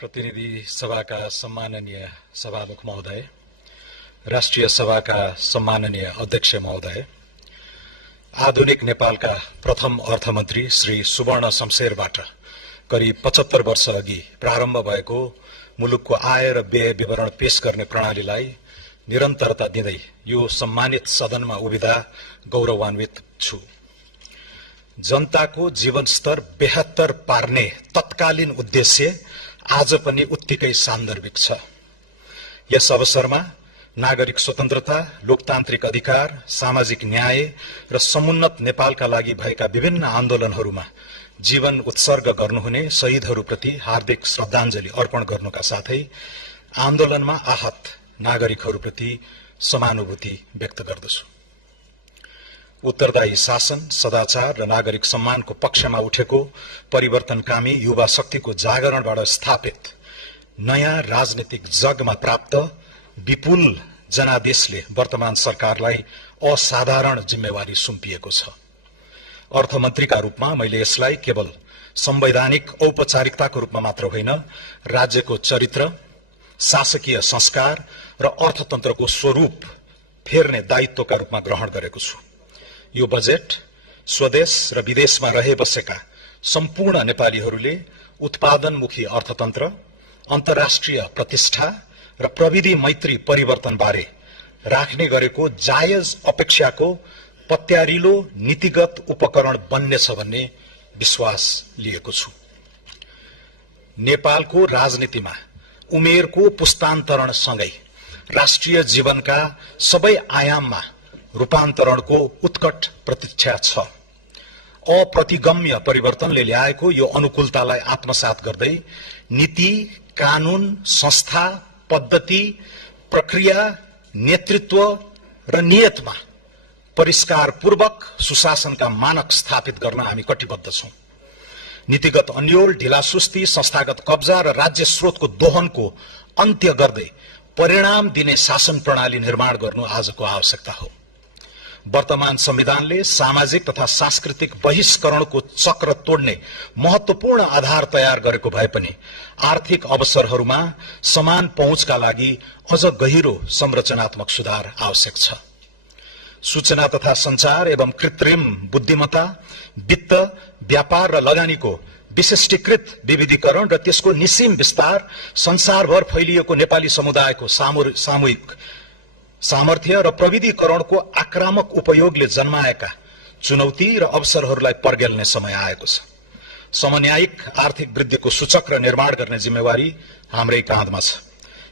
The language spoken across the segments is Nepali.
प्रतिनिधि सभाका सम्माननीय सभामुख महोदय, राष्ट्रिय सभाका सम्माननीय अध्यक्ष महोदय, आधुनिक नेपालका प्रथम अर्थमन्त्री श्री सुवर्ण शमशेरबाट करिब 75 वर्ष अघि प्रारम्भ भएको मुलुकको आय र व्यय विवरण पेश गर्ने प्रणालीलाई निरन्तरता दिँदै यो सम्मानित सदनमा उभिँदा गौरवान्वित छु। जनताको जीवनस्तर बेहतर पार्ने तत्कालीन उद्देश्य आज पनि उत्तिकै सान्दर्भिक छ। यस अवसरमा नागरिक स्वतन्त्रता, लोकतान्त्रिक अधिकार, सामाजिक न्याय र समुन्नत नेपालका लागि भएका विभिन्न आन्दोलनहरूमा जीवन उत्सर्ग गर्नुहुने शहीदहरूप्रति हार्दिक श्रद्धाञ्जली अर्पण गर्नुका साथै आन्दोलनमा आहत नागरिकहरूप्रति समानुभूति व्यक्त गर्दछु। उत्तरदायी शासन, सदाचार र नागरिक सम्मानको पक्षमा उठेको परिवर्तनकामी युवा शक्तिको जागरणबाट स्थापित नयाँ राजनीतिक जगमा प्राप्त विपुल जनादेशले वर्तमान सरकारलाई असाधारण जिम्मेवारी सुम्पिएको छ। अर्थमन्त्रीका रूपमा मैले यसलाई केवल संवैधानिक औपचारिकताको रूपमा मात्र होइन, राज्यको चरित्र, शासकीय संस्कार र अर्थतन्त्रको स्वरूप फेर्ने दायित्वका रूपमा ग्रहण गरेको छु। यो बजेट स्वदेश र विदेशमा रहे बसेका सम्पूर्ण नेपालीहरूले उत्पादनमुखी अर्थतन्त्र, अन्तर्राष्ट्रिय प्रतिष्ठा र प्रविधि मैत्री परिवर्तनबारे राख्ने गरेको जायज अपेक्षाको पत्यारिलो नीतिगत उपकरण बन्नेछ भन्ने विश्वास लिएको छु। नेपालको राजनीतिमा उमेरको पुस्तान्तरणसँगै राष्ट्रिय जीवनका सबै आयाममा रूपान्तरणको उत्कट प्रतीक्षा छ। अप्रतिगम्य परिवर्तनले ल्याएको यो अनुकूलतालाई आत्मसात गर्दै नीति, कानून, संस्था, पद्धति, प्रक्रिया, नेतृत्व र नियतमा परिष्कारपूर्वक सुशासनका मानक स्थापित गर्न हामी कटिबद्ध छौं। नीतिगत अन्यल, ढिलासुस्ती, संस्थागत कब्जा र राज्य स्रोतको दोहनको अन्त्य गर्दै परिणाम दिने शासन प्रणाली निर्माण गर्नु आजको आवश्यकता हो। वर्तमान संविधानले सामाजिक तथा सांस्कृतिक बहिष्करणको चक्र तोड्ने महत्वपूर्ण आधार तयार गरेको भए पनि आर्थिक अवसरहरूमा समान पहुँचका लागि अझ गहिरो संरचनात्मक सुधार आवश्यक छ। सूचना तथा संचार एवं कृत्रिम बुद्धिमत्ता, वित्त, व्यापार र लगानीको विशिष्टीकृत विविधीकरण र त्यसको निसीम विस्तार संसारभर फैलिएको नेपाली समुदायको सामूहिक सामर्थ्य र प्रविधिकरणको आक्रामक उपयोगले जन्माएका चुनौती र अवसरहरूलाई पर्गेल्ने समय आएको छ। समन्यायिक आर्थिक वृद्धिको सूचक र निर्माण गर्ने जिम्मेवारी हाम्रै काँधमा छ।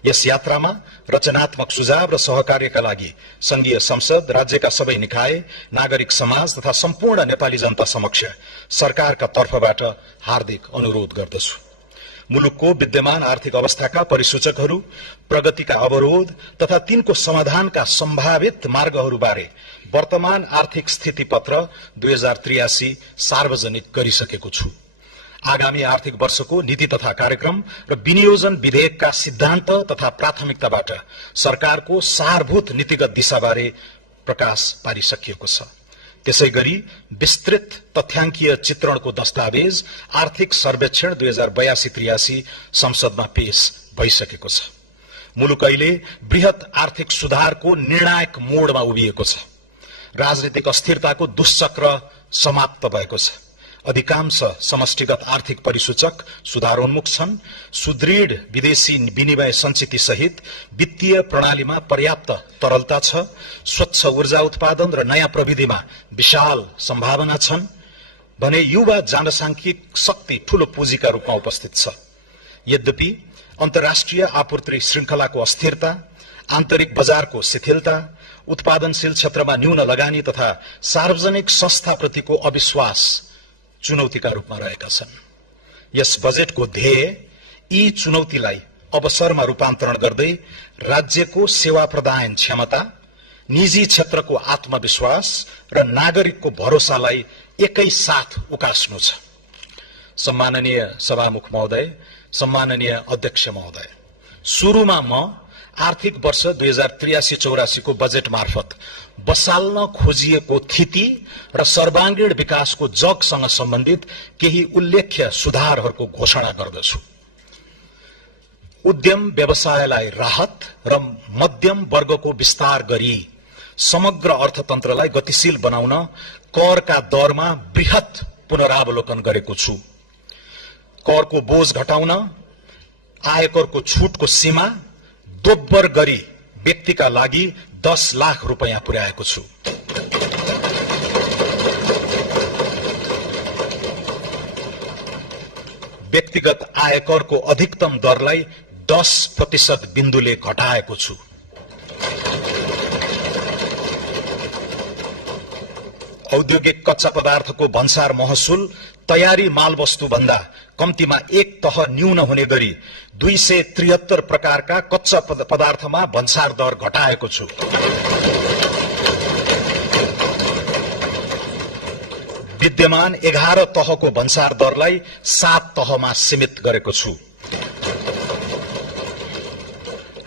यस यात्रामा रचनात्मक सुझाव र सहकार्यका लागि संघीय संसद, राज्यका सबै निकाय, नागरिक समाज तथा सम्पूर्ण नेपाली जनता समक्ष सरकारका तर्फबाट हार्दिक अनुरोध गर्दछु। मुलुकको विद्यमान आर्थिक अवस्थाका परिसूचकहरू, प्रगतिका अवरोध तथा तिनको समाधानका सम्भावित मार्गहरूबारे वर्तमान आर्थिक स्थिति पत्र 2083 सार्वजनिक गरिसकेको छु। आगामी आर्थिक वर्षको नीति तथा कार्यक्रम र विनियोजन विधेयकका सिद्धान्त तथा प्राथमिकताबाट सरकारको सारभूत नीतिगत दिशाबारे प्रकाश पारिसकिएको छ। त्यसैगरी विस्तृत तथ्याङ्कीय चित्रणको दस्तावेज आर्थिक सर्वेक्षण 2082-83 संसदमा पेश भइसकेको छ। मुलुक अहिले बृहत आर्थिक सुधारको निर्णायक मोडमा उभिएको छ। राजनीतिक अस्थिरताको दुष्चक्र समाप्त भएको छ। अधिकांश समष्टिगत आर्थिक परिसूचक सुधारोन्मुख छन्। सुदृढ विदेशी विनिमय सञ्चिति सहित वित्तीय प्रणालीमा पर्याप्त तरलता छ। स्वच्छ ऊर्जा उत्पादन र नयाँ प्रविधिमा विशाल सम्भावना छन् भने युवा जनसाङ्ख्यिक शक्ति ठूलो पुँजीका रूपमा उपस्थित छ। यद्यपि अन्तर्राष्ट्रिय आपूर्ति श्रृङ्खलाको अस्थिरता, आन्तरिक बजारको शिथिलता, उत्पादनशील क्षेत्रमा न्यून लगानी तथा सार्वजनिक संस्थाप्रतिको अविश्वास चुनौतीका रूपमा रहेका छन्। यस बजेटको ध्येय यी चुनौतीलाई अवसरमा रूपान्तरण गर्दै राज्यको सेवा प्रदान क्षमता, निजी क्षेत्रको आत्मविश्वास र नागरिकको भरोसालाई एकै साथ उकास्नु छ। सम्माननीय सभामुख महोदय, सम्माननीय अध्यक्ष महोदय, सुरुमा म आर्थिक वर्ष 2083-84 को बजेट मार्फत बसाल्न खोजिएको थिति र सर्वाङ्गीण विकासको जगसँग सम्बन्धित केही उल्लेख्य सुधारहरूको घोषणा गर्दछु। उद्यम व्यवसायलाई राहत र मध्यम वर्गको विस्तार गरी समग्र अर्थतन्त्रलाई गतिशील बनाउन करका दरमा बृहत पुनरावलोकन गरेको छु। करको बोझ घटाउन आयकरको छुटको सीमा दोब्बर गरी व्यक्तिका लागि 10 लाख रुपैयाँ पुर्याएको छु। व्यक्तिगत आयकरको अधिकतम दरलाई 10% बिन्दुले घटाएको छु। औद्योगिक कच्चा पदार्थको भन्सार महसुल तयारी मालवस्तु भन्दा कम्तीमा एक तह न्यून हुने गरी 273 प्रकारका कच्चा पदार्थमा भन्सार दर घटाएको छु। विद्यमान 11 तहको भन्सार दरलाई 7 तहमा सीमित गरेको छु।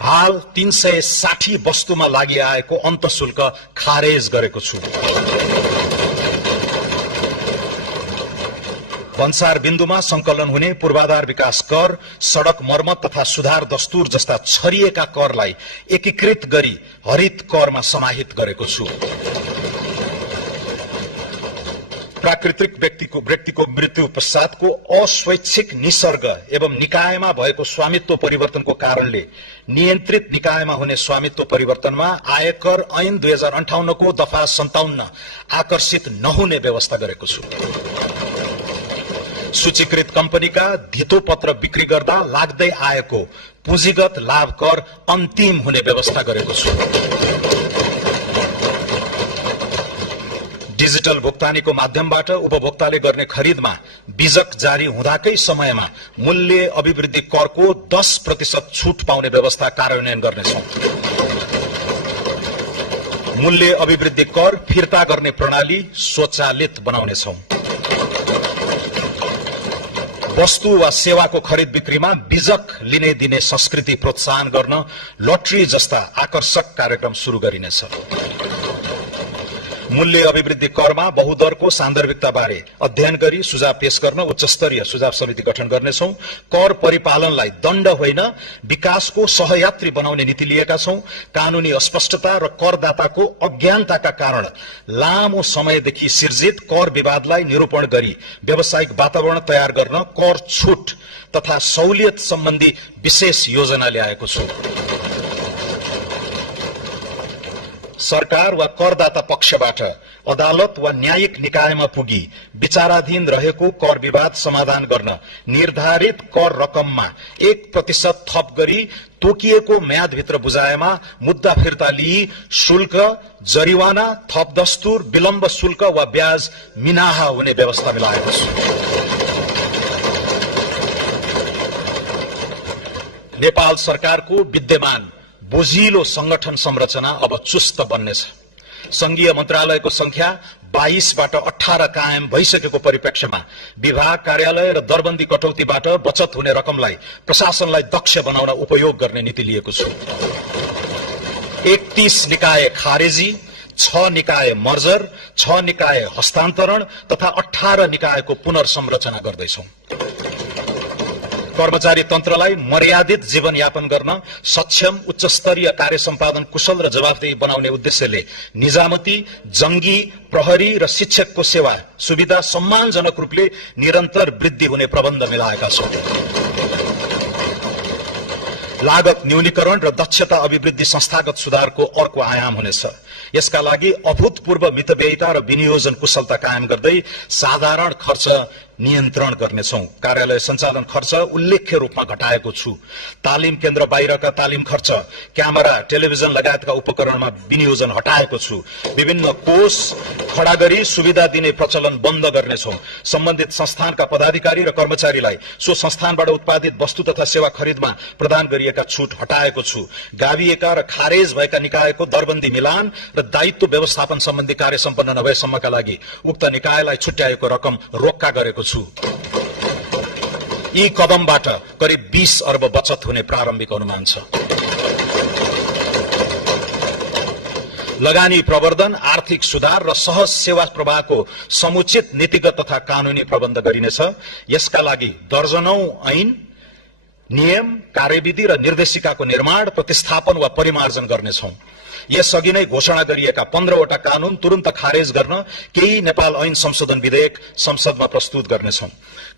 हाल 360 वस्तुमा लागि आएको अन्तशुल्क खारेज गरेको छु। भन्सार बिन्दुमा संकलन हुने पूर्वाधार विकास कर, सड़क मर्मत तथा सुधार दस्तुर जस्ता छरिएका करलाई एकीकृत गरी हरित करमा समाहित गरेको छु। प्राकृतिक व्यक्तिको मृत्यु पश्चातको अस्वैच्छिक निसर्ग एवं निकायमा भएको स्वामित्व परिवर्तनको कारणले नियन्त्रित निकायमा हुने स्वामित्व परिवर्तनमा आयकर ऐन 2058 को दफा 57 आकर्षित नहुने व्यवस्था गरेको छु। सूचीकृत कम्पनीका धितो पत्र बिक्री गर्दा लाग्दै आएको पुँजीगत लाभ कर अन्तिम हुने व्यवस्था गरेको छु। डिजिटल भुक्तानीको माध्यमबाट उपभोक्ताले गर्ने खरिदमा बीजक जारी हुँदाकै समयमा मूल्य अभिवृद्धि करको 10% छुट पाउने व्यवस्था कार्यान्वयन गर्नेछौं। मूल्य अभिवृद्धि कर फिर्ता गर्ने प्रणाली स्वचालित बनाउनेछौं। वस्तु वा सेवाको खरिद बिक्रीमा बीजक लिने दिने संस्कृति प्रोत्साहन गर्न लटरी जस्ता आकर्षक कार्यक्रम शुरू गरिनेछ। मूल्य अभिवृद्धि करमा बहुदरको सान्दर्भिकता बारे अध्ययन गरी सुझाव पेश गर्न उच्चस्तरीय सुझाव समिति गठन गर्नेछौं। कर परिपालनलाई दण्ड होइन विकासको सहयात्री बनाउने नीति लिएका छौं। कानूनी अस्पष्टता र करदाताको अज्ञानताका कारण लामो समयदेखि सिर्जित कर विवादलाई निरूपण गरी व्यावसायिक वातावरण तयार गर्न कर छुट तथा सहुलियत सम्बन्धी विशेष योजना ल्याएको छु। सरकार वा करदाता पक्षबाट अदालत वा न्यायिक निकायमा पुगी विचाराधीन रहेको कर विवाद समाधान गर्न निर्धारित कर रकममा 1% थप गरी तोकिएको म्यादभित्र बुझाएमा मुद्दा फिर्ता लिई शुल्क, जरिवाना, थप दस्तुर, विलम्ब शुल्क वा ब्याज मिनाहा हुने व्यवस्था मिलाएको छु। नेपाल सरकारको विद्यमान बोझिलो संगठन संरचना अब चुस्त बन्नेछ। संघीय मन्त्रालयको संख्या 22 बाट 18 कायम भइसकेको परिप्रेक्ष्यमा विभाग, कार्यालय र दरबन्दी कटौतीबाट बचत हुने रकमलाई प्रशासनलाई दक्ष बनाउन उपयोग गर्ने नीति लिएको छु। 31 निकाय खारेजी, 6 निकाय मर्जर, 6 निकाय हस्तान्तरण तथा 18 निकायको पुनर्संरचना गर्दैछौं। कर्मचारी तन्त्रलाई मर्यादित जीवनयापन गर्न सक्षम, उच्चस्तरीय कार्य सम्पादन, कुशल र जवाफदेही बनाउने उद्देश्यले निजामती, जंगी, प्रहरी र शिक्षकको सेवा सुविधा सम्मानजनक रूपले निरन्तर वृद्धि हुने प्रबन्ध मिलाएका छौं। लागत न्यूनीकरण र दक्षता अभिवृद्धि संस्थागत सुधारको अर्को आयाम हुनेछ। यसका लागि अभूतपूर्व मितव्ययिता र विनियोजन कुशलता कायम गर्दै साधारण खर्च नियन्त्रण गर्नेछौं। कार्यालय सञ्चालन खर्च उल्लेख्य रूपमा घटाएको छु। तालिम केन्द्र बाहिरका तालिम खर्च, क्यामेरा, टेलिभिजन लगायतका उपकरणमा विनियोजन हटाएको छु। विभिन्न कोष खडा गरी सुविधा दिने प्रचलन बन्द गर्नेछौं। सम्बन्धित संस्थानका पदाधिकारी र कर्मचारीलाई सो संस्थानबाट उत्पादित वस्तु तथा सेवा खरिदमा प्रदान गरिएका छुट हटाएको छु। गाविएका र खारेज भएका निकायको दरबन्दी मिलान र दायित्व व्यवस्थापन सम्बन्धी कार्य सम्पन्न नभएसम्मका लागि उक्त निकायलाई छुट्याएको रकम रोक्का गरेको छु। यी कदमबाट करिब 20 अर्ब बचत हुने प्रारम्भिक अनुमान छ। लगानी प्रवर्धन, आर्थिक सुधार र सहज सेवा प्रवाहको समुचित नीतिगत तथा कानूनी प्रबन्ध गरिनेछ। यसका लागि दर्जनौं ऐन, नियम, कार्यविधि र निर्देशिकाको निर्माण, प्रतिस्थापन वा परिमार्जन गर्नेछौं। यसअघि नै घोषणा गरिएका 15वटा कानून तुरन्त खारेज गर्न केही नेपाल ऐन संशोधन विधेयक संसदमा प्रस्तुत गर्नेछौं।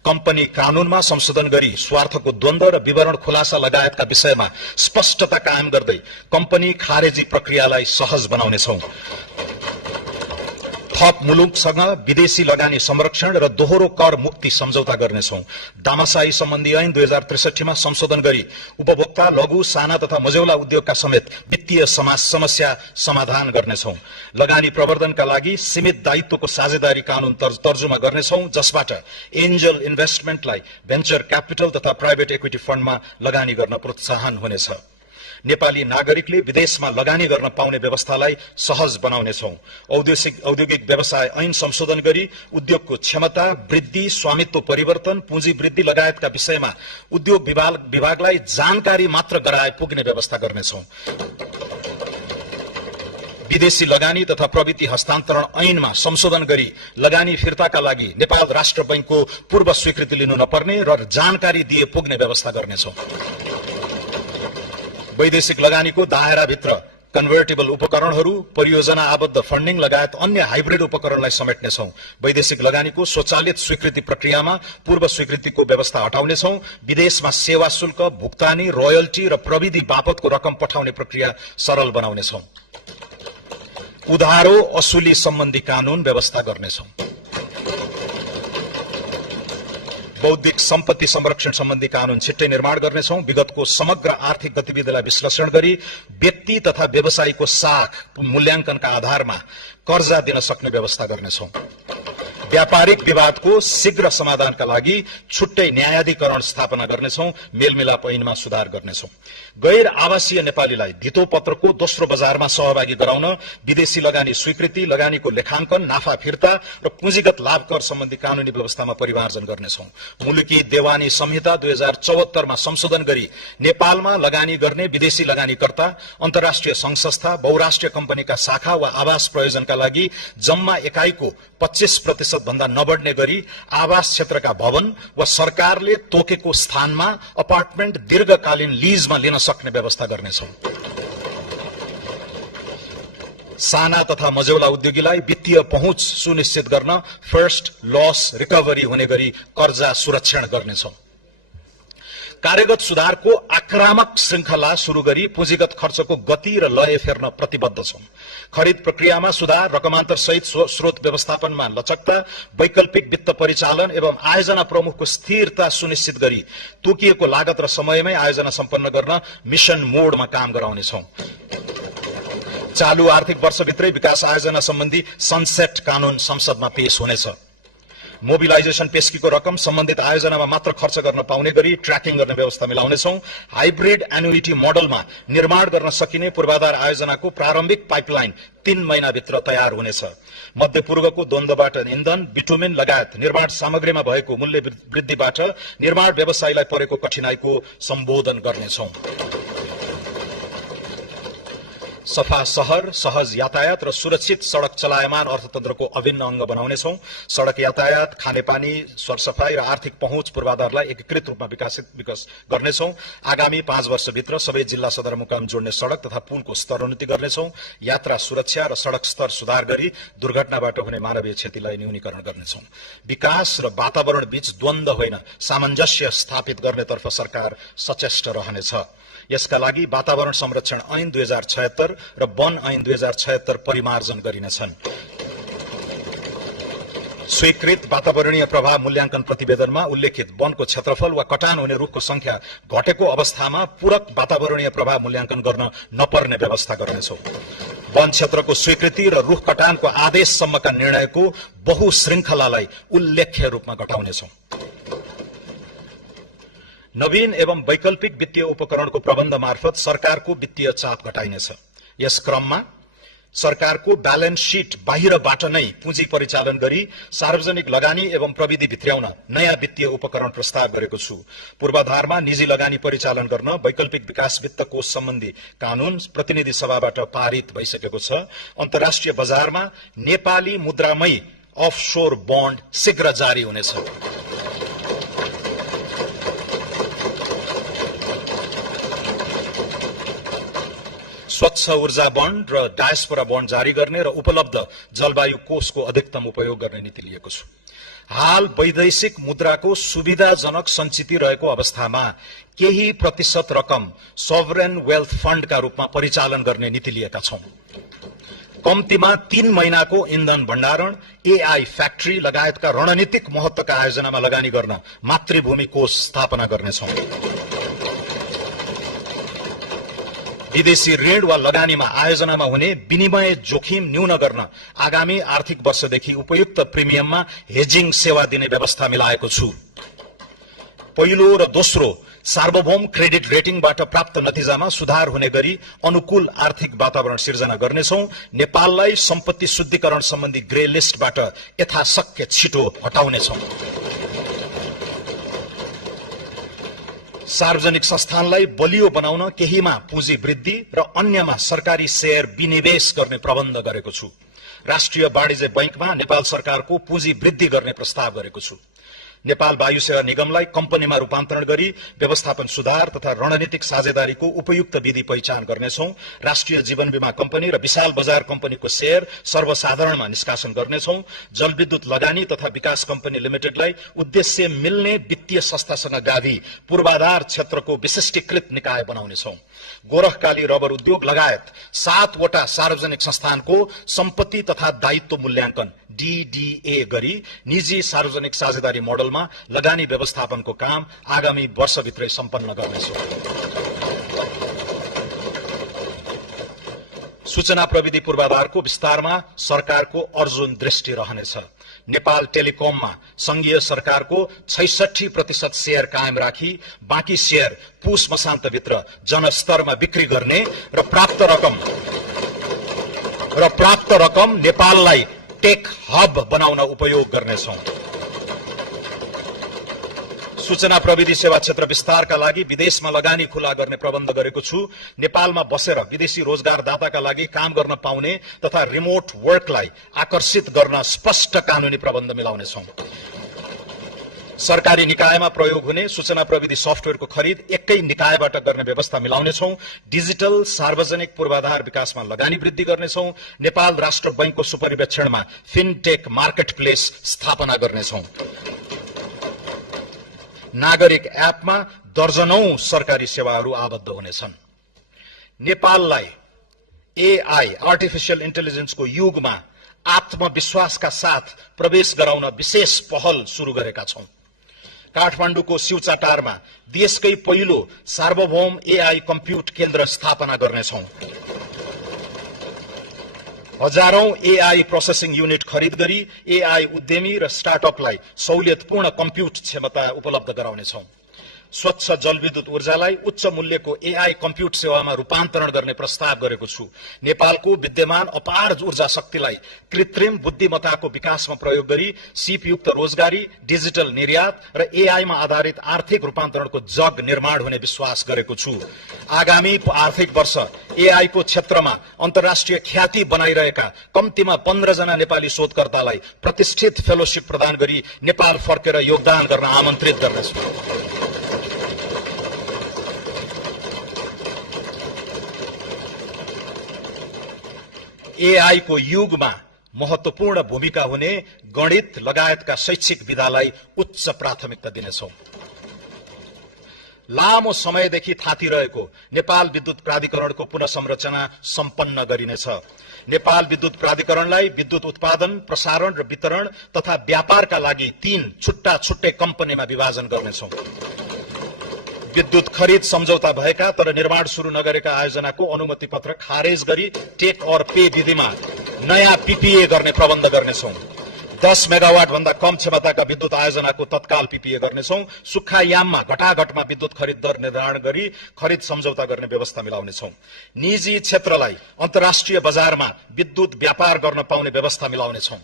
कम्पनी कानूनमा संशोधन गरी स्वार्थको द्वन्द्व र विवरण खुलासा लगायतका विषयमा स्पष्टता कायम गर्दै कम्पनी खारेजी प्रक्रियालाई सहज बनाउनेछौं। थप मुलुकसँग विदेशी लगानी संरक्षण र दोहोरो कर मुक्ति सम्झौता गर्नेछौं। दामासाही सम्बन्धी ऐन 2063 मा संशोधन गरी उपभोक्ता, लघु, साना तथा मझौला उद्योगका समेत वित्तीय समस्या समाधान गर्नेछौं। लगानी प्रवर्धनका लागि सीमित दायित्वको साझेदारी कानून तर्जुमा गर्नेछौं, जसबाट एन्जल इन्भेस्टमेन्टलाई भेन्चर क्यापिटल तथा प्राइभेट इक्विटी फण्डमा लगानी गर्न प्रोत्साहन हुनेछ। नेपाली नागरिकले विदेशमा लगानी गर्न पाउने व्यवस्थालाई सहज बनाउनेछौं। औद्योगिक व्यवसाय ऐन संशोधन गरी उद्योगको क्षमता वृद्धि, स्वामित्व परिवर्तन, पुँजी वृद्धि लगायतका विषयमा उद्योग विभागलाई जानकारी मात्र गराए पुग्ने व्यवस्था गर्नेछौं। विदेशी लगानी तथा प्रविधि हस्तान्तरण ऐनमा संशोधन गरी लगानी फिर्ताका लागि नेपाल राष्ट्र बैंकको पूर्व स्वीकृति लिनु नपर्ने र जानकारी दिए पुग्ने व्यवस्था गर्नेछौं। वैदेशिक लगानीको दायराभित्र कन्भर्टेबल उपकरणहरू, परियोजना आबद्ध फन्डिङ लगायत अन्य हाइब्रिड उपकरणलाई समेट्नेछौं। वैदेशिक लगानीको स्वचालित स्वीकृति प्रक्रियामा पूर्व स्वीकृतिको व्यवस्था हटाउनेछौं। विदेशमा सेवा शुल्क, भुक्तानी, रोयल्टी र प्रविधि बापतको रकम पठाउने प्रक्रिया सरल बनाउनेछौं। उधारो असुली सम्बन्धी कानून व्यवस्था गर्नेछौं। बौद्धिक सम्पत्ति संरक्षण सम्बन्धी कानून छिट्टै निर्माण गर्नेछौं। विगतको समग्र आर्थिक गतिविधिलाई विश्लेषण गरी व्यक्ति तथा व्यवसायीको साख मूल्याङ्कनका आधारमा कर्जा दिन सक्ने व्यवस्था गर्नेछौं। व्यापारिक विवादको शीघ्र समाधानका लागि छुट्टै न्यायाधिकरण स्थापना गर्नेछौं। मेलमिलाप ऐनमा सुधार गर्नेछौं। गैर आवासीय नेपालीलाई धितो पत्रको दोस्रो बजारमा सहभागी गराउन विदेशी लगानी स्वीकृति, लगानीको लेखाङ्कन, नाफा फिर्ता र पुँजीगत लाभ कर सम्बन्धी कानूनी व्यवस्थामा परिमार्जन गर्नेछौं। मुलुकी देवानी संहिता 2074 मा संशोधन गरी नेपालमा लगानी गर्ने विदेशी लगानीकर्ता, अन्तर्राष्ट्रिय संघ संस्था, बहुराष्ट्रिय कम्पनीका शाखा वा आवास प्रयोजनका लागि जम्मा एकाइको 25% भन्दा नबढ्ने गरी आवास क्षेत्रका भवन वा सरकारले तोकेको स्थानमा अपार्टमेन्ट दीर्घकालीन लीजमा लिन सक्ने व्यवस्था गर्नेछौं। साना तथा मझौला उद्योगीलाई वित्तीय पहुँच सुनिश्चित गर्न फर्स्ट लस रिकभरी हुने गरी कर्जा सुरक्षण गर्नेछौं। कार्यगत सुधारको आक्रामक श्रृंखला शुरू गरी पुँजीगत खर्चको गति र लय फेर्न प्रतिबद्ध छौं। खरिद प्रक्रियामा सुधार, रकमान्तर सहित स्रोत व्यवस्थापनमा लचकता, वैकल्पिक वित्त परिचालन एवं आयोजना प्रमुखको स्थिरता सुनिश्चित गरी तोकिएको लागत र समयमै आयोजना सम्पन्न गर्न मिशन मोडमा काम गराउनेछौं। चालू आर्थिक वर्षभित्रै विकास आयोजना सम्बन्धी सनसेट कानून संसदमा पेश हुनेछ। मोबिलाइजेसन पेस्कीको रकम सम्बन्धित आयोजनामा मात्र खर्च गर्न पाउने गरी ट्र्याकिङ गर्ने व्यवस्था मिलाउनेछौं। हाइब्रिड एन्युइटी मोडलमा निर्माण गर्न सकिने पूर्वाधार आयोजनाको प्रारम्भिक पाइपलाइन 3 महिनाभित्र तयार हुनेछ। मध्यपूर्वको द्वन्द्वबाट इन्धन, बिटुमेन लगायत निर्माण सामग्रीमा भएको मूल्य वृद्धिबाट निर्माण व्यवसायीलाई परेको कठिनाईको सम्बोधन गर्नेछौं। सफा शहर, सहज यातायात र सुरक्षित सड़क चलायमान अर्थतन्त्रको अभिन्न अंग बनाउनेछौं। सड़क यातायात, खानेपानी, सरसफाई र आर्थिक पहुँच पूर्वाधारलाई एकीकृत रूपमा विकास गर्नेछौं। आगामी 5 वर्षभित्र सबै जिल्ला सदरमुकाम जोड्ने सड़क तथा पुलको स्तरोन्नति गर्नेछौं। यात्रा सुरक्षा र सड़क स्तर सुधार गरी दुर्घटनाबाट हुने मानवीय क्षतिलाई न्यूनीकरण गर्नेछौं। विकास र वातावरण बीच द्वन्द्व होइन, सामञ्जस्य स्थापित गर्नेतर्फ सरकार सचेष्ट रहनेछ। यसका लागि वातावरण संरक्षण ऐन 2076 र वन ऐन 2076 परिमार्जन गरिनेछन्। स्वीकृत वातावरणीय प्रभाव मूल्याङ्कन प्रतिवेदनमा उल्लेखित वनको क्षेत्रफल वा कटान हुने रुखको संख्या घटेको अवस्थामा पूरक वातावरणीय प्रभाव मूल्याङ्कन गर्न नपर्ने व्यवस्था गर्नेछौं। वन क्षेत्रको स्वीकृति र रुख कटानको आदेशसम्मका निर्णयको बहुश्रृङ्खलालाई उल्लेख्य रूपमा घटाउनेछौं। नवीन एवं वैकल्पिक वित्तीय उपकरणको प्रबन्ध मार्फत सरकारको वित्तीय चाप घटाइनेछ। यस क्रममा सरकारको ब्यालेन्स शीट बाहिरबाट नै पुँजी परिचालन गरी सार्वजनिक लगानी एवं प्रविधि भित्र्याउन नयाँ वित्तीय उपकरण प्रस्ताव गरेको छु। पूर्वाधारमा निजी लगानी परिचालन गर्न वैकल्पिक विकास वित्त कोष सम्बन्धी कानून प्रतिनिधि सभाबाट पारित भइसकेको छ। अन्तर्राष्ट्रिय बजारमा नेपाली मुद्रामै अफशोर बन्ड शीघ्र जारी हुनेछ। स्वच्छ ऊर्जा बन्ड र डायस्पोरा बन्ड जारी गर्ने र उपलब्ध जलवायु कोषको अधिकतम उपयोग गर्ने नीति लिएको छु। हाल वैदेशिक मुद्राको सुविधाजनक सञ्चित रहेको अवस्थामा केही प्रतिशत रकम सोभरेन वेल्थ फण्डका रूपमा परिचालन गर्ने नीति लिएका छौं। कम्तीमा 3 महिनाको इन्धन भण्डारण, एआई फ्याक्ट्री लगायतका रणनीतिक महत्वका आयोजनामा लगानी गर्न मातृभूमि कोष स्थापना गर्नेछौं। विदेशी ऋण वा लगानीमा आयोजनामा हुने विनिमय जोखिम न्यून गर्न आगामी आर्थिक वर्षदेखि उपयुक्त प्रिमियममा हेजिङ सेवा दिने व्यवस्था मिलाएको छु। पहिलो र दोस्रो सार्वभौम क्रेडिट रेटिङबाट प्राप्त नतिजामा सुधार हुने गरी अनुकूल आर्थिक वातावरण सिर्जना गर्नेछौं। नेपाललाई सम्पत्ति शुद्धिकरण सम्बन्धी ग्रे लिस्टबाट यथाशक्य छिटो हटाउनेछौं। सार्वजनिक संस्थानलाई बलियो बनाउन केहीमा पुँजी वृद्धि र अन्यमा सरकारी शेयर विनिवेश गर्ने प्रबन्ध गरेको छु। राष्ट्रिय वाणिज्य बैंकमा नेपाल सरकारको पुँजी वृद्धि गर्ने प्रस्ताव गरेको छु। नेपाल वायु सेवा निगमलाई कम्पनीमा रूपान्तरण गरी व्यवस्थापन सुधार तथा रणनीतिक साझेदारीको उपयुक्त विधि पहिचान गर्नेछौं। राष्ट्रिय जीवन बीमा कम्पनी र विशाल बजार कम्पनीको शेयर सर्वसाधारणमा निष्कासन गर्नेछौं। जलविद्युत लगानी तथा विकास कम्पनी लिमिटेडलाई उद्देश्य मिल्ने वित्तीय संस्थासँग गाभी पूर्वाधार क्षेत्रको विशिष्टीकृत निकाय बनाउनेछौं। गोरखकाली रबर उद्योग लगायत 7 वटा सार्वजनिक संस्थानको सम्पत्ति तथा दायित्व मूल्याङ्कन डीडीए गरी निजी सार्वजनिक साझेदारी मोडलमा लगानी व्यवस्थापनको काम आगामी वर्षभित्रै सम्पन्न गर्नेछौं। सूचना प्रविधि पूर्वाधारको विस्तारमा सरकारको अर्जुन दृष्टि रहनेछ। नेपाल टेलिकममा संघीय सरकारको 66% शेयर कायम राखी बाँकी शेयर पुस मसान्तभित्र जनस्तरमा बिक्री गर्ने र प्राप्त रकम नेपाललाई टेक हब बनाउन उपयोग गर्नेछौं। सूचना प्रविधि सेवा क्षेत्र विस्तारका लागि विदेशमा लगानी खुला गर्ने प्रबन्ध गरेको छु। नेपालमा बसेर विदेशी रोजगारदाताका लागि काम गर्न पाउने तथा रिमोट वर्कलाई आकर्षित गर्न स्पष्ट कानूनी प्रबन्ध मिलाउनेछौं। सरकारी निकायमा प्रयोग हुने सूचना प्रविधि सफ्टवेयरको खरिद एकै निकायबाट गर्ने व्यवस्था मिलाउनेछौं। डिजिटल सार्वजनिक पूर्वाधार विकासमा लगानी वृद्धि गर्नेछौं। नेपाल राष्ट्र बैंकको सुपरिवेक्षणमा फिनटेक मार्केट प्लेस स्थापना गर्नेछौं। नागरिक एपमा दर्जनौं सरकारी सेवाहरू आबद्ध हुनेछन्। नेपाललाई एआई आर्टिफिशियल इन्टेलिजेन्सको युगमा आत्मविश्वासका साथ प्रवेश गराउन विशेष पहल सुरु गरेका छौं। काठमाडौँको सिउचाटारमा देशकै पहिलो सार्वभौम एआई कम्प्युट केन्द्र स्थापना गर्नेछौं। हजारौं एआई प्रोसेसिङ युनिट खरिद गरी एआई उद्यमी र स्टार्टअपलाई सहुलियतपूर्ण कम्प्युट क्षमता उपलब्ध गराउनेछौं। स्वच्छ जलविद्युत ऊर्जालाई उच्च मूल्यको एआई कम्प्युट सेवामा रूपान्तरण गर्ने प्रस्ताव गरेको छु। नेपालको विद्यमान अपार ऊर्जा शक्तिलाई कृत्रिम बुद्धिमत्ताको विकासमा प्रयोग गरी सिपयुक्त रोजगारी, डिजिटल निर्यात र एआईमा आधारित आर्थिक रूपान्तरणको जग निर्माण हुने विश्वास गरेको छु। आगामी आर्थिक वर्ष एआई को क्षेत्रमा अन्तर्राष्ट्रिय ख्याति बनाइरहेका कम्तीमा 15 जना नेपाली शोधकर्तालाई प्रतिष्ठित फेलोशिप प्रदान गरी नेपाल फर्केर योगदान गर्न आमन्त्रित गर्नेछु। एआई को युगमा महत्वपूर्ण भूमिका हुने गणित लगायतका शैक्षिक विधालाई उच्च प्राथमिकता दिनेछौं। लामो समयदेखि थातिरहेको नेपाल विद्युत प्राधिकरणको पुनः संरचना सम्पन्न गरिनेछ। नेपाल विद्युत प्राधिकरणलाई विद्युत उत्पादन, प्रसारण र वितरण तथा व्यापारका लागि 3 छुट्टा छुट्टै कम्पनीमा विभाजन गर्नेछौं। विद्युत खरिद सम्झौता भएका तर निर्माण शुरू नगरेका आयोजनाको अनुमति पत्र खारेज गरी टेक और पे विधिमा नयाँ पीपीए गर्ने प्रबन्ध गर्नेछौं। 10 मेगावाट भन्दा कम क्षमताका विद्युत आयोजनाको तत्काल पीपीए गर्नेछौं। सुक्खायाममा घटाघटमा विद्युत खरिद दर निर्धारण गरी खरिद सम्झौता गर्ने व्यवस्था मिलाउनेछौं। निजी क्षेत्रलाई अन्तर्राष्ट्रिय बजारमा विद्युत व्यापार गर्न पाउने व्यवस्था मिलाउनेछौं।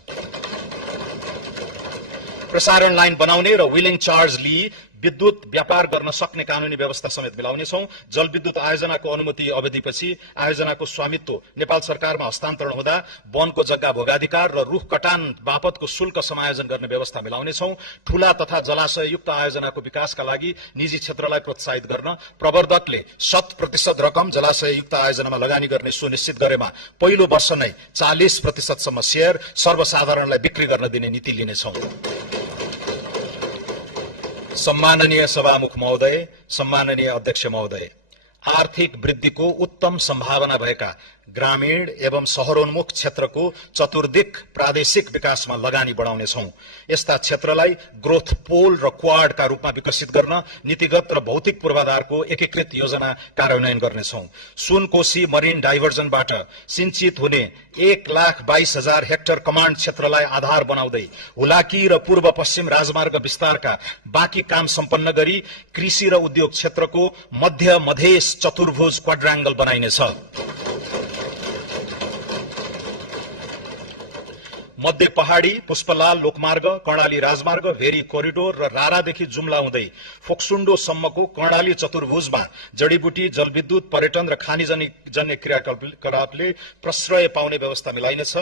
प्रसारण लाइन बनाउने र व्हीलिङ चार्ज लिई विद्युत व्यापार गर्न सक्ने कानूनी व्यवस्था समेत मिलाउनेछौं। जलविद्युत आयोजनाको अनुमति अवधिपछि आयोजनाको स्वामित्व नेपाल सरकारमा हस्तान्तरण हुँदा वनको जग्गा भोगाधिकार र रुख कटान बापतको शुल्क समायोजन गर्ने व्यवस्था मिलाउनेछौं। ठूला तथा जलाशययुक्त आयोजनाको विकासका लागि निजी क्षेत्रलाई प्रोत्साहित गर्न प्रवर्धकले 100% रकम जलाशययुक्त आयोजनामा लगानी गर्ने सुनिश्चित गरेमा पहिलो वर्ष नै 40% सम्म शेयर सर्वसाधारणलाई बिक्री गर्न दिने नीति लिनेछौं। सम्माननीय सभामुख महोदय, सम्माननीय अध्यक्ष महोदय, आर्थिक वृद्धिको उत्तम सम्भावना भएका ग्रामीण एवं शहरोन्मुख क्षेत्रको चतुर्दिक प्रादेशिक विकासमा लगानी बढाउनेछौं। यस्ता क्षेत्रलाई ग्रोथ पोल र क्वाडका रूपमा विकसित गर्न नीतिगत र भौतिक पूर्वाधारको एकीकृत योजना कार्यान्वयन गर्नेछौं। सुनकोशी मरिन डाइभर्जनबाट सिंचित हुने 1,22,000 हेक्टर कमाण्ड क्षेत्रलाई आधार बनाउँदै हुलाकी र पूर्व पश्चिम राजमार्ग विस्तारका बाँकी काम सम्पन्न गरी कृषि र उद्योग क्षेत्रको मध्य मधेस चतुर्भुज क्वाड्राङ्गल बनाइनेछ। मध्य पहाड़ी, पुष्पलाल लोकमार्ग, कर्णाली राजमार्ग, भेरी कोरिडोर र रारादेखि जुम्ला हुँदै फोक्सुण्डोसम्मको कर्णाली चतुर्भुजमा जडीबुटी, जलविद्युत, पर्यटन र खानीजन्य क्रियाकलापले प्रश्रय पाउने व्यवस्था मिलाइनेछ।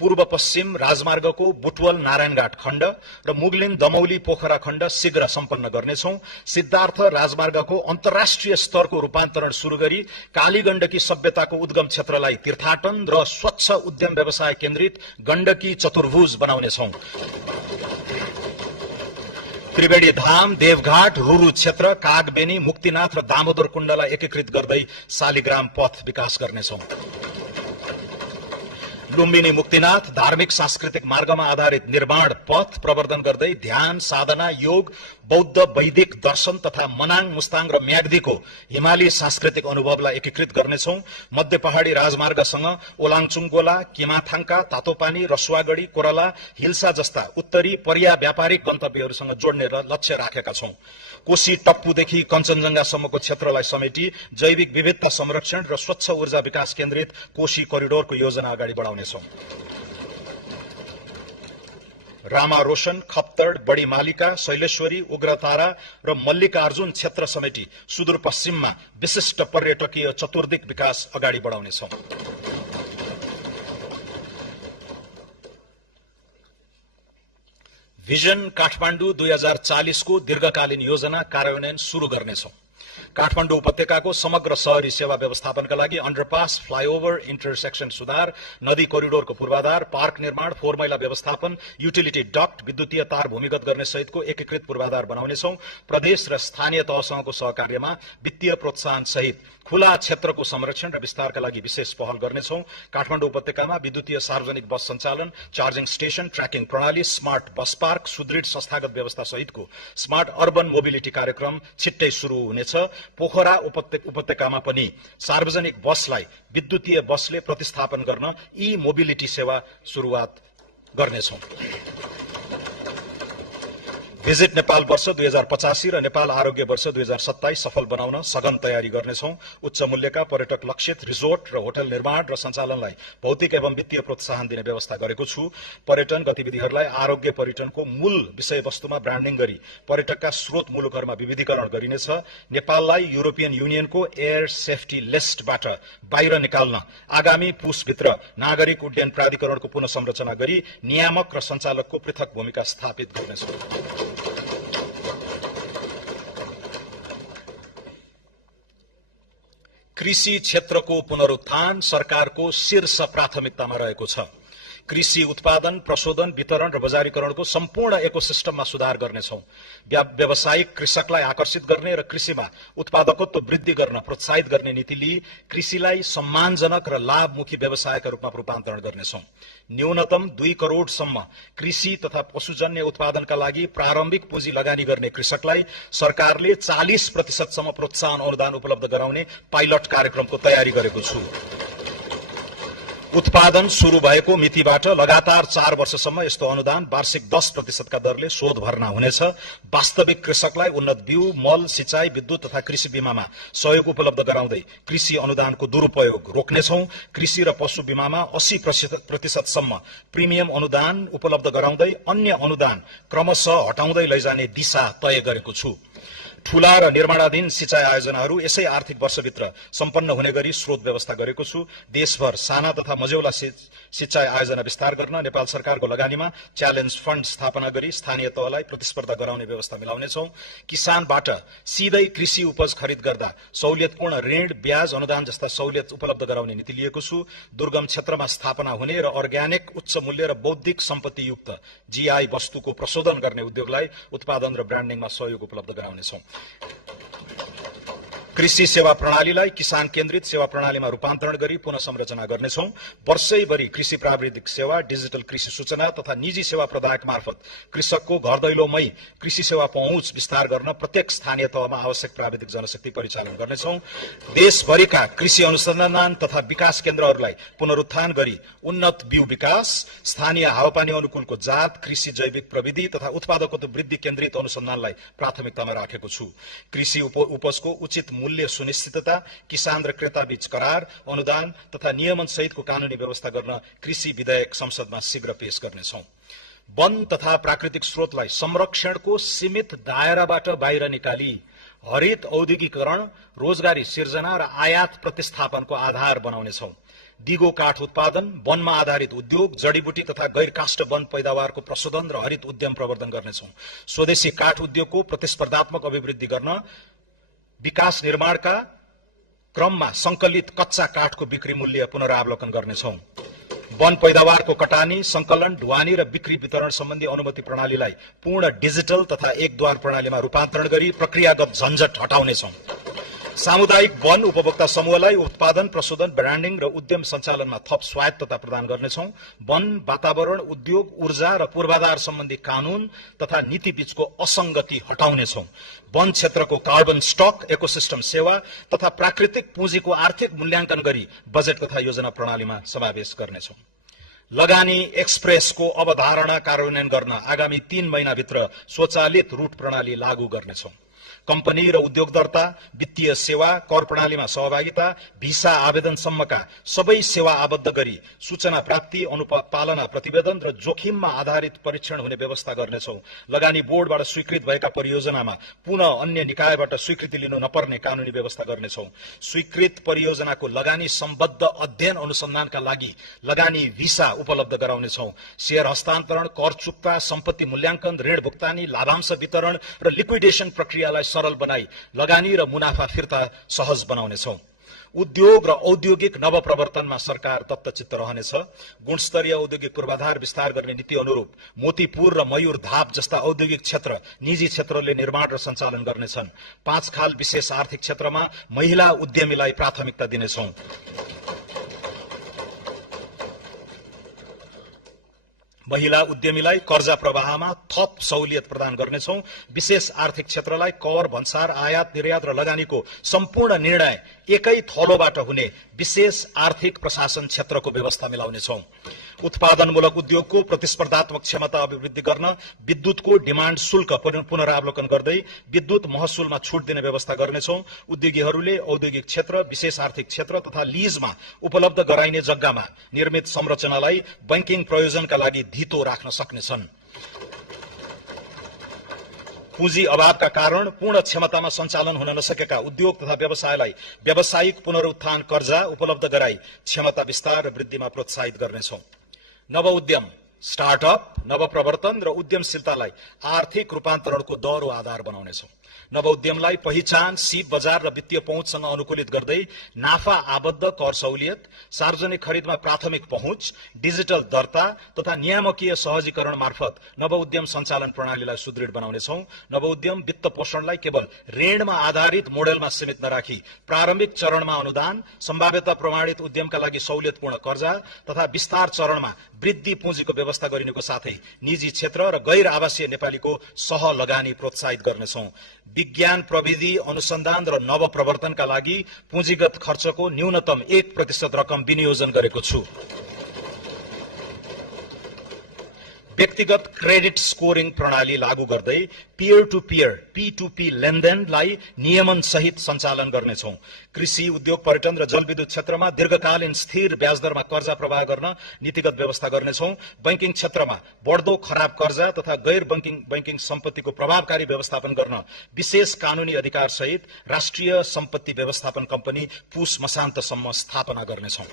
पूर्व पश्चिम राजमार्गको बुटवल नारायणघाट खण्ड र मुगलिन दमौली पोखरा खण्ड शीघ्र सम्पन्न गर्नेछौं। सिद्धार्थ राजमार्गको अन्तर्राष्ट्रिय स्तरको रूपान्तरण शुरू गरी कालीगण्डकी सभ्यताको उद्गम क्षेत्रलाई तीर्थाटन र स्वच्छ उद्यम व्यवसाय केन्द्रित गण्डकी चतुर्भुज बनाउनेछौं। त्रिवेणी धाम, देवघाट, रुरु क्षेत्र, कागबेनी, मुक्तिनाथ र दामोदर कुण्डलाई एकीकृत गर्दै शालिग्राम पथ विकास गर्नेछौं। लुम्बिनी मुक्तिनाथ धार्मिक सांस्कृतिक मार्गमा आधारित निर्माण पथ प्रवर्धन गर्दै ध्यान, साधना, योग, बौद्ध वैदिक दर्शन तथा मनाङ, मुस्ताङ र म्याग्दीको हिमाली सांस्कृतिक अनुभवलाई एकीकृत गर्नेछौं। मध्य पहाड़ी राजमार्गसँग ओलाङचुङगोला, किमाथाङका, तातोपानी, रसुवागढी, कोरला, हिल्सा जस्ता उत्तरी पर्या व्यापारिक गन्तव्यहरूसँग जोड्ने लक्ष्य राखेका छौं। कोशी टप्पूदेखि कञ्चनजंघासम्मको क्षेत्रलाई समेटी जैविक विविधता संरक्षण र स्वच्छ ऊर्जा विकास केन्द्रित कोशी कोरिडोरको योजना अगाडि बढाउनेछौं। रामा रोशन, खप्तड, बड़ी मालिका, शैलेश्वरी, उग्रतारा र मल्लिकार्जुन क्षेत्र समेटी सुदूरपश्चिममा विशिष्ट पर्यटकीय चतुर्दिक विकास अगाडि बढाउनेछौं। भिजन काठमाडौँ 2040 को दीर्घकालीन योजना कार्यान्वयन शुरू गर्नेछौं। काठमाडौँ उपत्यकाको समग्र शहरी सेवा व्यवस्थापनका लागि अन्डरपास, फ्लाइओभर, इन्टरसेक्सन सुधार, नदी कोरिडोरको पूर्वाधार, पार्क निर्माण, फोहोर मैला व्यवस्थापन, युटिलिटी डक्ट, विद्युतीय तार भूमिगत गर्ने सहितको एकीकृत पूर्वाधार बनाउनेछौं। प्रदेश र स्थानीय तहसँगको सहकार्यमा वित्तीय प्रोत्साहन सहित खुला क्षेत्रको संरक्षण र विस्तारका लागि विशेष पहल गर्नेछौं। काठमाडौँ उपत्यकामा विद्युतीय सार्वजनिक बस सञ्चालन, चार्जिङ स्टेशन, ट्र्याकिङ प्रणाली, स्मार्ट बस पार्क, सुदृढ संस्थागत व्यवस्था सहितको स्मार्ट अर्बन मोबिलिटी कार्यक्रम छिट्टै शुरू हुनेछ। पोखरा उपत्यकामा पनि सार्वजनिक बसलाई विद्युतीय बसले प्रतिस्थापन गर्न ई मोबिलिटी सेवा शुरूआत गर्नेछौं। भिजिट नेपाल वर्ष 2085 र नेपाल आरोग्य वर्ष 2027 सफल बनाउन सघन तयारी गर्नेछौं। उच्च मूल्यका पर्यटक लक्षित रिजोर्ट र होटल निर्माण र सञ्चालनलाई भौतिक एवं वित्तीय प्रोत्साहन दिने व्यवस्था गरेको छु। पर्यटन गतिविधिहरूलाई आरोग्य पर्यटनको मूल विषयवस्तुमा ब्रान्डिङ गरी पर्यटकका स्रोत मुलुकहरूमा विविधीकरण गरिनेछ। नेपाललाई युरोपियन युनियनको एयर सेफ्टी लिस्टबाट बाहिर निकाल्न आगामी पुसभित्र नागरिक उड्डयन प्राधिकरणको पुनः संरचना गरी नियामक र सञ्चालकको पृथक भूमिका स्थापित गर्नेछौं। कृषि क्षेत्रको पुनरुत्थान सरकारको शीर्ष प्राथमिकतामा रहेको छ। कृषि उत्पादन, प्रशोधन, वितरण र बजारीकरणको सम्पूर्ण इकोसिस्टममा सुधार गर्नेछौं। व्यावसायिक कृषकलाई आकर्षित गर्ने र कृषिमा उत्पादकत्व वृद्धि गर्न प्रोत्साहित गर्ने नीति लिई कृषिलाई सम्मानजनक र लाभमुखी व्यवसायका रूपमा रूपान्तरण गर्नेछौं। न्यूनतम 2 करोडसम्म कृषि तथा पशुजन्य उत्पादनका लागि प्रारम्भिक पुँजी लगानी गर्ने कृषकलाई सरकारले 40% सम्म प्रोत्साहन अनुदान उपलब्ध गराउने पाइलट कार्यक्रमको तयारी गरेको छु। उत्पादन सुरु भएको मितिबाट लगातार 4 वर्षसम्म यस्तो अनुदान वार्षिक 10% का दरले शोध भर्ना हुनेछ। वास्तविक कृषकलाई उन्नत बिउ, मल, सिंचाई, विद्युत तथा कृषि बीमामा सहयोग उपलब्ध गराउँदै कृषि अनुदानको दुरुपयोग रोक्नेछौं। कृषि र पशु बीमामा 80% सम्म प्रिमियम अनुदान उपलब्ध गराउँदै अन्य अनुदान क्रमशः हटाउँदै लैजाने दिशा तय गरेको छु। ठूला र निर्माणाधीन सिंचाई आयोजनाहरू यसै आर्थिक वर्षभित्र सम्पन्न हुने गरी स्रोत व्यवस्था गरेको छु। देशभर साना तथा मझौला सिंचाई आयोजना विस्तार गर्न नेपाल सरकारको लगानीमा च्यालेन्ज फण्ड स्थापना गरी स्थानीय तहलाई प्रतिस्पर्धा गराउने व्यवस्था मिलाउनेछौं। किसानबाट सिधै कृषि उपज खरिद गर्दा सहुलियतपूर्ण ऋण, ब्याज, अनुदान जस्ता सहुलियत उपलब्ध गराउने नीति लिएको छु। दुर्गम क्षेत्रमा स्थापना हुने र अर्ग्यानिक, उच्च मूल्य र बौद्धिक सम्पत्ति युक्त जीआई वस्तुको प्रशोधन गर्ने उद्योगलाई उत्पादन र ब्रान्डिङमा सहयोग उपलब्ध गराउनेछौं। कृषि सेवा प्रणालीलाई किसान केन्द्रित सेवा प्रणालीमा रूपान्तरण गरी पुनः संरचना गर्नेछौं। वर्षैभरि कृषि प्राविधिक सेवा, डिजिटल कृषि सूचना तथा निजी सेवा प्रदायक मार्फत कृषकको घर दैलोमै कृषि सेवा पहुँच विस्तार गर्न प्रत्येक स्थानीय तहमा आवश्यक प्राविधिक जनशक्ति परिचालन गर्नेछौं। देशभरिका कृषि अनुसन्धान तथा विकास केन्द्रहरूलाई पुनरुत्थान गरी उन्नत बिउ विकास, स्थानीय हावापानी अनुकूलको जात, कृषि जैविक प्रविधि तथा उत्पादकत्व वृद्धि केन्द्रित अनुसन्धानलाई प्राथमिकतामा राखेको छु। कृषि उपजको उचित मूल्य सुनिश्चितता, किसान र क्रेता बीच करार, अनुदान तथा नियमन सहितको कानूनी व्यवस्था गर्न कृषि विधेयक संसदमा शीघ्र पेश गर्नेछौं। वन तथा प्राकृतिक स्रोतलाई संरक्षणको सीमित दायराबाट बाहिर निकाली हरित औद्योगिकीकरण, रोजगारी सिर्जना र आयात प्रतिस्थापनको आधार बनाउनेछौं। दिगो काठ उत्पादन, वनमा आधारित उद्योग, जडीबुटी तथा गैर काष्ठ वन पैदावारको प्रशोधन र हरित उद्यम प्रवर्धन गर्नेछौं। स्वदेशी काठ उद्योगको प्रतिस्पर्धात्मक अभिवृद्धि गर्न विकास निर्माणका क्रममा संकलित कच्चा काठको बिक्री मूल्य पुनरावलोकन गर्नेछौं। वन पैदावारको कटानी, संकलन, ढुवानी र बिक्री वितरण सम्बन्धी अनुमति प्रणालीलाई पूर्ण डिजिटल तथा एकद्वार प्रणालीमा रूपान्तरण गरी प्रक्रियागत झन्झट हटाउनेछौं। सामुदायिक वन उपभोक्ता समूहलाई उत्पादन, प्रशोधन, ब्रान्डिङ र उद्यम सञ्चालनमा थप स्वायत्तता प्रदान गर्नेछौं। वन, वातावरण, उद्योग, ऊर्जा र पूर्वाधार सम्बन्धी कानून तथा नीति बीचको असंगति हटाउनेछौं। वन क्षेत्रको कार्बन स्टक, इकोसिस्टम सेवा तथा प्राकृतिक पुँजीको आर्थिक मूल्याङ्कन गरी बजेट तथा योजना प्रणालीमा समावेश गर्नेछौं। लगानी एक्सप्रेसको अवधारणा कार्यान्वयन गर्न आगामी 3 महिनाभित्र स्वचालित रूट प्रणाली लागू गर्नेछौं। कम्पनी र उद्योग दर्ता, वित्तीय सेवा, कर प्रणालीमा सहभागिता, भिसा आवेदनसम्मका सबै सेवा आबद्ध गरी सूचना प्राप्ति, अनुपालना प्रतिवेदन र जोखिममा आधारित परीक्षण हुने व्यवस्था गर्नेछौं। लगानी बोर्डबाट स्वीकृत भएका परियोजनामा पुनः अन्य निकायबाट स्वीकृति लिनु नपर्ने कानूनी व्यवस्था गर्नेछौं। स्वीकृत परियोजनाको लगानी सम्बद्ध अध्ययन अनुसन्धानका लागि लगानी भिसा उपलब्ध गराउनेछौं। शेयर हस्तान्तरण, कर चुक्ता, सम्पत्ति मूल्याङ्कन, ऋण भुक्तानी, लाभांश वितरण र लिक्विडेशन प्रक्रियालाई सरल बनाई लगानी र मुनाफा फिर्ता सहज बनाउनेछौं। उद्योग र औद्योगिक नवप्रवर्तनमा सरकार दत्तचित्त रहनेछ। गुणस्तरीय औद्योगिक पूर्वाधार विस्तार गर्ने नीति अनुरूप मोतीपुर र मयूर धाप जस्ता औद्योगिक क्षेत्र निजी क्षेत्रले निर्माण र सञ्चालन गर्नेछन्। 5 खाल विशेष आर्थिक क्षेत्रमा महिला उद्यमीलाई प्राथमिकता दिनेछौं। महिला उद्यमीलाई कर्जा प्रवाहमा थप सहुलियत प्रदान गर्नेछौं। विशेष आर्थिक क्षेत्रलाई कर, भन्सार, आयात निर्यात र लगानीको सम्पूर्ण निर्णय एकै थलोबाट हुने विशेष आर्थिक प्रशासन क्षेत्रको व्यवस्था मिलाउनेछौं। उत्पादनमूलक उद्योगको प्रतिस्पर्धात्मक क्षमता अभिवृद्धि गर्न विद्युतको डिमाण्ड शुल्क पुनरावलोकन गर्दै विद्युत महसुलमा छुट दिने व्यवस्था गर्नेछौं। उद्योगीहरूले औद्योगिक क्षेत्र, विशेष आर्थिक क्षेत्र तथा लीजमा उपलब्ध गराइने जग्गामा निर्मित संरचनालाई बैंकिङ प्रयोजनका लागि धितो राख्न सक्नेछन्। पुँजी अभावका कारण पूर्ण क्षमतामा सञ्चालन हुन नसकेका उद्योग तथा व्यवसायलाई व्यावसायिक पुनरुत्थान कर्जा उपलब्ध गराई क्षमता विस्तार र वृद्धिमा प्रोत्साहित गर्नेछौं। नव उद्यम, स्टार्टअप, नवप्रवर्तन र उद्यमशीलतालाई आर्थिक रूपान्तरणको दह्रो आधार बनाउनेछौं। नव उद्यमलाई पहिचान, सीप बजार र वित्तीय पहुँचसँग अनुकूलित गर्दै नाफा आबद्ध कर सहुलियत, सार्वजनिक खरिदमा प्राथमिक पहुँच, डिजिटल दर्ता तथा नियामकीय सहजीकरण मार्फत नव उद्यम सञ्चालन प्रणालीलाई सुदृढ बनाउनेछौं। नव उद्यम वित्त पोषणलाई केवल ऋणमा आधारित मोडेलमा सीमित नराखी प्रारम्भिक चरणमा अनुदान, सम्भाव्यता प्रमाणित उद्यमका लागि सहुलियतपूर्ण कर्जा तथा विस्तार चरणमा वृद्धि पुँजीको व्यवस्था गरिनुको साथै निजी क्षेत्र र गैर आवासीय नेपालीको सह लगानी प्रोत्साहित गर्नेछौं। विज्ञान प्रविधि अनुसन्धान र नवप्रवर्तनका लागि पुँजीगत खर्चको न्यूनतम 1% रकम विनियोजन गरेको छु। व्यक्तिगत क्रेडिट स्कोरिङ प्रणाली लागू गर्दै पियर टु पियर P2P लेनदेनलाई नियमन सहित सञ्चालन गर्नेछौं। कृषि, उद्योग, पर्यटन र जलविद्युत क्षेत्रमा दीर्घकालीन स्थिर ब्याज दरमा कर्जा प्रवाह गर्न नीतिगत व्यवस्था गर्नेछौं। बैंकिङ क्षेत्रमा बढ्दो खराब कर्जा तथा गैर बैंकिङ सम्पत्तिको प्रभावकारी व्यवस्थापन गर्न विशेष कानूनी अधिकार सहित राष्ट्रिय सम्पत्ति व्यवस्थापन कम्पनी पुस मसान्तसम्म स्थापना गर्नेछौं।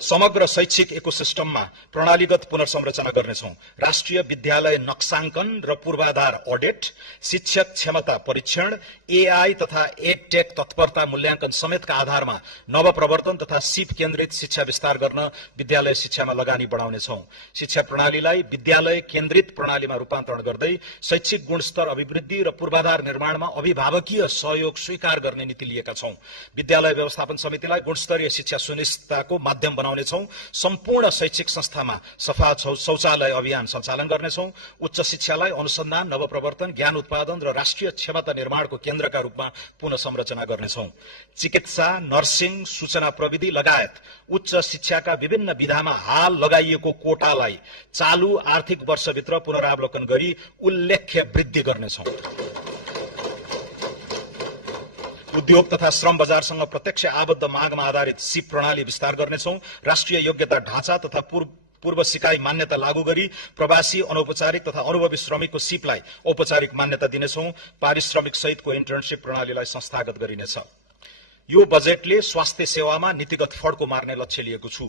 समग्र शैक्षिक इकोसिस्टममा प्रणालीगत पुनर्संरचना गर्नेछौं। राष्ट्रिय विद्यालय नक्साङ्कन र पूर्वाधार अडिट, शिक्षक क्षमता परीक्षण, एआई तथा एडटेक तत्परता मूल्याङ्कन समेतका आधारमा नवप्रवर्तन तथा सिप केन्द्रित शिक्षा विस्तार गर्न विद्यालय शिक्षामा लगानी बढाउनेछौं। शिक्षा प्रणालीलाई विद्यालय केन्द्रित प्रणालीमा रूपान्तरण गर्दै शैक्षिक गुणस्तर अभिवृद्धि र पूर्वाधार निर्माणमा अभिभावकीय सहयोग स्वीकार गर्ने नीति लिएका छौं। विद्यालय व्यवस्थापन समितिलाई गुणस्तरीय शिक्षा सुनिश्चितताको माध्यम बनाउनेछौं। सम्पूर्ण शैक्षिक संस्थामा सफा शौचालय अभियान सञ्चालन गर्नेछौं। उच्च शिक्षालाई अनुसन्धान, नवप्रवर्तन, ज्ञान उत्पादन र राष्ट्रिय क्षमता निर्माणको केन्द्रका रूपमा पुनः संरचना गर्नेछौं। चिकित्सा, नर्सिङ, सूचना प्रविधि लगायत उच्च शिक्षाका विभिन्न विधामा हाल लगाइएको कोटालाई चालू आर्थिक वर्षभित्र पुनरावलोकन गरी उल्लेख्य वृद्धि गर्नेछौं। उद्योग तथा श्रम बजारसँग प्रत्यक्ष आबद्ध मागमा आधारित सिप प्रणाली विस्तार गर्नेछौं। राष्ट्रिय योग्यता ढाँचा तथा पूर्व सिकाइ मान्यता लागू गरी प्रवासी, अनौपचारिक तथा अनुभवी श्रमिकको सिपलाई औपचारिक मान्यता दिनेछौं। पारिश्रमिक सहितको इन्टर्नशिप प्रणालीलाई संस्थागत गरिनेछ। यो बजेटले स्वास्थ्य सेवामा नीतिगत फड्को मार्ने लक्ष्य लिएको छु।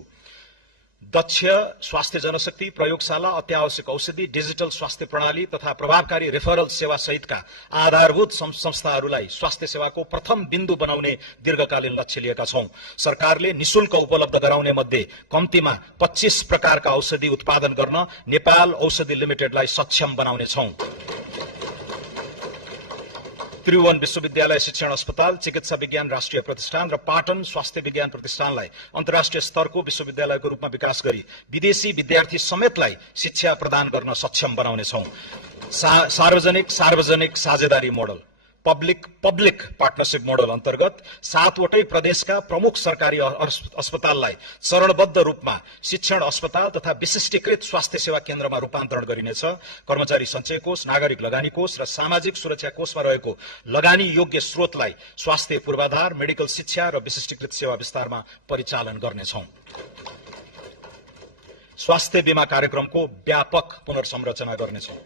दक्ष स्वास्थ्य जनशक्ति, प्रयोगशाला, अत्यावश्यक औषधि, डिजिटल स्वास्थ्य प्रणाली तथा प्रभावकारी रेफरल सेवा सहितका आधारभूत संस्थाहरूलाई स्वास्थ्य सेवाको प्रथम बिन्दु बनाउने दीर्घकालीन लक्ष्य लिएका छौं। सरकारले निशुल्क उपलब्ध गराउने मध्ये कम्तीमा 25 प्रकारका औषधि उत्पादन गर्न नेपाल औषधि लिमिटेडलाई सक्षम बनाउनेछौं। त्रिभुवन विश्वविद्यालय शिक्षण अस्पताल, चिकित्सा विज्ञान राष्ट्रिय प्रतिष्ठान र पाटन स्वास्थ्य विज्ञान प्रतिष्ठानलाई अन्तर्राष्ट्रिय स्तरको विश्वविद्यालयको रूपमा विकास गरी विदेशी विद्यार्थी समेतलाई शिक्षा प्रदान गर्न सक्षम बनाउनेछौं। सार्वजनिक साझेदारी मोडल, पब्लिक पार्टनरशिप मोडल अन्तर्गत 7 वटै प्रदेशका प्रमुख सरकारी अस्पताललाई चरणबद्ध रूपमा शिक्षण अस्पताल तथा विशिष्टीकृत स्वास्थ्य सेवा केन्द्रमा रूपान्तरण गरिनेछ। कर्मचारी सञ्चय कोष, नागरिक लगानी कोष र सामाजिक सुरक्षा कोषमा रहेको लगानी योग्य स्रोतलाई स्वास्थ्य पूर्वाधार, मेडिकल शिक्षा र विशिष्टीकृत सेवा विस्तारमा परिचालन गर्नेछौं। स्वास्थ्य बीमा कार्यक्रमको व्यापक पुनर्संरचना गर्नेछौं।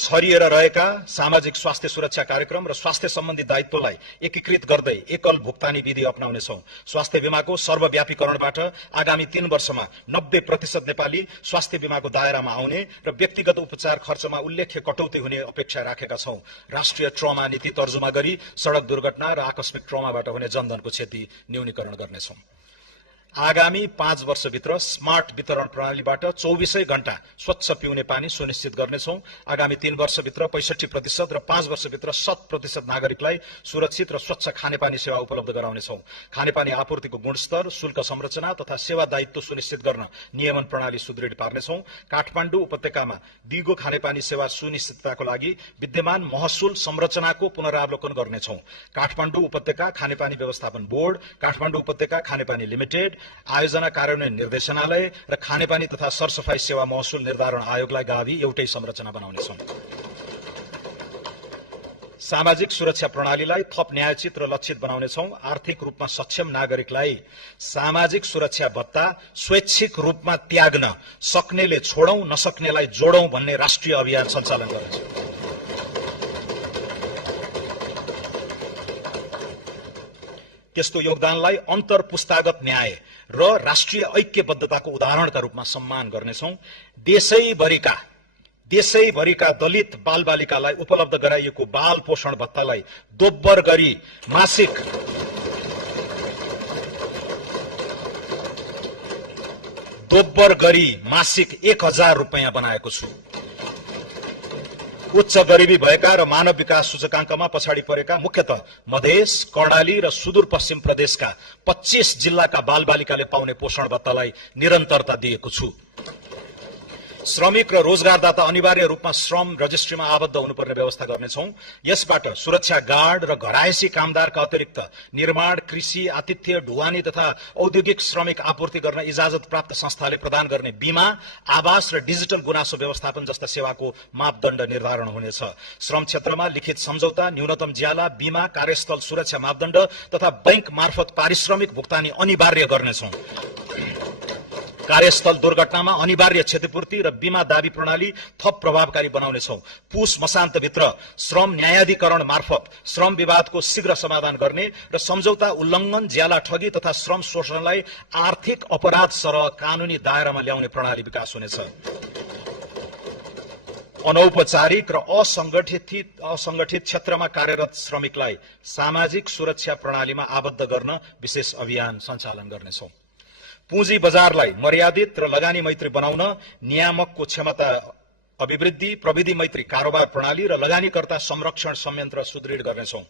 छरिएर रहेका सामाजिक स्वास्थ्य सुरक्षा कार्यक्रम र स्वास्थ्य सम्बन्धी दायित्वलाई एकीकृत गर्दै एकल भुक्तानी विधि अपनाउनेछौं। स्वास्थ्य बीमाको सर्वव्यापीकरणबाट आगामी 3 वर्षमा 90% नेपाली स्वास्थ्य बीमाको दायरामा आउने र व्यक्तिगत उपचार खर्चमा उल्लेख्य कटौती हुने अपेक्षा राखेका छौं। राष्ट्रिय ट्रमा नीति तर्जुमा गरी सड़क दुर्घटना र आकस्मिक ट्रमाबाट हुने जनधनको क्षति न्यूनीकरण गर्नेछौं। आगामी 5 वर्षभित्र स्मार्ट वितरण प्रणालीबाट 24 घण्टा स्वच्छ पिउने पानी सुनिश्चित गर्नेछौं। आगामी 3 वर्षभित्र 65% र 5 वर्षभित्र 100% नागरिकलाई सुरक्षित र स्वच्छ खानेपानी सेवा उपलब्ध गराउनेछौं। खानेपानी आपूर्तिको गुणस्तर, शुल्क संरचना तथा सेवा दायित्व सुनिश्चित गर्न नियमन प्रणाली सुदृढ पार्नेछौं। काठमाडौँ उपत्यकामा दिगो खानेपानी सेवा सुनिश्चितताको लागि विद्यमान महसुल संरचनाको पुनरावलोकन गर्नेछौं। काठमाडौँ उपत्यका खानेपानी व्यवस्थापन बोर्ड, काठमाडौँ उपत्यका खानेपानी लिमिटेड, आयोजना कार्यान्वयन निर्देशनालय र खानेपानी तथा सरसफाई सेवा महसुल निर्धारण आयोगलाई गाभी एउटै संरचना बनाउनेछौं। सामाजिक सुरक्षा प्रणालीलाई थप न्यायोचित र लक्षित बनाउनेछौं। आर्थिक रूपमा सक्षम नागरिकलाई सामाजिक सुरक्षा भत्ता स्वैच्छिक रूपमा त्याग्न सक्नेले छोडौं, नसक्नेलाई जोडौं भन्ने राष्ट्रिय अभियान सञ्चालन गर्नेछौं। त्यस्तो योगदानलाई अन्तर पुस्तागत न्याय र राष्ट्रिय ऐक्यबद्धताको उदाहरणका रूपमा सम्मान गर्नेछौं। देशैभरिका दलित बालबालिकालाई उपलब्ध गराइएको बाल पोषण भत्तालाई दोब्बर गरी मासिक 1000 रुपैयाँ बनाएको छु। उच्च गरिबी भएका र मानव विकास सूचकाङ्कमा पछाडि परेका मुख्यतः मधेस, कर्णाली र सुदूरपश्चिम प्रदेशका 25 जिल्लाका बालबालिकाले पाउने पोषण भत्तालाई निरन्तरता दिएको छु। श्रमिक र रोजगारदाता अनिवार्य रूपमा श्रम रजिस्ट्रीमा आबद्ध हुनुपर्ने व्यवस्था गर्नेछौं। यसबाट सुरक्षा गार्ड र घरायसी कामदारका अतिरिक्त निर्माण, कृषि, आतिथ्य, ढुवानी तथा औद्योगिक श्रमिक आपूर्ति गर्न इजाजत प्राप्त संस्थाले प्रदान गर्ने बीमा, आवास र डिजिटल गुनासो व्यवस्थापन जस्ता सेवाको मापदण्ड निर्धारण हुनेछ। श्रम क्षेत्रमा लिखित सम्झौता, न्यूनतम ज्याला, बीमा, कार्यस्थल सुरक्षा मापदण्ड तथा बैंक मार्फत पारिश्रमिक भुक्तानी अनिवार्य गर्नेछौं। कार्यस्थल दुर्घटनामा अनिवार्य क्षतिपूर्ति र बीमा दावी प्रणाली थप प्रभावकारी बनाउनेछौं। पुष मसान्तभित्र श्रम न्यायाधिकरण मार्फत श्रम विवादको शीघ्र समाधान गर्ने र सम्झौता उल्लङ्घन, ज्याला ठगी तथा श्रम शोषणलाई आर्थिक अपराध सरह कानूनी दायरामा ल्याउने प्रणाली विकास हुनेछ। अनौपचारिक र असंगठित क्षेत्रमा कार्यरत श्रमिकलाई सामाजिक सुरक्षा प्रणालीमा आबद्ध गर्न विशेष अभियान सञ्चालन गर्नेछौं। पुँजी बजारलाई मर्यादित र लगानी मैत्री बनाउन नियामकको क्षमता अभिवृद्धि, प्रविधि मैत्री कारोबार प्रणाली र लगानीकर्ता संरक्षण संयन्त्र सुदृढ गर्नेछौं।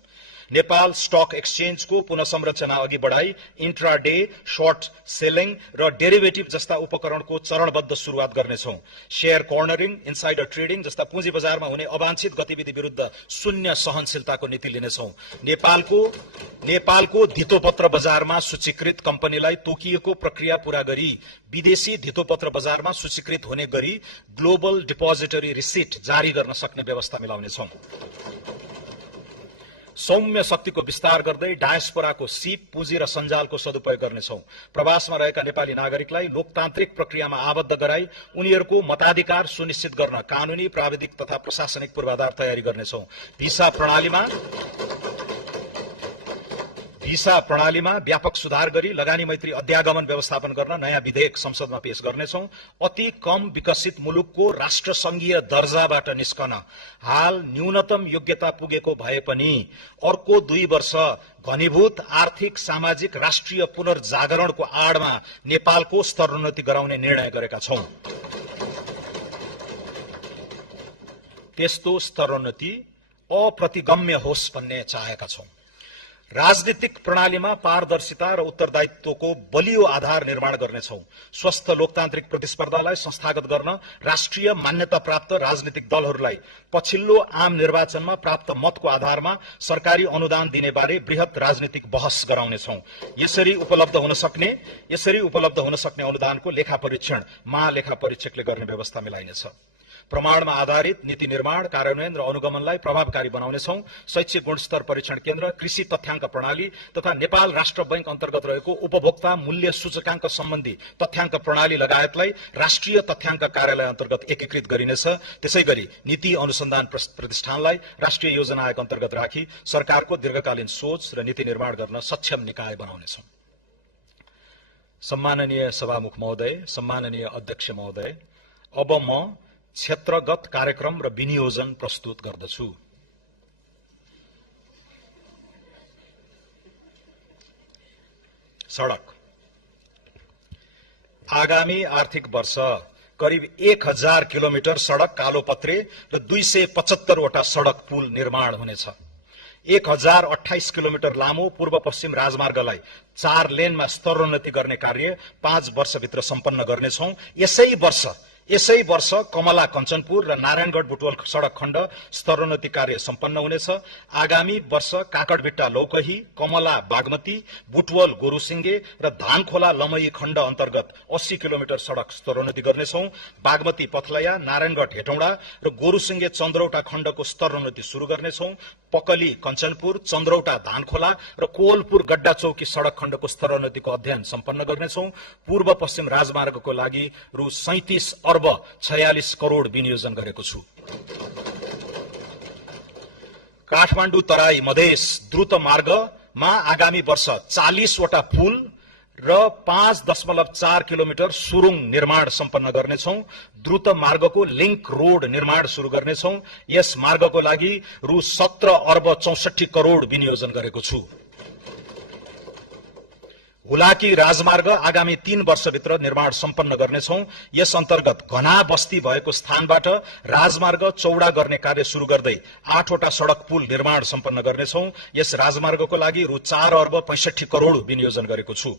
नेपाल स्टक एक्सचेन्जको पुनः संरचना अघि बढाई इन्ट्राडे, शर्ट सेलिङ र डेरिभेटिभ जस्ता उपकरणको चरणबद्ध सुरुवात गर्नेछौं। शेयर कर्नरिङ, इनसाइडर ट्रेडिङ जस्ता पुँजी बजारमा हुने अवांछित गतिविधि विरुद्ध शून्य सहनशीलताको नीति लिनेछौं। नेपालको धितोपत्र बजारमा सूचीकृत कम्पनीलाई तोकिएको प्रक्रिया पूरा गरी विदेशी धितोपत्र बजारमा सूचीकृत हुने गरी ग्लोबल डिपोजिटरी रिसिट जारी गर्न सक्ने व्यवस्था मिलाउनेछौं। सौम्य शक्तिको विस्तार गर्दै डायस्पोराको सिप, पुँजी र सञ्जालको सदुपयोग गर्नेछौं। प्रवासमा रहेका नेपाली नागरिकलाई लोकतान्त्रिक प्रक्रियामा आबद्ध गराई उनीहरूको मताधिकार सुनिश्चित गर्न कानूनी, प्राविधिक तथा प्रशासनिक पूर्वाधार तयारी गर्नेछौं। भिसा प्रणालीमा व्यापक सुधार गरी लगानी मैत्री अध्यागमन व्यवस्थापन गर्न नयाँ विधेयक संसदमा पेश गर्नेछौं। अति कम विकसित मुलुकको राष्ट्रसंघीय दर्जाबाट निस्कन हाल न्यूनतम योग्यता पुगेको भए पनि अर्को 2 वर्ष घनीभूत आर्थिक, सामाजिक, राष्ट्रिय पुनर्जागरणको आडमा नेपालको स्तरोन्नति गराउने निर्णय गरेका छौं। त्यस्तो स्तरोन्नति अप्रतिगम्य होस् भन्ने चाहेका छौं। राजनीतिक प्रणालीमा पारदर्शिता र उत्तरदायित्वको बलियो आधार निर्माण गर्नेछौं। स्वस्थ लोकतान्त्रिक प्रतिस्पर्धालाई संस्थागत गर्न राष्ट्रिय मान्यता प्राप्त राजनीतिक दलहरूलाई पछिल्लो आम निर्वाचनमा प्राप्त मतको आधारमा सरकारी अनुदान दिने बारे बृहत राजनीतिक बहस गराउनेछौं। यसरी उपलब्ध हुन सक्ने अनुदानको लेखा परीक्षण महालेखा परीक्षकले गर्ने व्यवस्था मिलाइनेछ। प्रमाणमा आधारित नीति निर्माण, कार्यान्वयन र अनुगमनलाई प्रभावकारी बनाउनेछौं। शैक्षिक गुणस्तर परीक्षण केन्द्र, कृषि तथ्याङ्क प्रणाली तथा नेपाल राष्ट्र बैंक अन्तर्गत रहेको उपभोक्ता मूल्य सूचकाङ्क सम्बन्धी तथ्याङ्क प्रणाली लगायतलाई राष्ट्रिय तथ्याङ्क कार्यालय अन्तर्गत एकीकृत गरिनेछ। त्यसैगरी नीति अनुसन्धान प्रतिष्ठानलाई राष्ट्रिय योजना आयोग अन्तर्गत राखी सरकारको दीर्घकालीन सोच र नीति निर्माण गर्न सक्षम निकाय बनाउनेछौं। सम्माननीय सभामुख महोदय, सम्माननीय अध्यक्ष महोदय, अब म क्षेत्रगत कार्यक्रम र विनियोजन प्रस्तुत गर्दछु। सडक आगामी आर्थिक वर्ष करिब 1000 किलोमिटर सडक कालोपत्रे र 275 वटा सडक पुल निर्माण हुनेछ। 1028 किलोमिटर लामो पूर्व पश्चिम राजमार्गलाई 4 लेनमा स्तरोन्नति गर्ने कार्य 5 वर्षभित्र सम्पन्न गर्नेछौं। यसै वर्ष कमला कञ्चनपुर र नारायणगढ बुटवल सडक खण्ड स्तरोन्नति कार्य सम्पन्न हुनेछ। आगामी वर्ष काकडभिट्टा लौकही, कमला बागमती, बुटवल गोरुसिंगे र धानखोला लमही खण्ड अन्तर्गत 80 किलोमिटर सडक स्तरोन्नति गर्नेछौं। बागमती पथलया, नारायणगढ हेटौँडा र गोरुसिंगे चन्द्रौटा खण्डको स्तरोन्नति शुरू गर्नेछौं। पकली कञ्चनपुर, चन्द्रौटा धानखोला र कोवलपुर गड्डा चौकी सडक खण्डको स्तरोन्नतिको अध्ययन सम्पन्न गर्नेछौं। पूर्व पश्चिम राजमार्गको लागि रु 37 अर्ब 46 करोड विनियोजन गरेको छु। काठमाडौँ तराई मधेस द्रुत मार्गमा आगामी वर्ष 40 वटा पुल र 5.4 किलोमिटर सुरुङ निर्माण सम्पन्न गर्नेछौं। द्रुत मार्गको लिंक रोड निर्माण शुरू गर्नेछौं। यस मार्गको लागि रु 17 अर्ब 64 करोड विनियोजन गरेको छु। हुलाकी राजमार्ग आगामी 3 वर्षभित्र निर्माण सम्पन्न गर्नेछौं। यस अन्तर्गत घना बस्ती भएको स्थानबाट राजमार्ग चौडा गर्ने कार्य शुरू गर्दै 8 वटा सडक पुल निर्माण सम्पन्न गर्नेछौं। यस राजमार्गको लागि रु 4 अर्ब 65 करोड विनियोजन गरेको छु।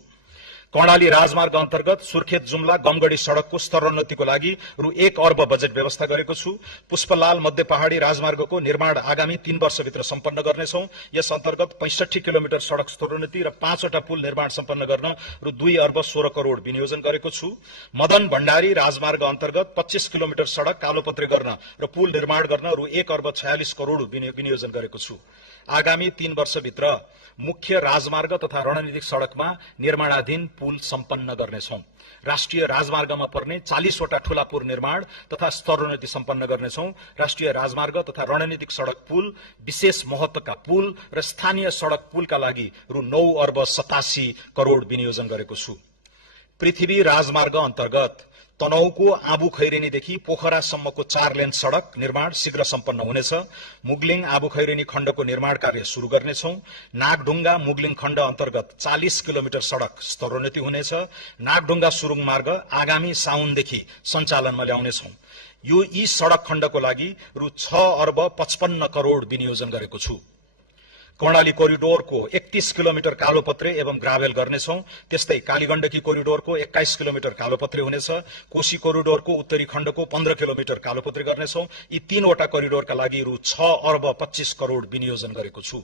कर्णाली राजमार्ग अन्तर्गत सुर्खेत जुम्ला गमगढी सड़कको स्तरोन्नतिको लागि रु 1 अर्ब बजेट व्यवस्था गरेको छु। पुष्पलाल मध्य पहाड़ी राजमार्गको निर्माण आगामी 3 वर्षभित्र सम्पन्न गर्नेछौं। यस अन्तर्गत 65 किलोमिटर सड़क स्तरोन्नति र 5 वटा पुल निर्माण सम्पन्न गर्न रु 2 अर्ब 16 करोड़ विनियोजन गरेको छु। मदन भण्डारी राजमार्ग अन्तर्गत 25 किलोमिटर सड़क कालोपत्री गर्न र पुल निर्माण गर्न रु 1 अर्ब 46 करोड़ विनियोजन गरेको छु। आगामी 3 वर्षभित्र मुख्य राजमार्ग तथा रणनीतिक सड़कमा निर्माणाधीन पुल सम्पन्न गर्नेछौं। राष्ट्रिय राजमार्गमा पर्ने 40 वटा ठूला पुल निर्माण तथा स्तरोन्नति सम्पन्न गर्नेछौं। राष्ट्रिय राजमार्ग तथा रणनीतिक सड़क पुल, विशेष महत्वका पुल र स्थानीय सड़क पुलका लागि रु 9 अर्ब 87 करोड़ विनियोजन गरेको छु। पृथ्वी राजमार्ग अन्तर्गत तनहुको आबु खैरेनीदेखि पोखरासम्मको 4 लेन सड़क निर्माण शीघ्र सम्पन्न हुनेछ। मुगलिङ आबु खैरेनी खण्डको निर्माण कार्य शुरू गर्नेछौं। नागढुङ्गा मुगलिङ खण्ड अन्तर्गत 40 किलोमिटर सड़क स्तरोन्नति हुनेछ। नागढुङ्गा सुरुङ मार्ग आगामी साउनदेखि सञ्चालनमा ल्याउनेछौं। यी सड़क खण्डको लागि रु 6 अर्ब 55 करोड़ विनियोजन गरेको छु। कर्णाली कोरिडोरको 31 किलोमिटर कालोपत्रे एवं ग्राभेल गर्नेछौं। त्यस्तै कालीगण्डकी कोरिडोरको 21 किलोमिटर कालोपत्रे हुनेछ। कोशी कोरिडोरको उत्तरी खण्डको 15 किलोमिटर कालोपत्रे गर्नेछौं। यी 3 वटा कोरिडोरका लागि रु 6 अर्ब 25 करोड़ विनियोजन गरेको छु।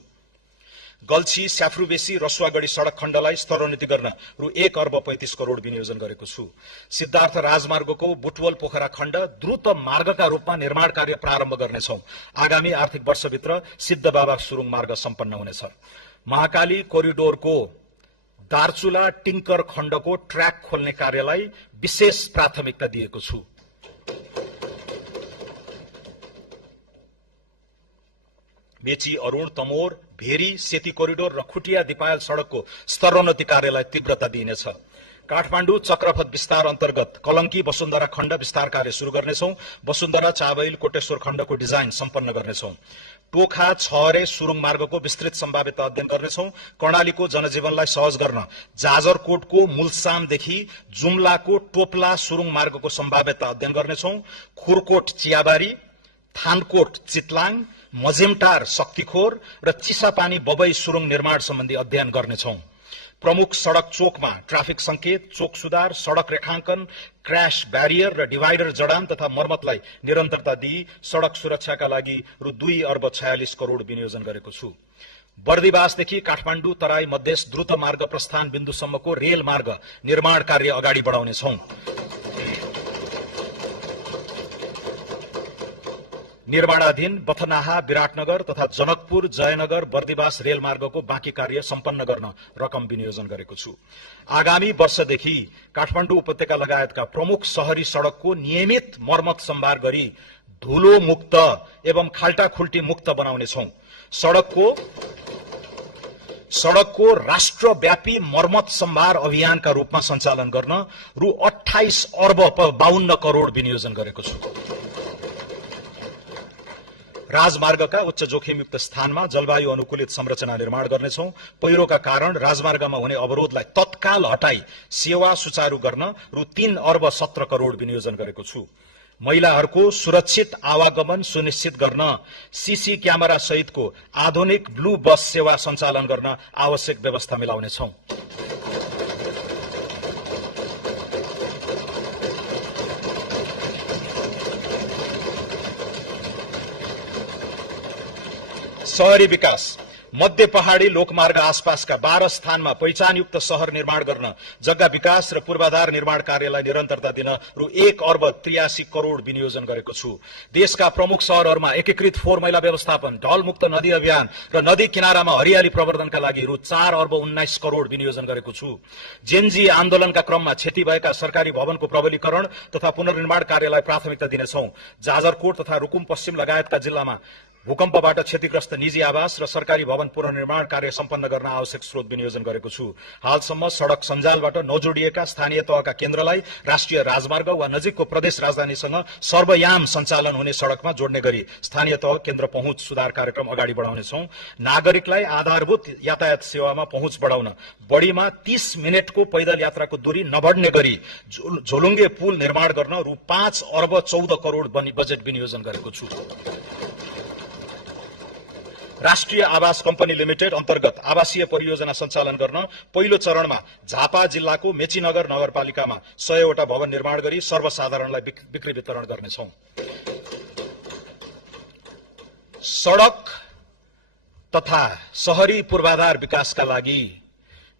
गल्छी स्याफ्रुबेसी रसुवागढी सड़क खण्डलाई स्तरोन्नति गर्न रु 1 अर्ब 35 करोड़ विनियोजन गरेको छु। सिद्धार्थ राजमार्गको बुटवल पोखरा खण्ड द्रुत मार्गका रूपमा निर्माण कार्य प्रारम्भ गर्नेछौं। आगामी आर्थिक वर्षभित्र सिद्धबाबा सुरुङ मार्ग सम्पन्न हुनेछ। महाकाली कोरिडोरको दार्चुला टिंकर खण्डको ट्र्याक खोल्ने कार्यलाई विशेष प्राथमिकता दिएको छु। मेची अरूण तमोर भेरी सेती कोरिडोर र खुटिया दिपायल सड़कको स्तरोन्नति कार्यलाई तीव्रता दिइनेछ। काठमाडौँ चक्रपथ विस्तार अन्तर्गत कलंकी वसुन्धरा खण्ड विस्तार कार्य शुरू गर्नेछौं। वसुन्धरा चाबैल कोटेश्वर खण्डको डिजाइन सम्पन्न गर्नेछौं। टोखा छहरे सुरुङ मार्गको विस्तृत सम्भाव्यता अध्ययन गर्नेछौं। कर्णालीको जनजीवनलाई सहज गर्न जाजरकोटको मुलसामदेखि जुम्लाको टोपला सुरुङ मार्गको सम्भाव्यता अध्ययन गर्नेछौं। खुरकोट चियाबारी, थानकोट चितलाङ, मजेमटार शक्तिखोर र चिसापानी बबई सुरुङ निर्माण सम्बन्धी अध्ययन गर्नेछौं। प्रमुख सड़क चोकमा ट्राफिक संकेत, चोक सुधार, सड़क रेखांकन, क्र्याश ब्यारियर र डिवाइडर जडान तथा मर्मतलाई निरन्तरता दिई सड़क सुरक्षाका लागि रु 2 अर्ब 46 करोड़ विनियोजन गरेको छु। बर्दिवासदेखि काठमाडौँ तराई मधेस द्रुत मार्ग प्रस्थान बिन्दुसम्मको रेल मार्ग निर्माण कार्य अगाडि बढाउनेछौं। निर्माणाधीन बथनाहा विराटनगर तथा जनकपुर जयनगर बर्दिवास रेल मार्गको बाँकी कार्य सम्पन्न गर्न रकम विनियोजन गरेको छु। आगामी वर्षदेखि काठमाडौँ उपत्यका लगायतका प्रमुख शहरी सड़कको नियमित मर्मत सम्भार गरी धुलो मुक्त एवं खाल्टाखुल्टी मुक्त बनाउनेछौं। सड़कको राष्ट्रव्यापी मर्मत सम्भार अभियानका रूपमा सञ्चालन गर्न रु 28 अर्ब 52 करोड़ विनियोजन गरेको छु। राजमार्गका उच्च जोखिमयुक्त स्थानमा जलवायु अनुकूलित संरचना निर्माण गर्नेछौं। पहिरोका कारण राजमार्गमा हुने अवरोधलाई तत्काल हटाई सेवा सुचारू गर्न रु 3 अर्ब 17 करोड़ विनियोजन गरेको छु। महिलाहरूको सुरक्षित आवागमन सुनिश्चित गर्न सीसी क्यामेरा सहितको आधुनिक ब्लू बस सेवा सञ्चालन गर्न आवश्यक व्यवस्था मिलाउनेछौं। शहरी विकास मध्य पहाड़ी लोकमार्ग आसपासका 12 स्थानमा पहिचानयुक्त शहर निर्माण गर्न जग्गा विकास र पूर्वाधार निर्माण कार्यलाई निरन्तरता दिन रु 1 अर्ब 83 करोड़ विनियोजन गरेको छु। देशका प्रमुख शहरहरूमा एकीकृत फोहोर मैला व्यवस्थापन, ढलमुक्त नदी अभियान र नदी किनारामा हरियाली प्रवर्धनका लागि रु 4 अर्ब 19 करोड़ विनियोजन गरेको छु। जेनजी आन्दोलनका क्रममा क्षति भएका सरकारी भवनको प्रबलीकरण तथा पुनर्निर्माण कार्यलाई प्राथमिकता दिनेछौं। जाजरकोट तथा रुकुम पश्चिम लगायतका जिल्लामा भूकम्पबाट क्षतिग्रस्त निजी आवास र सरकारी भवन पुनर्निर्माण कार्य सम्पन्न गर्न आवश्यक स्रोत विनियोजन गरेको छु। हालसम्म सड़क सञ्जालबाट नजोडिएका स्थानीय तहका केन्द्रलाई राष्ट्रिय राजमार्ग वा नजिकको प्रदेश राजधानीसँग सर्वयाम सञ्चालन हुने सड़कमा जोड्ने गरी स्थानीय तह केन्द्र पहुँच सुधार कार्यक्रम अगाडि बढाउनेछौं। नागरिकलाई आधारभूत यातायात सेवामा पहुँच बढाउन बढीमा 30 मिनेटको पैदल यात्राको दूरी नबढ्ने गरी झोलुङ्गे पुल निर्माण गर्न रु 5 अर्ब 14 करोड़ बजेट विनियोजन गरेको छु। राष्ट्रिय आवास कम्पनी लिमिटेड अन्तर्गत आवासीय परियोजना सञ्चालन गर्न पहिलो चरणमा झापा जिल्लाको मेचीनगर नगरपालिकामा 100 वटा भवन निर्माण गरी सर्वसाधारणलाई बिक्री वितरण गर्नेछौं। सडक तथा शहरी पूर्वाधार विकासका लागि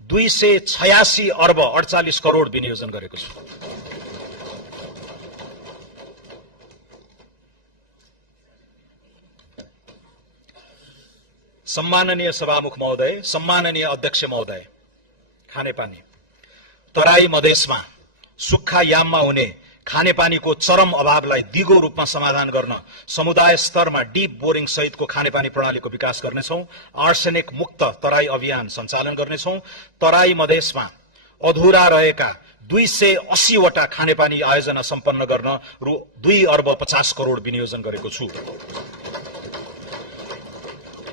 286 अर्ब 48 करोड विनियोजन गरेको छु। सम्माननीय सभामुख महोदय, सम्माननीय अध्यक्ष महोदय, खानेपानी तराई मधेसमा सुक्खा याममा हुने खानेपानीको चरम अभावलाई दिगो रूपमा समाधान गर्न समुदाय स्तरमा डीप बोरिङ सहितको खानेपानी प्रणालीको विकास गर्नेछौं। आर्सेनिक मुक्त तराई अभियान सञ्चालन गर्नेछौं। तराई मधेसमा अधुरा रहेका 280 वटा खानेपानी आयोजना सम्पन्न गर्न रु 2 अर्ब 50 करोड विनियोजन गरेको छु।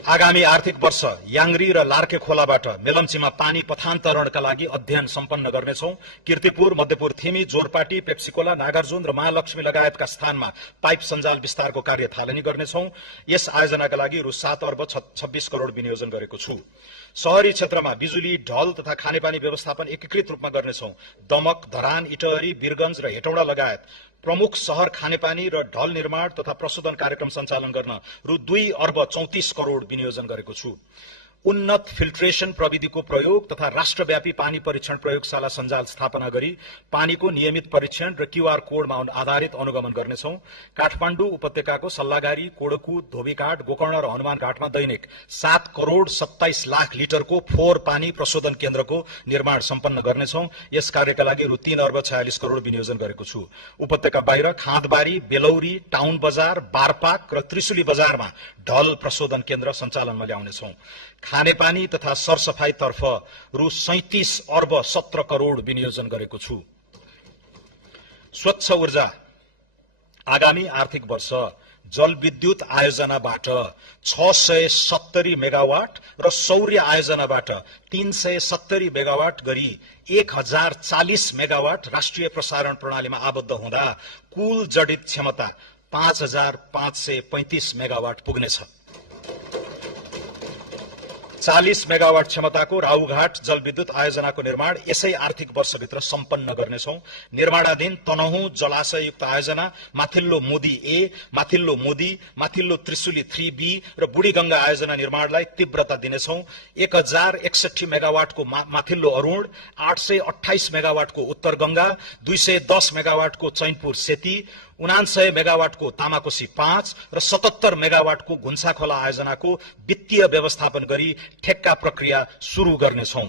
आगामी आर्थिक वर्ष याङ्री र लार्के खोलाबाट मेलम्चीमा पानी पथान्तरणका लागि अध्ययन सम्पन्न गर्नेछौं। कीर्तिपुर, मध्यपुर थिमी, जोरपाटी, पेप्सिकोला, नागार्जुन र महालक्ष्मी लगायतका स्थानमा पाइप सञ्जाल विस्तारको कार्य थालनी गर्नेछौं। यस आयोजनाका लागि रु 7 अर्ब 26 करोड विनियोजन गरेको छु। शहरी क्षेत्रमा बिजुली, ढल तथा खानेपानी व्यवस्थापन एकीकृत रूपमा गर्नेछौं। दमक, धरान, इटहरी, वीरगञ्ज र हेटौडा लगायत प्रमुख शहर खानेपानी र ढल निर्माण तथा प्रशोधन कार्यक्रम सञ्चालन गर्न रु 2 अर्ब 34 करोड विनियोजन गरेको छु। उन्नत फिल्ट्रेशन प्रविधिको प्रयोग तथा राष्ट्रव्यापी पानी परीक्षण प्रयोगशाला सञ्जाल स्थापना गरी पानीको नियमित परीक्षण र क्यूआर कोडमा आधारित अनुगमन गर्नेछौं। काठमाडौँ उपत्यकाको सल्लागारी, कोडकु, धोबीघाट, गोकर्ण र हनुमान घाटमा दैनिक 7 करोड 27 लाख लिटरको फोहोर पानी प्रशोधन केन्द्रको निर्माण सम्पन्न गर्नेछौं। यस कार्यका लागि रु 3 अर्ब 46 करोड विनियोजन गरेको छु। उपत्यका बाहिर खाँदबारी, बेलौरी, टाउन बजार, बारपाक र त्रिशुली बजारमा ढल प्रशोधन केन्द्र सञ्चालनमा ल्याउनेछौं। खानेपानी तथा सरसफाईतर्फ रु 37 अर्ब 17 करोड विनियोजन गरेको छु। स्वच्छ ऊर्जा आगामी आर्थिक वर्ष जलविद्युत आयोजनाबाट 670 मेगावाट र सौर्य आयोजनाबाट 370 मेगावाट गरी 1040 मेगावाट राष्ट्रिय प्रसारण प्रणालीमा आबद्ध हुँदा कुल जडित क्षमता 5535 मेगावाट पुग्नेछ। 40 मेगावाट क्षमताको राहुघाट जलविद्युत आयोजनाको निर्माण यसै आर्थिक वर्षभित्र सम्पन्न गर्नेछौं। निर्माणाधीन तनहुँ जलाशययुक्त आयोजना, माथिल्लो मोदी ए, माथिल्लो मोदी, माथिल्लो त्रिशुली 3B र बुढीगंगा आयोजना निर्माणलाई तीव्रता दिनेछौं। 1061 मेगावाटको माथिल्लो अरूण, 828 मेगावाटको उत्तर गंगा, 210 मेगावाटको चैनपुर सेती, 99 मेगावाटको तामाकोशी 5 र 77 मेगावाटको घुन्साखोला आयोजनाको वित्तीय व्यवस्थापन गरी ठेक्का प्रक्रिया शुरू गर्नेछौं।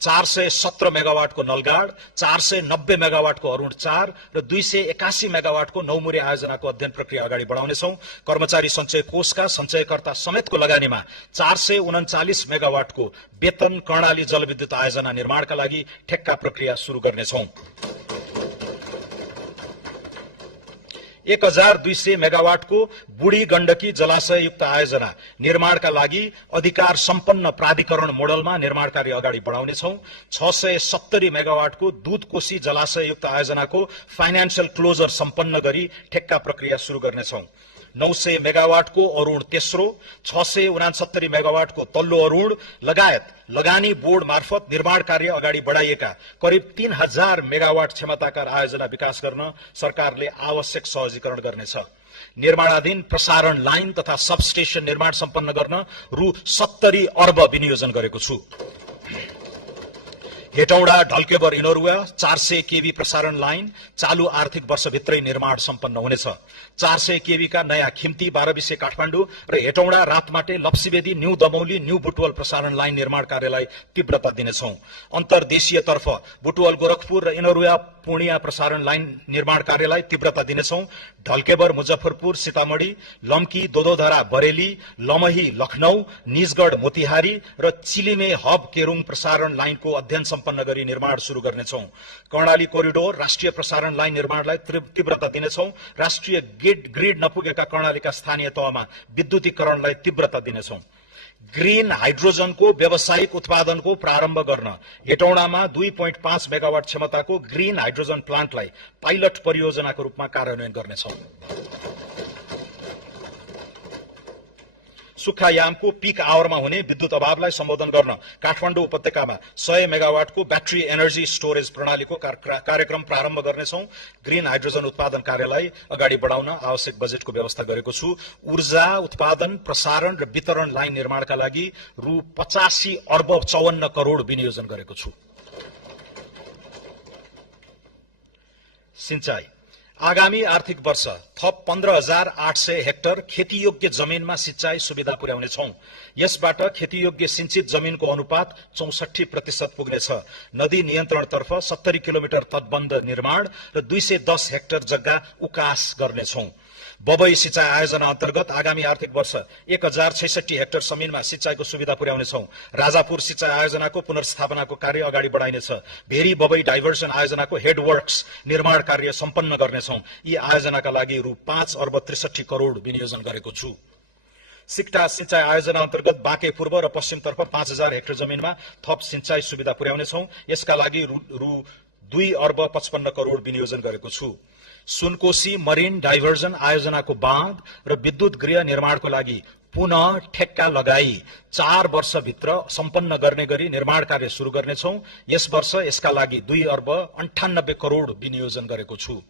417 मेगावाटको नलगाड, 490 मेगावाटको अरूण 4 र 281 मेगावाटको नौमुरे आयोजनाको अध्ययन प्रक्रिया अगाडि बढाउनेछौं। कर्मचारी सञ्चय कोषका सञ्चयकर्ता समेतको लगानीमा 439 मेगावाटको वेतन कर्णाली जलविद्युत आयोजना निर्माणका लागि ठेक्का प्रक्रिया शुरू गर्नेछौं। 1200 मेगावाटको बुढी गण्डकी जलाशययुक्त आयोजना निर्माणका लागि अधिकार सम्पन्न प्राधिकरण मोडलमा निर्माण कार्य अगाडि बढाउनेछौं। 670 मेगावाटको दुधकोशी जलाशययुक्त आयोजनाको फाइनान्शियल क्लोजर सम्पन्न गरी ठेक्का प्रक्रिया शुरू गर्नेछौं। 900 मेगावाटको अरूण तेस्रो, 669 मेगावाटको तल्लो अरूण लगायत लगानी बोर्ड मार्फत निर्माण कार्य अगाडि बढाइएका करिब 3000 मेगावाट क्षमताका आयोजना विकास गर्न सरकारले आवश्यक सहजीकरण गर्नेछ। निर्माणाधीन प्रसारण लाइन तथा सबस्टेशन निर्माण सम्पन्न गर्न रु 70 अर्ब विनियोजन गरेको छु। हेटौडा ढल्केबर इनरुवा 400 केबी प्रसारण लाइन चालू आर्थिक वर्षभित्रै निर्माण सम्पन्न हुनेछ। 400 केबी का नयाँ खिम्ती 12 काठमाडौँ र हेटौडा रातमाटे लप्सीबेदी न्यू दमौली न्यू बुटवल प्रसारण लाइन निर्माण कार्यलाई तीव्रता दिनेछौं। अन्तर्देशीय तर्फ बुटवल गोरखपुर र इनरुवा पूर्णिया प्रसारण लाइन निर्माण कार्यलाई तीव्रता दिनेछौं। ढल्केबर मुजफ्फरपुर सीतामढ़ी, लम्की दोदोधरा बरेली, लमही लखनऊ, निजगढ मोतिहारी र चिलिमे हब केरुङ प्रसारण लाइनको अध्ययन सम्पन्न गरी निर्माण शुरू गर्नेछौं। कर्णाली कोरिडोर राष्ट्रिय प्रसारण लाइन निर्माणलाई तीव्रता दिनेछौं। राष्ट्रिय ग्रिड नपुगेका कर्णालीका स्थानीय तहमा विद्युतीकरणलाई तीव्रता दिनेछौं। ग्रीन हाइड्रोजनको व्यावसायिक उत्पादनको प्रारम्भ गर्न हेटौडामा 2.5 मेगावाट क्षमताको ग्रीन हाइड्रोजन प्लान्टलाई पाइलट परियोजनाको रूपमा कार्यान्वयन गर्नेछौं। सुक्खायामको पीक आवरमा हुने विद्युत अभावलाई सम्बोधन गर्न काठमाडौँ उपत्यकामा 100 मेगावाटको ब्याट्री एनर्जी स्टोरेज प्रणालीको कार्यक्रम प्रारम्भ गर्नेछौं। ग्रीन हाइड्रोजन उत्पादन कार्यलाई अगाडि बढाउन आवश्यक बजेटको व्यवस्था गरेको छु। ऊर्जा उत्पादन, प्रसारण र वितरण लाइन निर्माणका लागि रु 85 अर्ब 54 करोड विनियोजन गरेको छु। सिंचाई आगामी आर्थिक वर्ष थप 15,800 हेक्टर खेतीयोग्य जमिनमा सिंचाई सुविधा पुर्याउनेछौं। यसबाट खेतीयोग्य सिंचित जमिनको अनुपात 64% पुग्नेछ। नदी नियन्त्रणतर्फ 70 किलोमिटर तटबन्ध निर्माण र 210 हेक्टर जग्गा उकास गर्नेछौं। बबई सिंचाई आयोजना अन्तर्गत आगामी आर्थिक वर्ष 1066 हेक्टर जमिनमा सिंचाईको सुविधा पुर्याउनेछौं। राजापुर सिंचाई आयोजनाको पुनर्स्थापनाको कार्य अगाडि बढाइनेछ। भेरी बबई डाइभर्सन आयोजनाको हेडवर्क्स निर्माण कार्य सम्पन्न गर्नेछौं। यी आयोजनाका लागि रु 5 अर्ब 63 करोड विनियोजन गरेको छु। सिक्टा सिंचाई आयोजना अन्तर्गत बाँके पूर्व र पश्चिमतर्फ 5000 हेक्टर जमिनमा थप सिंचाई सुविधा पुर्याउनेछौं। यसका लागि रु 2 अर्ब 55 करोड विनियोजन गरेको छु। सुनकोशी मरिन डाइभर्जन आयोजनाको बाँध र विद्युत गृह निर्माणको लागि पुनः ठेक्का लगाई 4 वर्षभित्र सम्पन्न गर्ने गरी निर्माण कार्य शुरू गर्नेछौं। यस वर्ष यसका लागि 2 अर्ब 98 करोड विनियोजन गरेको छु।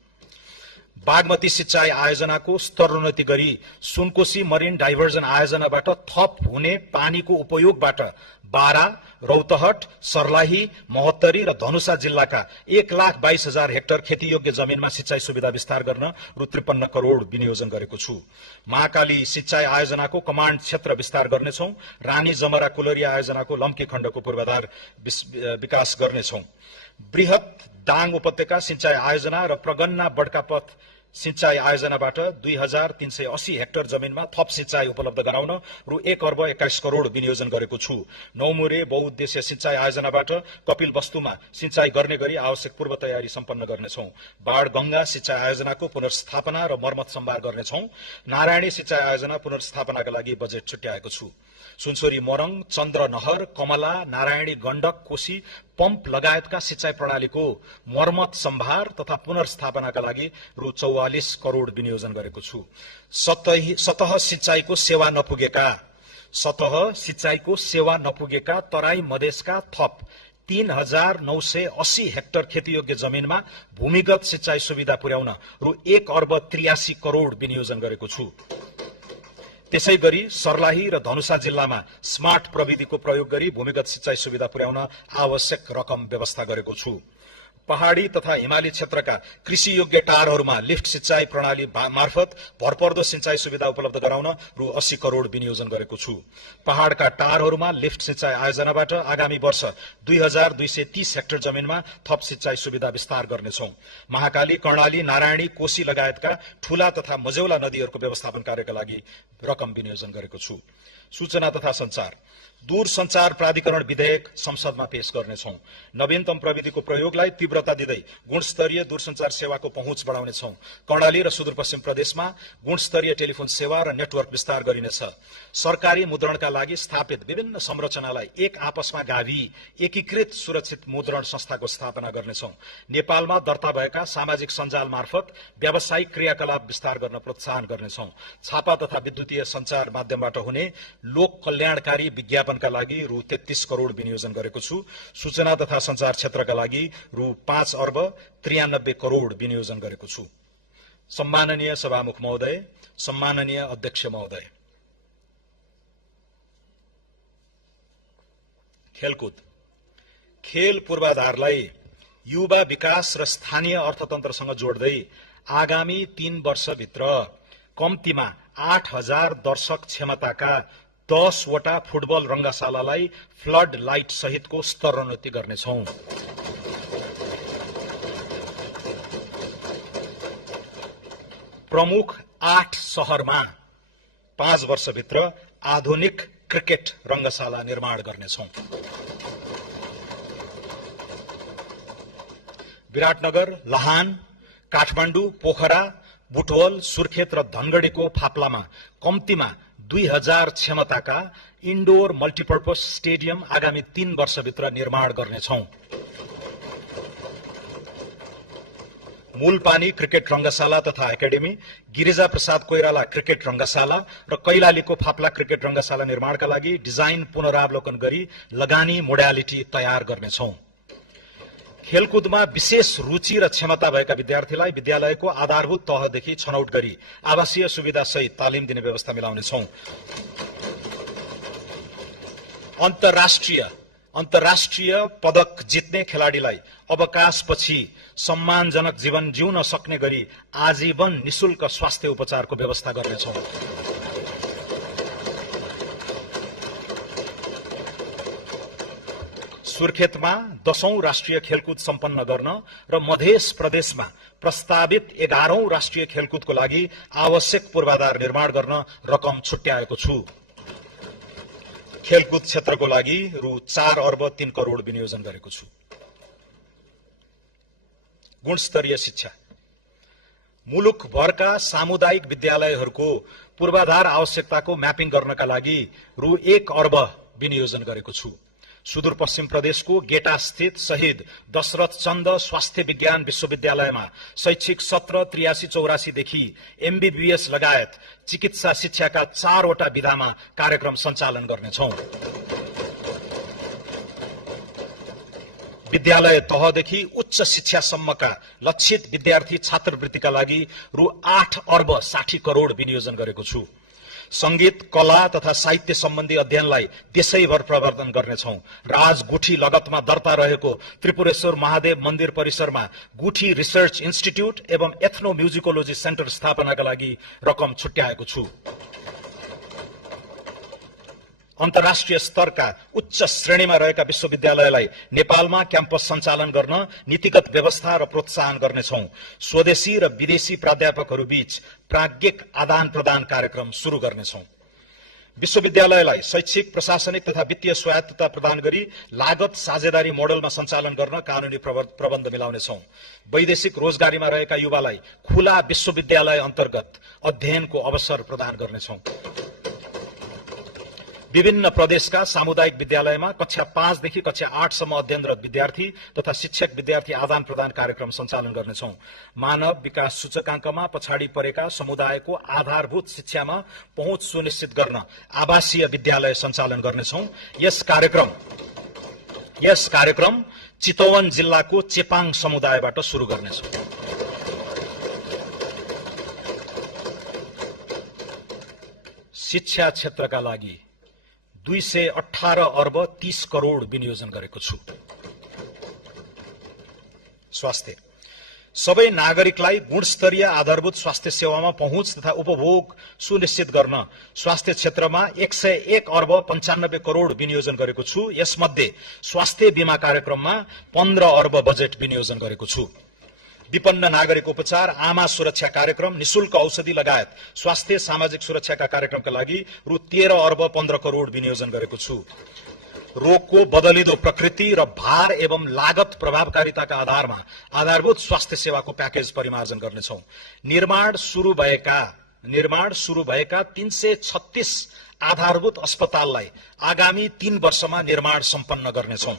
बागमती सिंचाई आयोजनाको स्तरोन्नति गरी सुनकोशी मरिन डाइभर्जन आयोजनाबाट थप हुने पानीको उपयोगबाट बारा, रौतहट, सर्लाही, महोत्तरी र धनुषा जिल्लाका 1,22,000 हेक्टर खेतीयोग्य जमिनमा सिंचाई सुविधा विस्तार गर्न रु 53 करोड विनियोजन गरेको छु। महाकाली सिंचाई आयोजनाको कमाण्ड क्षेत्र विस्तार गर्नेछौं। रानी जमरा कुलरिया आयोजनाको लम्की खण्डको पूर्वाधार विकास गर्नेछौं। बृहत दाङ उपत्यका सिंचाई आयोजना र प्रगन्ना बडकापथ सिंचाई आयोजनाबाट 2380 हेक्टर जमिनमा थप सिंचाई उपलब्ध गराउन रु 1 अर्ब 21 करोड विनियोजन गरेको छु। नौमुरे बहुउद्देश्य सिंचाई आयोजनाबाट कपिल वस्तुमा सिंचाई गर्ने गरी आवश्यक पूर्व तयारी सम्पन्न गर्नेछौं। बाढ गंगा सिंचाई आयोजनाको पुनर्स्थापना र मर्मत सम्भार गर्नेछौं। नारायणी सिंचाई आयोजना पुनर्स्थापनाका लागि बजेट छुट्याएको छु। सुनसरी मोरङ, चन्द्रनहर, कमला, नारायणी गण्डक, कोशी पम्प लगायतका सिंचाई प्रणालीको मर्मत सम्भार तथा पुनर्स्थापनाका लागि रु 44 करोड विनियोजन गरेको छु। सतह सिंचाईको सेवा नपुगेका तराई मधेसका थप 3,980 हेक्टर खेतीयोग्य जमिनमा भूमिगत सिंचाई सुविधा पुर्याउन रु 1 अर्ब 83 करोड विनियोजन गरेको छु। त्यसैगरी सर्लाही र धनुषा जिल्लामा स्मार्ट प्रविधिको प्रयोग गरी भूमिगत सिंचाई सुविधा पुर्याउन आवश्यक रकम व्यवस्था गरेको छु। पहाड़ी तथा हिमाली क्षेत्रका कृषि योग्य टारहरूमा लिफ्ट सिंचाई प्रणाली मार्फत भरपर्दो सिंचाई सुविधा उपलब्ध गराउन रु 80 करोड विनियोजन गरेको छु। पहाड़का टारहरूमा लिफ्ट सिंचाई आयोजनाबाट आगामी वर्ष 2230 हेक्टर जमिनमा थप सिंचाई सुविधा विस्तार गर्नेछौं। महाकाली, कर्णाली, नारायणी, कोशी लगायतका ठूला तथा मझौला नदीहरूको व्यवस्थापन कार्यका लागि रकम विनियोजन गरेको छु। सूचना तथा संचार दूरसञ्चार प्राधिकरण विधेयक संसदमा पेश गर्नेछौं। नवीनतम प्रविधिको प्रयोगलाई तीव्रता दिँदै गुणस्तरीय दूरसञ्चार सेवाको पहुँच बढाउनेछौं। कर्णाली र सुदूरपश्चिम प्रदेशमा गुणस्तरीय टेलिफोन सेवा र नेटवर्क विस्तार गरिनेछ। सरकारी मुद्रणका लागि स्थापित विभिन्न संरचनालाई एक आपसमा गाभी एकीकृत सुरक्षित मुद्रण संस्थाको स्थापना गर्नेछौं। नेपालमा दर्ता भएका सामाजिक सञ्जाल मार्फत व्यावसायिक क्रियाकलाप विस्तार गर्न प्रोत्साहन गर्नेछौं। छापा तथा विद्युतीय सञ्चार माध्यमबाट हुने लोक कल्याणकारी विज्ञापनका लागि रु 33 करोड विनियोजन गरेको छु। सूचना तथा संचार क्षेत्रका लागि रु 5 अर्ब 93 करोड विनियोजन गरेको छु। सम्माननीय सभामुख महोदय, सम्माननीय अध्यक्ष महोदय, खेलकुद खेल पूर्वाधारलाई युवा विकास र स्थानीय अर्थतन्त्रसँग जोड्दै आगामी 3 वर्षभित्र कम्तीमा 8000 दर्शक क्षमताका 10 वटा फुटबल रंगशालालाई फ्लड लाइट सहितको स्तरोन्नति गर्नेछौं। प्रमुख 8 शहरमा 5 वर्षभित्र आधुनिक क्रिकेट रंगशाला निर्माण गर्नेछौं। विराटनगर, लाहान, काठमाडौँ, पोखरा, बुटवल, सुर्खेत र धनगढ़ीको फाप्लामा कम्तीमा 2000 क्षमताका इन्डोर मल्टिपर्पज स्टेडियम आगामी 3 वर्षभित्र निर्माण गर्नेछौं। मूलपानी क्रिकेट रंगशाला तथा एकेडेमी, गिरिजा प्रसाद कोइराला क्रिकेट रंगशाला र कैलालीको फाप्ला क्रिकेट रंगशाला निर्माणका लागि डिजाइन पुनरावलोकन गरी लगानी मोडालिटी तयार गर्नेछौं। खेलकुदमा विशेष रुचि र क्षमता भएका विद्यार्थीलाई विद्यालयको आधारभूत तहदेखि छनौट गरी आवासीय सुविधा सहित तालिम दिने व्यवस्था मिलाउनेछौं। अन्तर्राष्ट्रिय पदक जित्ने खेलाडीलाई अवकाशपछि सम्मानजनक जीवन जिउन सक्ने गरी आजीवन निशुल्क स्वास्थ्य उपचारको व्यवस्था गर्नेछौं। सुर्खेतमा 10औं राष्ट्रिय खेलकुद सम्पन्न गर्न र मध्य प्रदेशमा प्रस्तावित 11औं राष्ट्रिय खेलकुदको लागि आवश्यक पूर्वाधार निर्माण गर्न रकम छुट्याएको छु। खेलकुद क्षेत्रको लागि रु 4 अर्ब 3 करोड़ विनियोजन गरेको छु। गुणस्तरीय शिक्षा। मुलुकभरका सामुदायिक विद्यालयहरूको पूर्वाधार आवश्यकताको म्यापिङ गर्नका लागि रु 1 अर्ब विनियोजन गरेको छु। सुदूरपश्चिम प्रदेशको गेटा स्थित शहीद दशरथ चन्द स्वास्थ्य विज्ञान विश्वविद्यालयमा शैक्षिक सत्र 83-84 देखि एमबीबीएस लगायत चिकित्सा शिक्षाका 4 वटा विधामा कार्यक्रम सञ्चालन गर्नेछौं। विद्यालय तहदेखि उच्च शिक्षासम्मका लक्षित विद्यार्थी छात्रवृत्तिका लागि रु 8 अर्ब 60 करोड़ विनियोजन गरेको छु। संगीत, कला तथा साहित्य सम्बन्धी अध्ययनलाई देशैभर प्रवर्धन गर्नेछौं। राजगुठी लगतमा दर्ता रहेको त्रिपुरेश्वर महादेव मन्दिर परिसरमा गुठी रिसर्च इन्स्टिट्यूट एवं एथनो म्युजिकोलोजी सेन्टर स्थापनाका लागि रकम छुट्याएको छु। अन्तर्राष्ट्रिय स्तरका उच्च श्रेणीमा रहेका विश्वविद्यालयलाई नेपालमा क्याम्पस सञ्चालन गर्न नीतिगत व्यवस्था र प्रोत्साहन गर्नेछौं। स्वदेशी र विदेशी प्राध्यापकहरू बीच प्राज्ञिक आदान प्रदान कार्यक्रम शुरू गर्नेछौं। विश्वविद्यालयलाई शैक्षिक, प्रशासनिक तथा वित्तीय स्वायत्तता प्रदान गरी लागत साझेदारी मोडलमा सञ्चालन गर्न कानूनी प्रबन्ध मिलाउनेछौं। वैदेशिक रोजगारीमा रहेका युवालाई खुला विश्वविद्यालय अन्तर्गत अध्ययनको अवसर प्रदान गर्नेछौं। विभिन्न प्रदेशका सामुदायिक विद्यालयमा कक्षा 5 देखि कक्षा 8 सम्म अध्ययनरत विद्यार्थी तथा शिक्षक विद्यार्थी आदान प्रदान कार्यक्रम सञ्चालन गर्नेछौं। मानव विकास सूचकाङ्कमा पछाडि परेका समुदायको आधारभूत शिक्षामा पहुँच सुनिश्चित गर्न आवासीय विद्यालय सञ्चालन गर्नेछौं। यस कार्यक्रम चितवन जिल्लाको चेपाङ समुदायबाट शुरू गर्नेछौं। शिक्षा क्षेत्रका लागि 218 अर्ब 30 करोड़ विनियोजन गरेको छु। स्वास्थ्य। सबै नागरिकलाई गुणस्तरीय आधारभूत स्वास्थ्य सेवामा पहुँच तथा उपभोग सुनिश्चित गर्न स्वास्थ्य क्षेत्रमा 101 अर्ब 95 करोड़ विनियोजन गरेको छु। यसमध्ये स्वास्थ्य बीमा कार्यक्रममा 15 अर्ब बजेट विनियोजन गरेको छु। विपन्न नागरिक उपचार, आमा सुरक्षा कार्यक्रम, निशुल्क औषधि लगायत स्वास्थ्य सामाजिक सुरक्षाका कार्यक्रमका लागि रु 13 अर्ब 15 करोड़ विनियोजन गरेको छु। रोगको बदलिदो प्रकृति र भार एवं लागत प्रभावकारिताका आधारमा आधारभूत स्वास्थ्य सेवाको प्याकेज परिमार्जन गर्नेछौं। निर्माण शुरू भएका 336 आधारभूत अस्पताललाई आगामी 3 वर्षमा निर्माण सम्पन्न गर्नेछौं।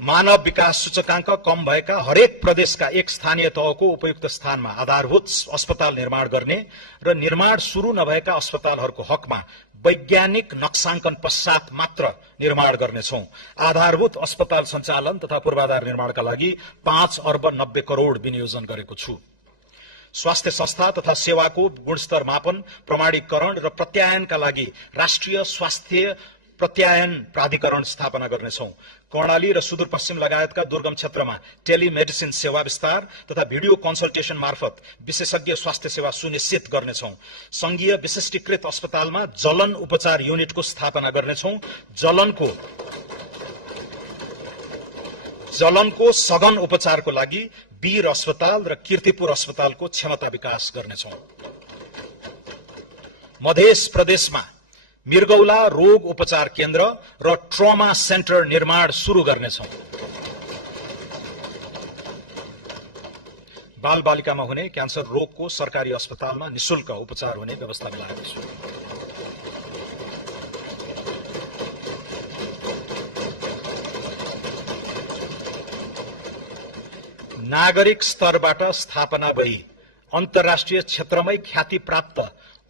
मानव विकास सूचकाङ्क कम भएका हरेक प्रदेशका एक स्थानीय तहको उपयुक्त स्थानमा आधारभूत अस्पताल निर्माण गर्ने र निर्माण शुरू नभएका अस्पतालहरूको हकमा वैज्ञानिक नक्साङ्कन पश्चात मात्र निर्माण गर्नेछौं। आधारभूत अस्पताल सञ्चालन तथा पूर्वाधार निर्माणका लागि 5 अर्ब 90 करोड़ विनियोजन गरेको छु। स्वास्थ्य संस्था तथा सेवाको गुणस्तर मापन, प्रमाणीकरण र प्रत्यायनका लागि राष्ट्रिय स्वास्थ्य प्रत्यायन प्राधिकरण स्थापना गर्नेछौं। कर्णाली र सुदूरपश्चिम लगायतका दुर्गम क्षेत्रमा टेलिमेडिसिन सेवा विस्तार तथा भिडियो कन्सल्टेशन मार्फत विशेषज्ञ स्वास्थ्य सेवा सुनिश्चित गर्नेछौं। संघीय विशिष्टीकृत अस्पतालमा जलन उपचार युनिटको स्थापना गर्नेछौं। जलनको सघन उपचारको लागि वीर अस्पताल र कीर्तिपुर अस्पतालको क्षमता विकास गर्नेछौं। मध्य प्रदेशमा मिर्गौला रोग उपचार केन्द्र र ट्रमा सेन्टर निर्माण शुरू गर्नेछौं। बाल बालिकामा हुने क्यान्सर रोगको सरकारी अस्पतालमा निशुल्क उपचार हुने व्यवस्था मिलाएको छु। नागरिक स्तरबाट स्थापना भई अन्तर्राष्ट्रिय क्षेत्रमै ख्याति प्राप्त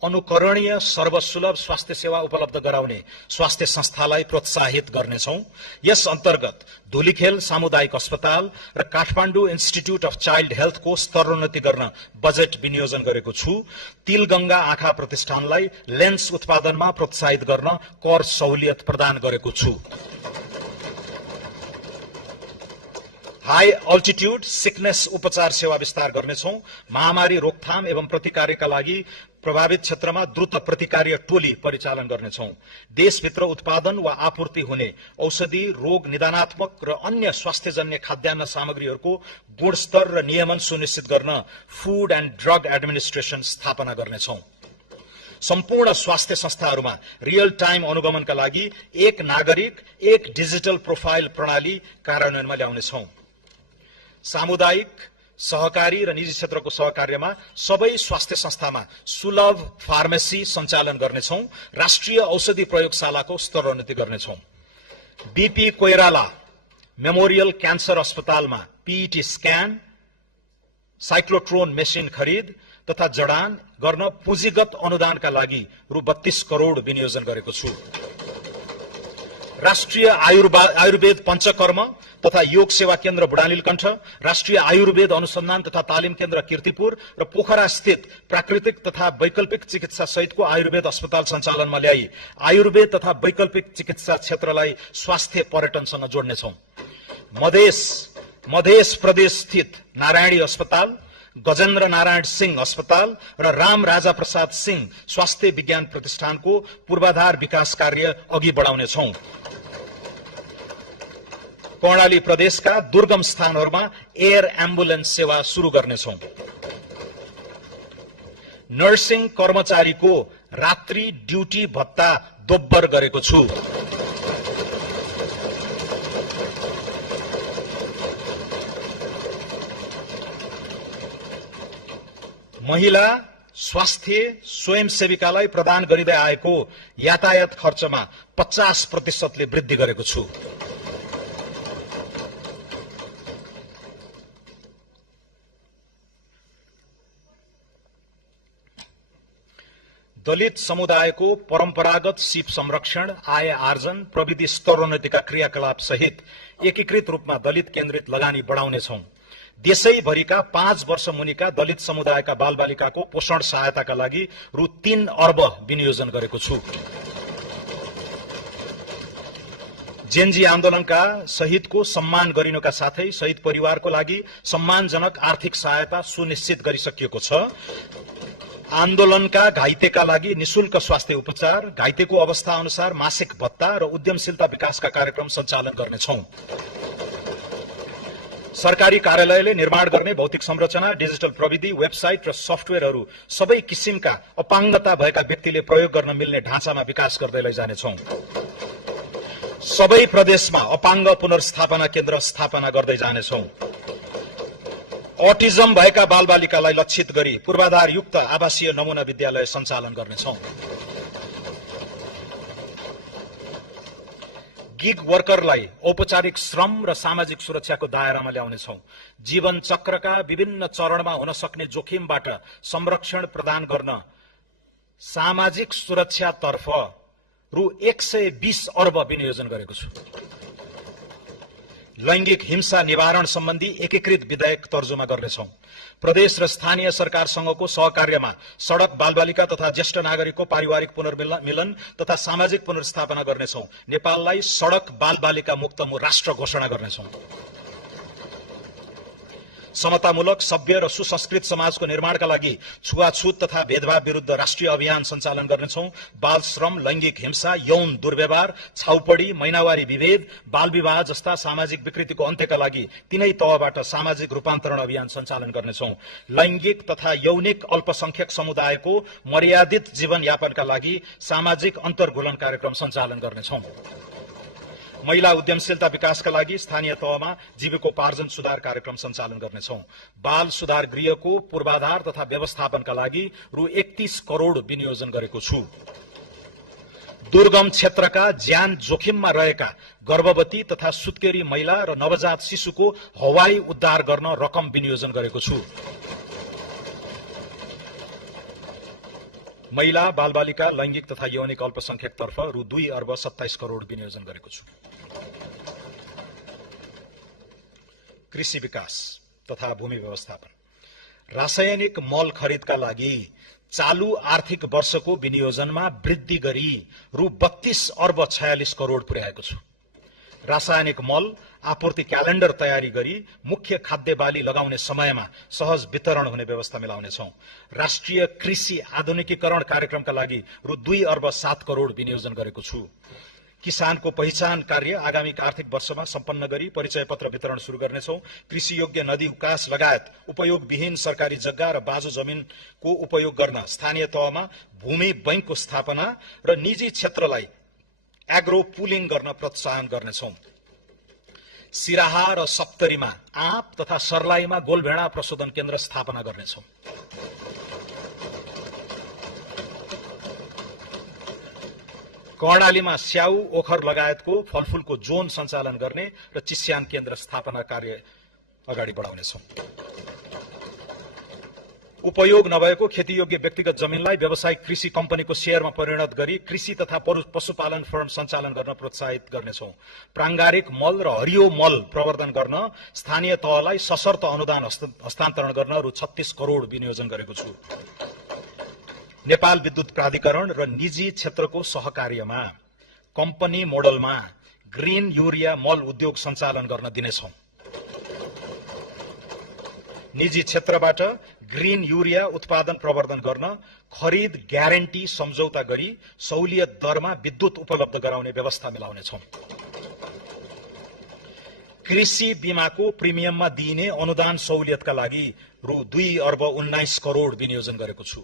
अनुकरणीय सर्वसुलभ स्वास्थ्य सेवा उपलब्ध गराउने स्वास्थ्य संस्थालाई प्रोत्साहित गर्नेछौं। यस अन्तर्गत धुलीखेल सामुदायिक अस्पताल र काठमाडौँ इन्स्टिट्युट अफ चाइल्ड हेल्थको स्तरोन्नति गर्न बजेट विनियोजन गरेको छु। तिलगंगा आँखा प्रतिष्ठानलाई लेन्स उत्पादनमा प्रोत्साहित गर्न कर सहुलियत प्रदान गरेको छु। हाई अल्टिट्युड सिकनेस उपचार सेवा विस्तार गर्नेछौं। महामारी रोकथाम एवं प्रतिकारका लागि प्रभावित क्षेत्रमा द्रुत प्रतिकार्य टोली परिचालन गर्नेछौं। देशभित्र उत्पादन वा आपूर्ति हुने औषधि, रोग निदानात्मक र अन्य स्वास्थ्यजन्य खाद्यान्न सामग्रीहरूको गुणस्तर र नियमन सुनिश्चित गर्न फूड एन्ड ड्रग एडमिनिस्ट्रेशन स्थापना गर्नेछौं। सम्पूर्ण स्वास्थ्य संस्थाहरूमा रियल टाइम अनुगमनका लागि एक नागरिक एक डिजिटल प्रोफाइल प्रणाली कार्यान्वयनमा ल्याउनेछौं। सामुदायिक, सहकारी र निजी क्षेत्रको सहकार्यमा सबै स्वास्थ्य संस्थामा सुलभ फार्मेसी सञ्चालन गर्नेछौं। राष्ट्रिय औषधि प्रयोगशालाको स्तरोन्नति गर्नेछौं। बीपी कोइराला मेमोरियल क्यान्सर अस्पतालमा पीईटी स्क्यान, साइक्लोट्रोन मेसिन खरिद तथा जडान गर्न पुँजीगत अनुदानका लागि रु 32 करोड विनियोजन गरेको छु। राष्ट्रिय आयुर्वेद पञ्चकर्म तथा योग सेवा केन्द्र बुढानीलकण्ठ, राष्ट्रिय आयुर्वेद अनुसन्धान तथा तालिम केन्द्र कीर्तिपुर र पोखरा स्थित प्राकृतिक तथा वैकल्पिक चिकित्सा सहितको आयुर्वेद अस्पताल सञ्चालनमा ल्याई आयुर्वेद तथा वैकल्पिक चिकित्सा क्षेत्रलाई स्वास्थ्य पर्यटनसँग जोड्नेछौं। मधेस प्रदेश स्थित नारायणी अस्पताल, गजेन्द्र नारायण सिंह अस्पताल र राम राजा प्रसाद सिंह स्वास्थ्य विज्ञान प्रतिष्ठानको पूर्वाधार विकास कार्य अघि बढाउनेछौं। कर्णाली प्रदेशका दुर्गम स्थानहरूमा एयर एम्बुलेन्स सेवा शुरू गर्नेछौं। नर्सिङ कर्मचारीको रात्रि ड्युटी भत्ता दोब्बर गरेको छु। महिला स्वास्थ्य स्वयंसेविकालाई प्रदान गरिँदै आएको यातायात खर्चमा 50% वृद्धि गरेको छु। दलित समुदायको परम्परागत सिप संरक्षण, आय आर्जन, प्रविधि स्तरोन्नतिका क्रियाकलाप सहित एकीकृत रूपमा दलित केन्द्रित लगानी बढाउनेछौं। देशैभरिका 5 वर्ष मुनिका दलित समुदायका बालबालिकाको पोषण सहायताका लागि रु 3 अर्ब विनियोजन गरेको छु। जेनजी आन्दोलनका शहीदको सम्मान गरिनुका साथै शहीद परिवारको लागि सम्मानजनक आर्थिक सहायता सुनिश्चित गरिसकिएको छ। आन्दोलनका घाइतेका लागि निशुल्क स्वास्थ्य उपचार, घाइतेको अवस्था अनुसार मासिक भत्ता र उद्यमशीलता विकासका कार्यक्रम सञ्चालन गर्नेछौं। सरकारी कार्यालयले निर्माण गर्ने भौतिक संरचना, डिजिटल प्रविधि, वेबसाइट र सफ्टवेयरहरू सबै किसिमका अपाङ्गता भएका व्यक्तिले प्रयोग गर्न मिल्ने ढाँचामा विकास गर्दै लैजानेछौं। सबै प्रदेशमा अपाङ्ग पुनर्स्थापना केन्द्र स्थापना गर्दै जानेछौं। अटिजम भएका बालबालिकालाई लक्षित गरी पूर्वाधारयुक्त आवासीय नमूना विद्यालय सञ्चालन गर्नेछौं। गिग वर्करलाई औपचारिक श्रम र सामाजिक सुरक्षाको दायरामा ल्याउनेछौं। जीवन चक्रका विभिन्न चरणमा हुन सक्ने जोखिमबाट संरक्षण प्रदान गर्न सामाजिक सुरक्षातर्फ रु 120 अर्ब विनियोजन गरेको छु। लैंगिक हिंसा निवारण सम्बन्धी एकीकृत विधेयक तर्जुमा गर्नेछौं। प्रदेश र स्थानीय सरकारसँगको सहकार्यमा सड़क बालबालिका तथा ज्येष्ठ नागरिकको पारिवारिक पुनर्मिलन तथा सामाजिक पुनर्स्थापना गर्नेछौं। नेपाललाई सड़क बालबालिका मुक्त राष्ट्र घोषणा गर्नेछौं। समतामूलक, सभ्य र सुसंस्कृत समाजको निर्माणका लागि छुवाछुत तथा भेदभाव विरुद्ध राष्ट्रिय अभियान सञ्चालन गर्नेछौं। बाल श्रम, लैंगिक हिंसा, यौन दुर्व्यवहार, छाउपडी, महिनावारी विभेद, बाल विवाह जस्ता सामाजिक विकृतिको अन्त्यका लागि तीनै तहबाट सामाजिक रूपान्तरण अभियान सञ्चालन गर्नेछौं। लैंगिक तथा यौनिक अल्पसंख्यक समुदायको मर्यादित जीवनयापनका लागि सामाजिक अन्तर्घुलन कार्यक्रम सञ्चालन गर्नेछौं। महिला उद्यमशीलता विकासका लागि स्थानीय तहमा जीविकोपार्जन सुधार कार्यक्रम सञ्चालन गर्नेछौं। बाल सुधार गृहको पूर्वाधार तथा व्यवस्थापनका लागि रु 31 करोड विनियोजन गरेको छु। दुर्गम क्षेत्रका ज्यान जोखिममा रहेका गर्भवती तथा सुत्केरी महिला र नवजात शिशुको हवाई उद्धार गर्न रकम विनियोजन गरेको छु। महिला बालबालिका लैंगिक तथा यौनिक अल्पसंख्यकतर्फ रु 2 अर्ब 27 करोड़ विनियोजन गरेको छु। कृषि विकास तथा भूमि व्यवस्थापन, रासायनिक मल खरिदका लागि चालू आर्थिक वर्षको विनियोजनमा वृद्धि गरी रु 32 अर्ब 46 करोड़ पुर्याएको छु। रासायनिक मल आपूर्ति क्यालेण्डर तयारी गरी मुख्य खाद्य बाली लगाउने समयमा सहज वितरण हुने व्यवस्था मिलाउनेछौं। राष्ट्रिय कृषि आधुनिकीकरण कार्यक्रमका लागि रु 2 अर्ब 7 करोड़ विनियोजन गरेको छु। किसानको पहिचान कार्य आगामी आर्थिक वर्षमा सम्पन्न गरी परिचय पत्र वितरण शुरू गर्नेछौं। कृषि योग्य नदी उकास लगायत उपयोगविहीन सरकारी जग्गा र बाँझो जमिनको उपयोग गर्न स्थानीय तहमा भूमि बैंकको स्थापना र निजी क्षेत्रलाई एग्रो पुलिङ गर्न प्रोत्साहन गर्नेछौं। सिराहा र सप्तरीमा आँप तथा सर्लाहीमा गोलभेडा प्रशोधन केन्द्र स्थापना गर्नेछौं। कर्णालीमा स्याउ ओखर लगायतको फलफूलको जोन सञ्चालन गर्ने र चिस्यान केन्द्र स्थापना कार्य अगाडि बढाउनेछौं। उपयोग नभएको खेतीयोग्य व्यक्तिगत जमिनलाई व्यावसायिक कृषि कम्पनीको शेयरमा परिणत गरी कृषि तथा पशुपालन फर्म सञ्चालन गर्न प्रोत्साहित गर्नेछौं। प्राङ्गारिक मल र हरियो मल प्रवर्धन गर्न स्थानीय तहलाई सशर्त अनुदान हस्तान्तरण गर्न रु 36 करोड़ विनियोजन गरेको छु। नेपाल विद्युत प्राधिकरण र निजी क्षेत्रको सहकार्यमा कम्पनी मोडलमा ग्रीन यूरिया मल उद्योग सञ्चालन गर्न दिनेछौं। निजी क्षेत्रबाट ग्रीन यूरिया उत्पादन प्रवर्धन गर्न खरिद ग्यारेन्टी सम्झौता गरी सहुलियत दरमा विद्युत उपलब्ध गराउने व्यवस्था मिलाउनेछौं। कृषि बीमाको प्रिमियममा दिइने अनुदान सहुलियतका लागि रु 2 अर्ब 19 करोड़ विनियोजन गरेको छु।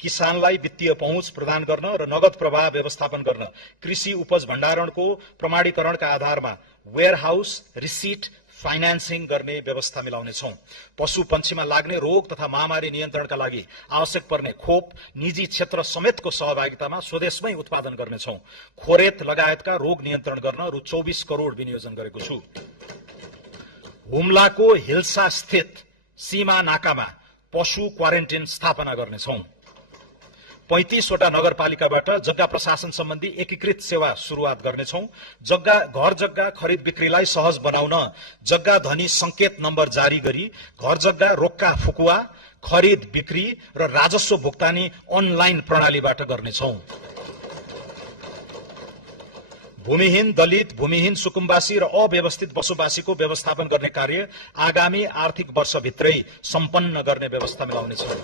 किसानलाई वित्तीय पहुँच प्रदान गर्न र नगद प्रवाह व्यवस्थापन गर्न कृषि उपज भण्डारणको प्रमाणीकरणका आधारमा वेयरहाउस रिसिट फाइनान्सिङ गर्ने व्यवस्था मिलाउनेछौं। पशु पंक्षीमा लाग्ने रोग तथा महामारी नियन्त्रणका लागि आवश्यक पर्ने खोप निजी क्षेत्र समेतको सहभागितामा स्वदेशमै उत्पादन गर्नेछौं। खोरेत लगायतका रोग नियन्त्रण गर्न रु 24 करोड़ विनियोजन गरेको छु। हुम्लाको हिल्सा स्थित सीमा नाकामा पशु क्वारेन्टाइन स्थापना गर्नेछौं। 35 वटा नगरपालिकाबाट जग्गा प्रशासन सम्बन्धी एकीकृत सेवा सुरुवात गर्नेछौं। घर जग्गा खरिद बिक्रीलाई सहज बनाउन जग्गा धनी संकेत नम्बर जारी गरी घर जग्गा रोक्का फुकुवा खरिद बिक्री र राजस्व भुक्तानी अनलाइन प्रणालीबाट गर्नेछौं। भूमिहीन दलित, भूमिहीन सुकुम्बासी र अव्यवस्थित बसोबासीको व्यवस्थापन गर्ने कार्य आगामी आर्थिक वर्षभित्रै सम्पन्न गर्ने व्यवस्था मिलाउनेछौं।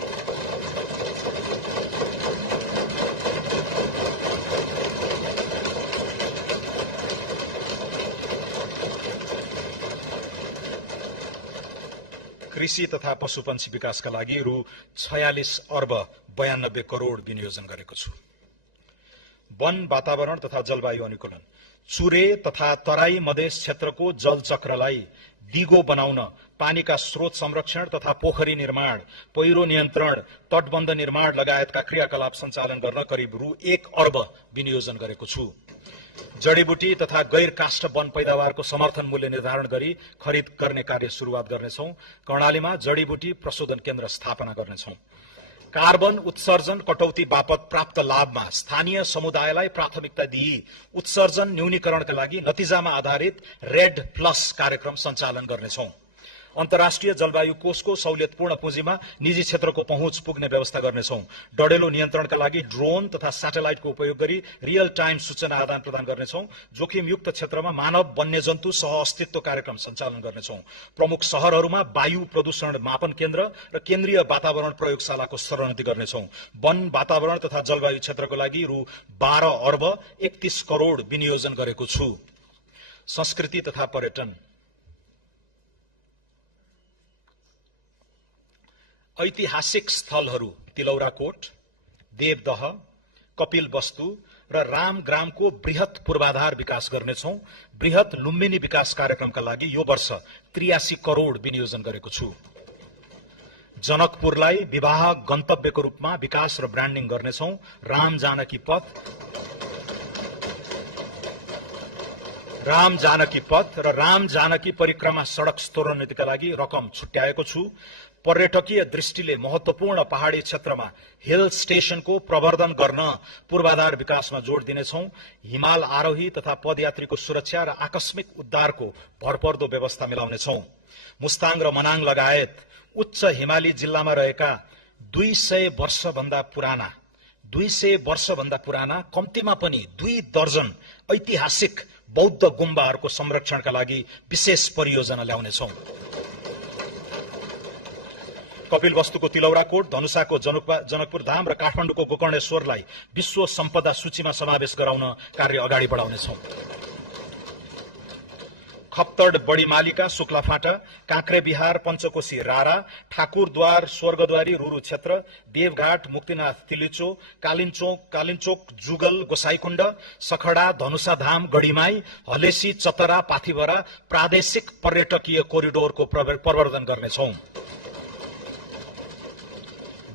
कृषि तथा पशुपन्छी विकासका लागि रु 46 अर्ब 92 करोड़ विनियोजन गरेको छु। वन, वातावरण तथा जलवायु अनुकूलन, चुरे तथा तराई मधेस क्षेत्रको जलचक्रलाई दिगो बनाउन पानीका स्रोत संरक्षण तथा पोखरी निर्माण, पहिरो नियन्त्रण, तटबन्ध निर्माण लगायतका क्रियाकलाप सञ्चालन गर्न करिब रु 1 अर्ब विनियोजन गरेको छु। जडीबुटी तथा गैर काष्ठ वन पैदावारको समर्थन मूल्य निर्धारण गरी खरिद गर्ने कार्य सुरुवात गर्नेछौं। कर्णालीमा जडीबुटी प्रशोधन केन्द्र स्थापना गर्नेछौं। कार्बन उत्सर्जन कटौती बापत प्राप्त लाभमा स्थानीय समुदायलाई प्राथमिकता दिई उत्सर्जन न्यूनीकरणका लागि नतिजामा आधारित रेड प्लस कार्यक्रम सञ्चालन गर्नेछौं। अन्तर्राष्ट्रिय जलवायु कोषको सहुलियतपूर्ण पुँजीमा निजी क्षेत्रको पहुँच पुग्ने व्यवस्था गर्नेछौं। डढेलो नियन्त्रणका लागि ड्रोन तथा स्याटेलाइटको उपयोग गरी रियल टाइम सूचना आदान प्रदान गर्नेछौं। जोखिमयुक्त क्षेत्रमा मानव वन्यजन्तु सह अस्तित्व कार्यक्रम सञ्चालन गर्नेछौं। प्रमुख शहरहरूमा वायु प्रदूषण मापन केन्द्र र केन्द्रीय वातावरण प्रयोगशालाको स्तरोन्नति गर्नेछौं। वन, वातावरण तथा जलवायु क्षेत्रको लागि रु 12 अर्ब 31 करोड़ विनियोजन गरेको छु। संस्कृति तथा पर्यटन, ऐतिहासिक स्थलहरू तिलौराकोट, देवदह, कपिलवस्तु र रामग्रामको बृहत पूर्वाधार विकास गर्नेछौं। बृहत लुम्बिनी विकास कार्यक्रमका लागि यो वर्ष 83 करोड़ विनियोजन गरेको छु। जनकपुरलाई विवाह गन्तव्यको रूपमा विकास र ब्रान्डिङ गर्नेछौं। राम जानकी पथ र राम जानकी परिक्रमा सड़क स्तरोन्नतिका लागि रकम छुट्याएको छु। पर्यटकीय दृष्टिले महत्वपूर्ण पहाडी क्षेत्रमा हिल स्टेशनको प्रवर्धन गर्न पूर्वाधार विकासमा जोड़ दिनेछौं। हिमाल आरोही तथा पदयात्रीको सुरक्षा र आकस्मिक उद्धारको भरपर्दो व्यवस्था मिलाउनेछौं। मुस्ताङ र मनाङ लगायत उच्च हिमाली जिल्लामा रहेका 200 वर्षभन्दा पुराना कम्तीमा पनि 2 दर्जन ऐतिहासिक बौद्ध गुम्बाहरूको संरक्षणका लागि विशेष परियोजना ल्याउनेछौं। कपिलवस्तुको तिलौराकोट, धनुषाको जनकपुर धाम र काठमाडौँको गोकर्णेश्वरलाई विश्व सम्पदा सूचीमा समावेश गराउन कार्य अगाडि बढाउनेछौं। खप्तड बडीमालिका शुक्लाफाटा, काँक्रे बिहार पञ्चकोशी रारा, ठाकुरद्वार स्वर्गद्वारी रुरु क्षेत्र, देवघाट मुक्तिनाथ तिलिचो, कालिन्चोक जुगल गोसाईकुण्ड, सखडा धनुषाधाम गढीमाई, हलेसी चतरा पाथिभरा प्रादेशिक पर्यटकीय कोरिडोरको प्रवर्धन गर्नेछौं।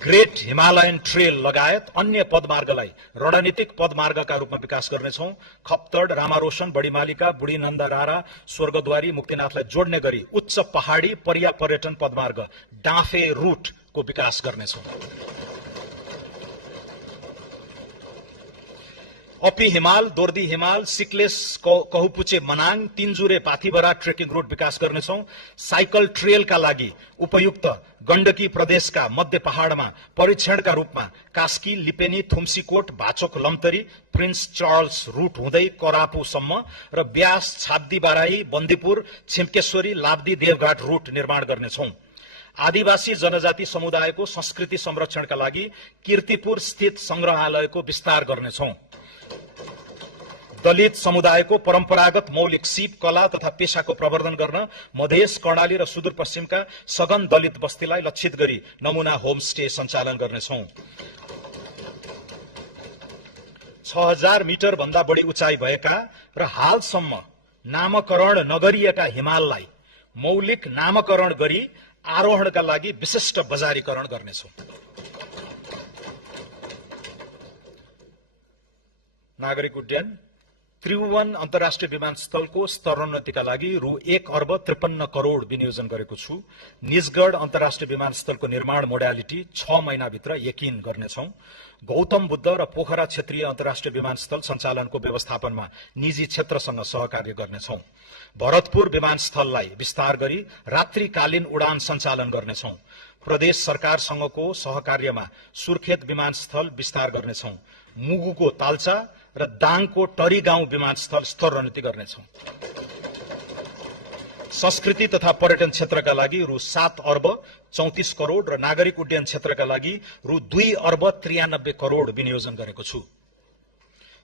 ग्रेट हिमालयन ट्रेल लगायत अन्य पदमार्गलाई रणनीतिक पदमार्गका रूपमा विकास गर्नेछौं। खप्तड, रामारोशन, बडीमालिका, बुढीनन्दा रारा, स्वर्गद्वारी, मुक्तिनाथलाई जोड्ने गरी उच्च पहाडी पर्यटन पदमार्ग डाँफे रूटको विकास गर्नेछौं। अपी हिमाल, दोर्दी हिमाल, सिक्लेस कहुपुचे मनाङ, तिनजुरे पाथिभरा ट्रेकिङ रूट विकास गर्नेछौं। साइकल ट्रेलका लागि उपयुक्त गण्डकी प्रदेशका मध्य पहाड़मा परीक्षणका रूपमा कास्की, लिपेनी, थुम्सीकोट, भाचोक, लमतरी, प्रिन्स चार्ल्स रूट हुँदै करापुसम्म र ब्यास, छाब्दी बाराई, बन्दीपुर, छिम्केश्वरी, लाब्दी, देवघाट रूट निर्माण गर्नेछौं। आदिवासी जनजाति समुदायको संस्कृति संरक्षणका लागि कीर्तिपुर स्थित संग्रहालयको विस्तार गर्नेछौं। दलित समुदायको परम्परागत मौलिक सिप, कला तथा पेशाको प्रवर्धन गर्न मधेस, कर्णाली र सुदूरपश्चिमका सघन दलित बस्तीलाई लक्षित गरी नमूना होमस्टे सञ्चालन गर्नेछौं। 6000 मिटर भन्दा बढी उचाइ भएका र हालसम्म नामकरण नगरिएका हिमाललाई मौलिक नामकरण गरी आरोहणका लागि विशिष्ट बजारीकरण गर्नेछौं। नागरिक उड्डयन त्रिभुवन अन्तर्राष्ट्रिय विमानस्थलको स्तरोन्नतिका लागि रु 1 अर्ब 53 करोड़ विनियोजन गरेको छु। निजगढ अन्तर्राष्ट्रिय विमानस्थलको निर्माण मोडालिटी 6 महिनाभित्र यकिन गर्नेछौं। गौतम बुद्ध र पोखरा क्षेत्रीय अन्तर्राष्ट्रिय विमानस्थल सञ्चालनको व्यवस्थापनमा निजी क्षेत्रसँग सहकार्य गर्नेछौं। भरतपुर विमानस्थललाई विस्तार गरी रात्रिकालीन उडान सञ्चालन गर्नेछौं। प्रदेश सरकारसँगको सहकार्यमा सुर्खेत विमानस्थल विस्तार गर्नेछौं। मुगुको ताल्चा र दाङको टरी गाउँ विमानस्थल स्तरोन्नति गर्नेछौं। संस्कृति तथा पर्यटन क्षेत्रका लागि रु 7 अर्ब 34 करोड़ र नागरिक उड्डयन क्षेत्रका लागि रु 2 अर्ब 93 करोड़ विनियोजन गरेको छु।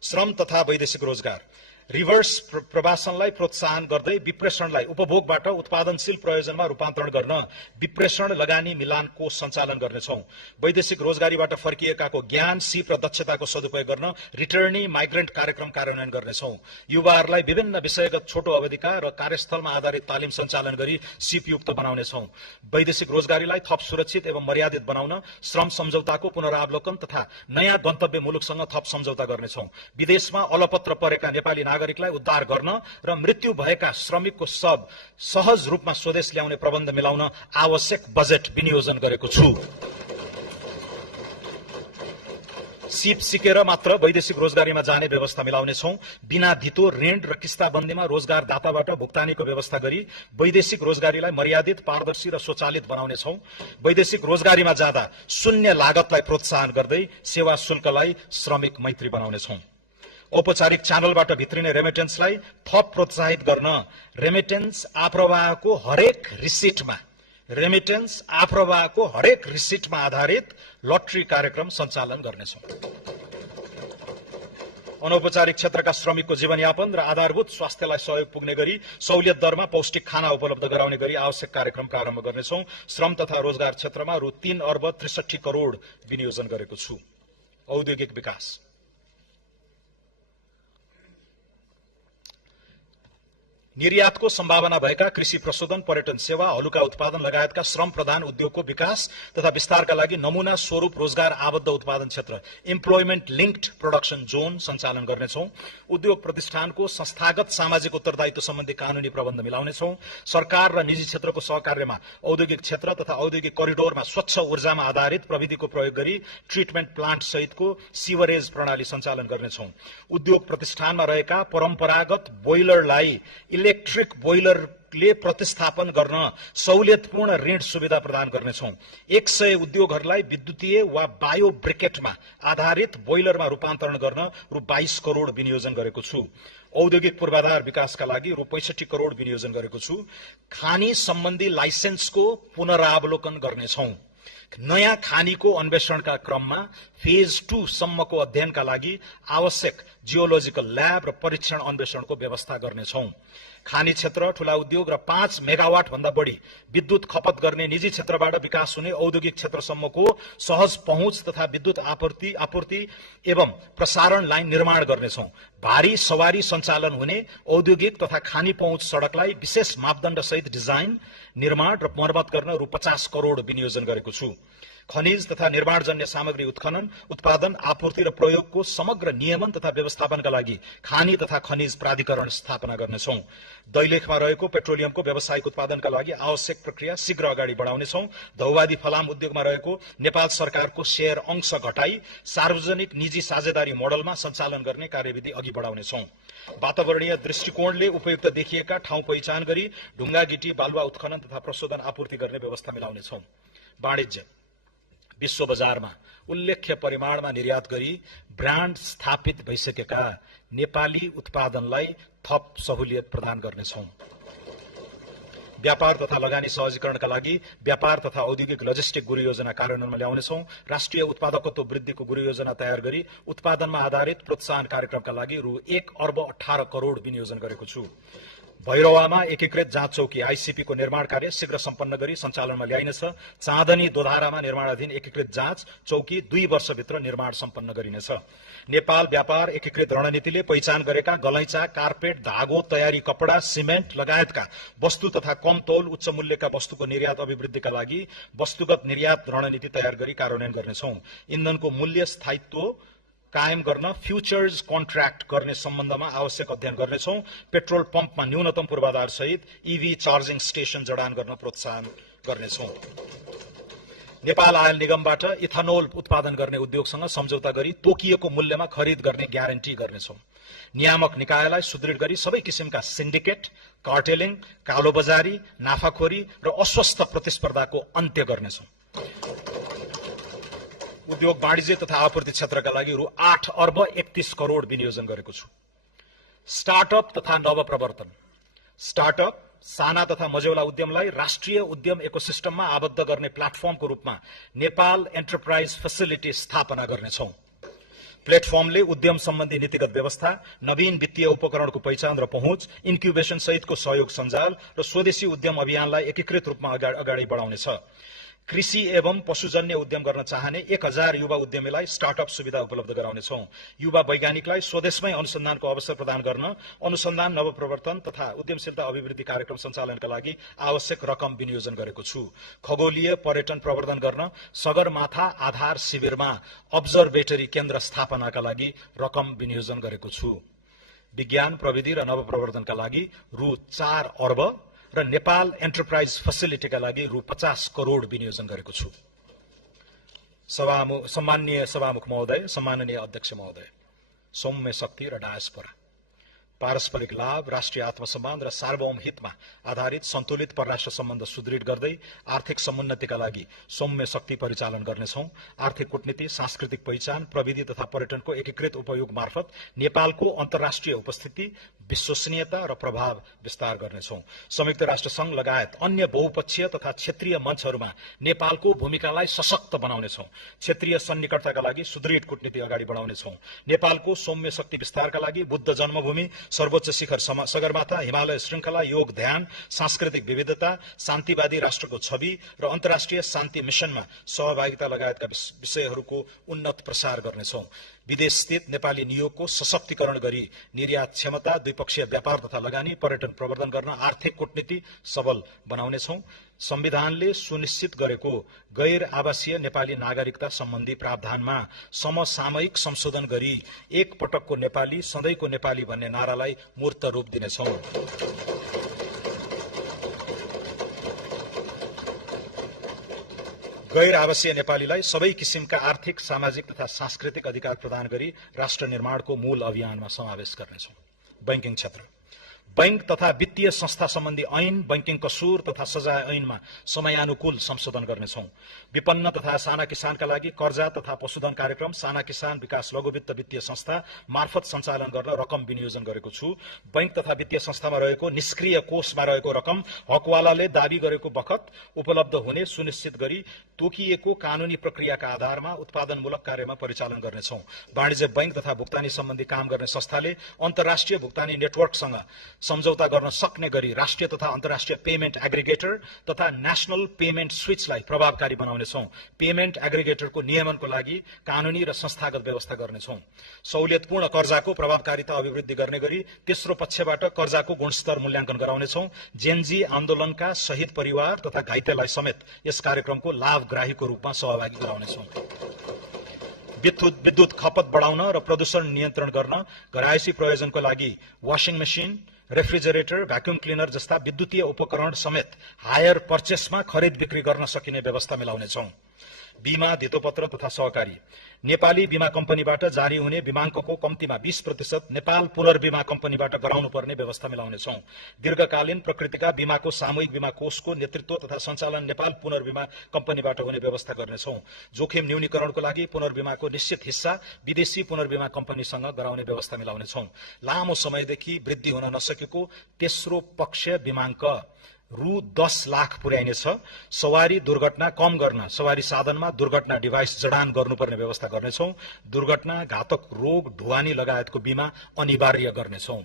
श्रम तथा वैदेशिक रोजगार रिभर्स प्रवासनलाई प्रोत्साहन गर्दै विप्रेषणलाई उपभोगबाट उत्पादनशील प्रयोजनमा रूपान्तरण गर्न विप्रेषण लगानी मिलान कोष सञ्चालन गर्नेछौं। वैदेशिक रोजगारीबाट फर्किएकाको ज्ञान, सिप र दक्षताको सदुपयोग गर्न रिटर्नी माइग्रेन्ट कार्यक्रम कार्यान्वयन गर्नेछौं। युवाहरूलाई विभिन्न विषयगत छोटो अवधिका र कार्यस्थलमा आधारित तालिम सञ्चालन गरी सिपयुक्त बनाउनेछौं। वैदेशिक रोजगारीलाई थप सुरक्षित एवं मर्यादित बनाउन श्रम सम्झौताको पुनरावलोकन तथा नयाँ गन्तव्य मुलुकसँग थप सम्झौता गर्नेछौं। विदेशमा अलपत्र परेका नेपाली नागरिकलाई उद्धार गर्न र मृत्यु भएका श्रमिकको शव सहज रूपमा स्वदेश ल्याउने प्रबन्ध मिलाउन आवश्यक बजेट विनियोजन गरेको छु। सिप सिकेर मात्र वैदेशिक रोजगारीमा जाने व्यवस्था मिलाउनेछौं। बिना धितो ऋण र किस्ताबन्दीमा रोजगारदाताबाट भुक्तानीको व्यवस्था गरी वैदेशिक रोजगारीलाई मर्यादित, पारदर्शी र स्वचालित बनाउनेछौं। वैदेशिक रोजगारीमा जाँदा शून्य लागतलाई प्रोत्साहन गर्दै सेवा शुल्कलाई श्रमिक मैत्री बनाउनेछौं। औपचारिक च्यानलबाट भित्रिने रेमिटेन्सलाई थप प्रोत्साहित गर्न रेमिटेन्स आप्रवाहको हरेक रिसिटमा आधारित लटरी कार्यक्रम सञ्चालन गर्नेछौं। अनौपचारिक क्षेत्रका श्रमिकको जीवनयापन र आधारभूत स्वास्थ्यलाई सहयोग पुग्ने गरी सहुलियत दरमा पौष्टिक खाना उपलब्ध गराउने गरी आवश्यक कार्यक्रम प्रारम्भ गर्नेछौं। श्रम तथा रोजगार क्षेत्रमा रु 3 अर्ब 63 करोड़ विनियोजन गरेको छु। औद्योगिक विकास निर्यातको सम्भावना भएका कृषि प्रशोधन, पर्यटन सेवा, हलुका उत्पादन लगायतका श्रम प्रधान उद्योगको विकास तथा विस्तारका लागि नमूना स्वरूप रोजगार आबद्ध उत्पादन क्षेत्र इम्प्लोयमेन्ट लिंक्ड प्रोडक्सन जोन सञ्चालन गर्नेछौं। उद्योग प्रतिष्ठानको संस्थागत सामाजिक उत्तरदायित्व सम्बन्धी कानूनी प्रबन्ध मिलाउनेछौं। सरकार र निजी क्षेत्रको सहकार्यमा औद्योगिक क्षेत्र तथा औद्योगिक करिडोरमा स्वच्छ ऊर्जामा आधारित प्रविधिको प्रयोग गरी ट्रिटमेन्ट प्लान्ट सहितको सिवरेज प्रणाली सञ्चालन गर्नेछौं। उद्योग प्रतिष्ठानमा रहेका परम्परागत बोइलरलाई इलेक्ट्रिक बोइलरले प्रतिस्थापन गर्न सहुलियतपूर्ण ऋण सुविधा प्रदान गर्नेछौं। 100 उद्योगहरूलाई विद्युतीय वा बायो ब्रिकेटमा आधारित बोइलरमा रूपान्तरण गर्न रु 22 करोड़ विनियोजन गरेको छु। औद्योगिक पूर्वाधार विकासका लागि रु 65 करोड़ विनियोजन गरेको छु। खानी सम्बन्धी लाइसेन्सको पुनरावलोकन गर्नेछौं। नयाँ खानीको अन्वेषणका क्रममा फेज 2 सम्मको अध्ययनका लागि आवश्यक जियोलोजिकल ल्याब र परीक्षण अन्वेषणको व्यवस्था गर्नेछौं। खानी क्षेत्र, ठूला उद्योग र 5 मेगावाट भन्दा बढी विद्युत खपत गर्ने निजी क्षेत्रबाट विकास हुने औद्योगिक क्षेत्रसम्मको सहज पहुँच तथा विद्युत आपूर्ति एवं प्रसारण लाइन निर्माण गर्नेछौं। भारी सवारी सञ्चालन हुने औद्योगिक तथा खानी पहुँच सड़कलाई विशेष मापदण्ड सहित डिजाइन, निर्माण र मर्मत गर्न रु 50 करोड़ विनियोजन गरेको छु। खनिज तथा निर्माणजन्य सामग्री उत्खनन, उत्पादन, आपूर्ति र प्रयोगको समग्र नियमन तथा व्यवस्थापनका लागि खानी तथा खनिज प्राधिकरण स्थापना गर्नेछौं। दैलेखमा रहेको पेट्रोलियमको व्यावसायिक उत्पादनका लागि आवश्यक प्रक्रिया शीघ्र अगाडि बढाउनेछौं। धौवादी फलाम उद्योगमा रहेको नेपाल सरकारको शेयर अंश घटाई सार्वजनिक निजी साझेदारी मोडलमा सञ्चालन गर्ने कार्यविधि अघि बढाउनेछौं। वातावरणीय दृष्टिकोणले उपयुक्त देखिएका ठाउँ पहिचान गरी ढुङ्गा गिटी बालुवा उत्खनन तथा प्रशोधन आपूर्ति गर्ने व्यवस्था मिलाउनेछौं। वाणिज्य विश्व बजारमा उल्लेख्य परिमाणमा निर्यात गरी ब्रान्ड स्थापित भइसकेका नेपाली उत्पादनलाई थप सहुलियत प्रदान गर्नेछौं। व्यापार तथा लगानी सहजीकरणका लागि व्यापार तथा औद्योगिक लजिस्टिक गुरु योजना कार्यान्वयनमा ल्याउनेछौं। राष्ट्रिय उत्पादकत्व वृद्धिको गुरु योजना तयार गरी उत्पादनमा आधारित प्रोत्साहन कार्यक्रमका लागि रु 1 अर्ब 18 करोड़ विनियोजन गरेको छु। भैरवामा एकीकृत जाँच चौकी आईसीपी को निर्माण कार्य शीघ्र सम्पन्न गरी सञ्चालनमा ल्याइनेछ। चाँदनी दोधारामा निर्माणाधीन एकीकृत जाँच चौकी 2 वर्षभित्र निर्माण सम्पन्न गरिनेछ। नेपाल व्यापार एकीकृत रणनीतिले पहिचान गरेका गलैँचा, कार्पेट, धागो, तयारी कपडा, सिमेन्ट लगायतका वस्तु तथा कम तौल उच्च मूल्यका वस्तुको निर्यात अभिवृद्धिका लागि वस्तुगत निर्यात रणनीति तयार गरी कार्यान्वयन गर्नेछौं। इन्धनको मूल्य स्थायित्व कायम गर्न फ्यूचर्स कन्ट्र्याक्ट गर्ने सम्बन्धमा आवश्यक अध्ययन गर्नेछौं। पेट्रोल पम्पमा न्यूनतम पूर्वाधार सहित ईभी चार्जिङ स्टेशन जडान गर्न प्रोत्साहन गर्नेछौं। नेपाल आयल निगमबाट इथानोल उत्पादन गर्ने उद्योगसँग सम्झौता गरी तोकिएको मूल्यमा खरिद गर्ने ग्यारेन्टी गर्नेछौं। नियामक निकायलाई सुदृढ गरी सबै किसिमका सिन्डिकेट, कार्टेलिङ, कालोबजारी, नाफाखोरी र अस्वस्थ प्रतिस्पर्धाको अन्त्य गर्नेछौं। उद्योग वाणिज्य तथा आपूर्ति क्षेत्रका लागि रु 8 अर्ब 31 करोड़ विनियोजन गरेको छु। स्टार्टअप तथा नवप्रवर्तन। स्टार्टअप, साना तथा मझौला उद्यमलाई राष्ट्रिय उद्यम इकोसिस्टममा आबद्ध गर्ने प्लेटफर्मको रूपमा नेपाल एन्टरप्राइज फेसिलिटी स्थापना गर्नेछौं। प्लेटफर्मले उद्यम सम्बन्धी नीतिगत व्यवस्था, नवीन वित्तीय उपकरणको पहिचान र पहुँच, इन्क्युबेसन सहितको सहयोग सञ्जाल र स्वदेशी उद्यम अभियानलाई एकीकृत रूपमा अगाडि बढाउनेछ। कृषि एवं पशुजन्य उद्यम गर्न चाहने 1000 युवा उद्यमीलाई स्टार्टअप सुविधा उपलब्ध गराउनेछौं। युवा वैज्ञानिकलाई स्वदेशमै अनुसन्धानको अवसर प्रदान गर्न अनुसन्धान, नवप्रवर्तन तथा उद्यमशीलता अभिवृद्धि कार्यक्रम सञ्चालनका लागि आवश्यक रकम विनियोजन गरेको छु। खगोलीय पर्यटन प्रवर्धन गर्न सगरमाथा आधार शिविरमा अब्जर्भेटरी केन्द्र स्थापनाका लागि रकम विनियोजन गरेको छु। विज्ञान, प्रविधि र नवप्रवर्धनका लागि रु 4 अर्ब र नेपाल एन्टरप्राइज फेसिलिटीका लागि रु 50 करोड़ विनियोजन गरेको छु। सम्माननीय सभामुख महोदय, सम्माननीय अध्यक्ष महोदय, सौम्य शक्ति र डायस्पोरा, पारस्परिक लाभ, राष्ट्रिय आत्मसम्मान र सार्वभौम हितमा आधारित सन्तुलित परराष्ट्र सम्बन्ध सुदृढ गर्दै आर्थिक समुन्नतिका लागि सौम्य शक्ति परिचालन गर्नेछौं। आर्थिक कूटनीति, सांस्कृतिक पहिचान, प्रविधि तथा पर्यटनको एकीकृत उपयोग मार्फत नेपालको अन्तर्राष्ट्रिय उपस्थिति, विश्वसनीयता र प्रभाव विस्तार गर्नेछौं। संयुक्त राष्ट्र संघ लगायत अन्य बहुपक्षीय तथा क्षेत्रीय मञ्चहरूमा नेपालको भूमिकालाई सशक्त बनाउनेछौं। क्षेत्रीय सन्निकटताका लागि सुदृढ कूटनीति अगाडि बढाउनेछौं। नेपालको सौम्य शक्ति विस्तारका लागि बुद्ध जन्मभूमि, सर्वोच्च शिखर सगरमाथा, हिमालय श्रृंखला, योग ध्यान, सांस्कृतिक विविधता, शान्तिवादी राष्ट्रको छवि र अन्तर्राष्ट्रिय शान्ति मिशनमा सहभागिता लगायतका विषयहरूको उन्नत प्रसार गर्नेछौं। विदेश स्थित नेपाली नियोगको सशक्तिकरण गरी निर्यात क्षमता, द्विपक्षीय व्यापार तथा लगानी, पर्यटन प्रवर्धन गर्न आर्थिक कूटनीति सबल बनाउनेछौं। संविधानले सुनिश्चित गरेको गैर आवासीय नेपाली नागरिकता सम्बन्धी प्रावधानमा समसामयिक संशोधन गरी एक पटकको नेपाली सधैँको नेपाली भन्ने नारालाई मूर्त रूप दिनेछौं। गैर आवासीय नेपालीलाई सबै किसिमका आर्थिक, सामाजिक तथा सांस्कृतिक अधिकार प्रदान गरी राष्ट्र निर्माणको मूल अभियानमा समावेश गर्नेछौं। बैंकिङ क्षेत्र बैंक तथा वित्तीय संस्था सम्बन्धी ऐन, बैंकिङ कसूर तथा सजाय ऐनमा समयानुकूल संशोधन गर्नेछौं। विपन्न तथा साना किसानका लागि कर्जा तथा पशुधन कार्यक्रम साना किसान विकास लघुवित्त वित्तीय संस्था मार्फत सञ्चालन गर्न रकम विनियोजन गरेको छु। बैंक तथा वित्तीय संस्थामा रहेको निष्क्रिय कोषमा रहेको रकम हकवालाले दावी गरेको बखत उपलब्ध हुने सुनिश्चित गरी तोकिएको कानूनी प्रक्रियाका आधारमा उत्पादनमूलक कार्यमा परिचालन गर्नेछौं। वाणिज्य बैंक तथा भुक्तानी सम्बन्धी काम गर्ने संस्थाले अन्तर्राष्ट्रिय भुक्तानी नेटवर्कसँग सम्झौता गर्न सक्ने गरी राष्ट्रिय तथा अन्तर्राष्ट्रिय पेमेन्ट एग्रिगेटर तथा नेशनल पेमेन्ट स्विचलाई प्रभावकारी बनाउनेछौं। पेमेन्ट एग्रिगेटरको नियमनको लागि कानूनी र संस्थागत व्यवस्था गर्नेछौं। सहुलियतपूर्ण कर्जाको प्रभावकारिता अभिवृद्धि गर्ने गरी तेस्रो पक्षबाट कर्जाको गुणस्तर मूल्याङ्कन गराउनेछौं। जेनजी आन्दोलनका शहीद परिवार तथा घाइतेलाई समेत यस कार्यक्रमको लाभग्राहीको रूपमा सहभागी गराउनेछौं। विद्युत खपत बढाउन र प्रदूषण नियन्त्रण गर्न घरायसी प्रयोजनको लागि washing machine, refrigerator, vacuum cleaner जस्ता विद्युतीय उपकरण समेत हायर पर्चेसमा खरिद बिक्री गर्न सकिने व्यवस्था मिलाउनेछौं। बीमा, धितोपत्र तथा सहकारी नेपाली बीमा कम्पनीबाट जारी हुने बीमाङ्कको कम्तीमा 20% नेपाल पुनर्बीमा कम्पनीबाट गराउनुपर्ने व्यवस्था मिलाउनेछौं। दीर्घकालीन प्रकृतिका बीमाको सामूहिक बीमा कोषको नेतृत्व तथा सञ्चालन नेपाल पुनर्बीमा कम्पनीबाट हुने व्यवस्था गर्नेछौं। जोखिम न्यूनीकरणको लागि पुनर्बीमाको निश्चित हिस्सा विदेशी पुनर्बीमा कम्पनीसँग गराउने व्यवस्था मिलाउनेछौं। लामो समयदेखि वृद्धि हुन नसकेको तेस्रो पक्ष बीमाङ्क रु 10 लाख पुर्याइनेछ। सवारी दुर्घटना कम गर्न सवारी साधनमा दुर्घटना डिभाइस जडान गर्नुपर्ने व्यवस्था गर्नेछौं। दुर्घटना, घातक रोग, ढुवानी लगायतको बीमा अनिवार्य गर्नेछौं।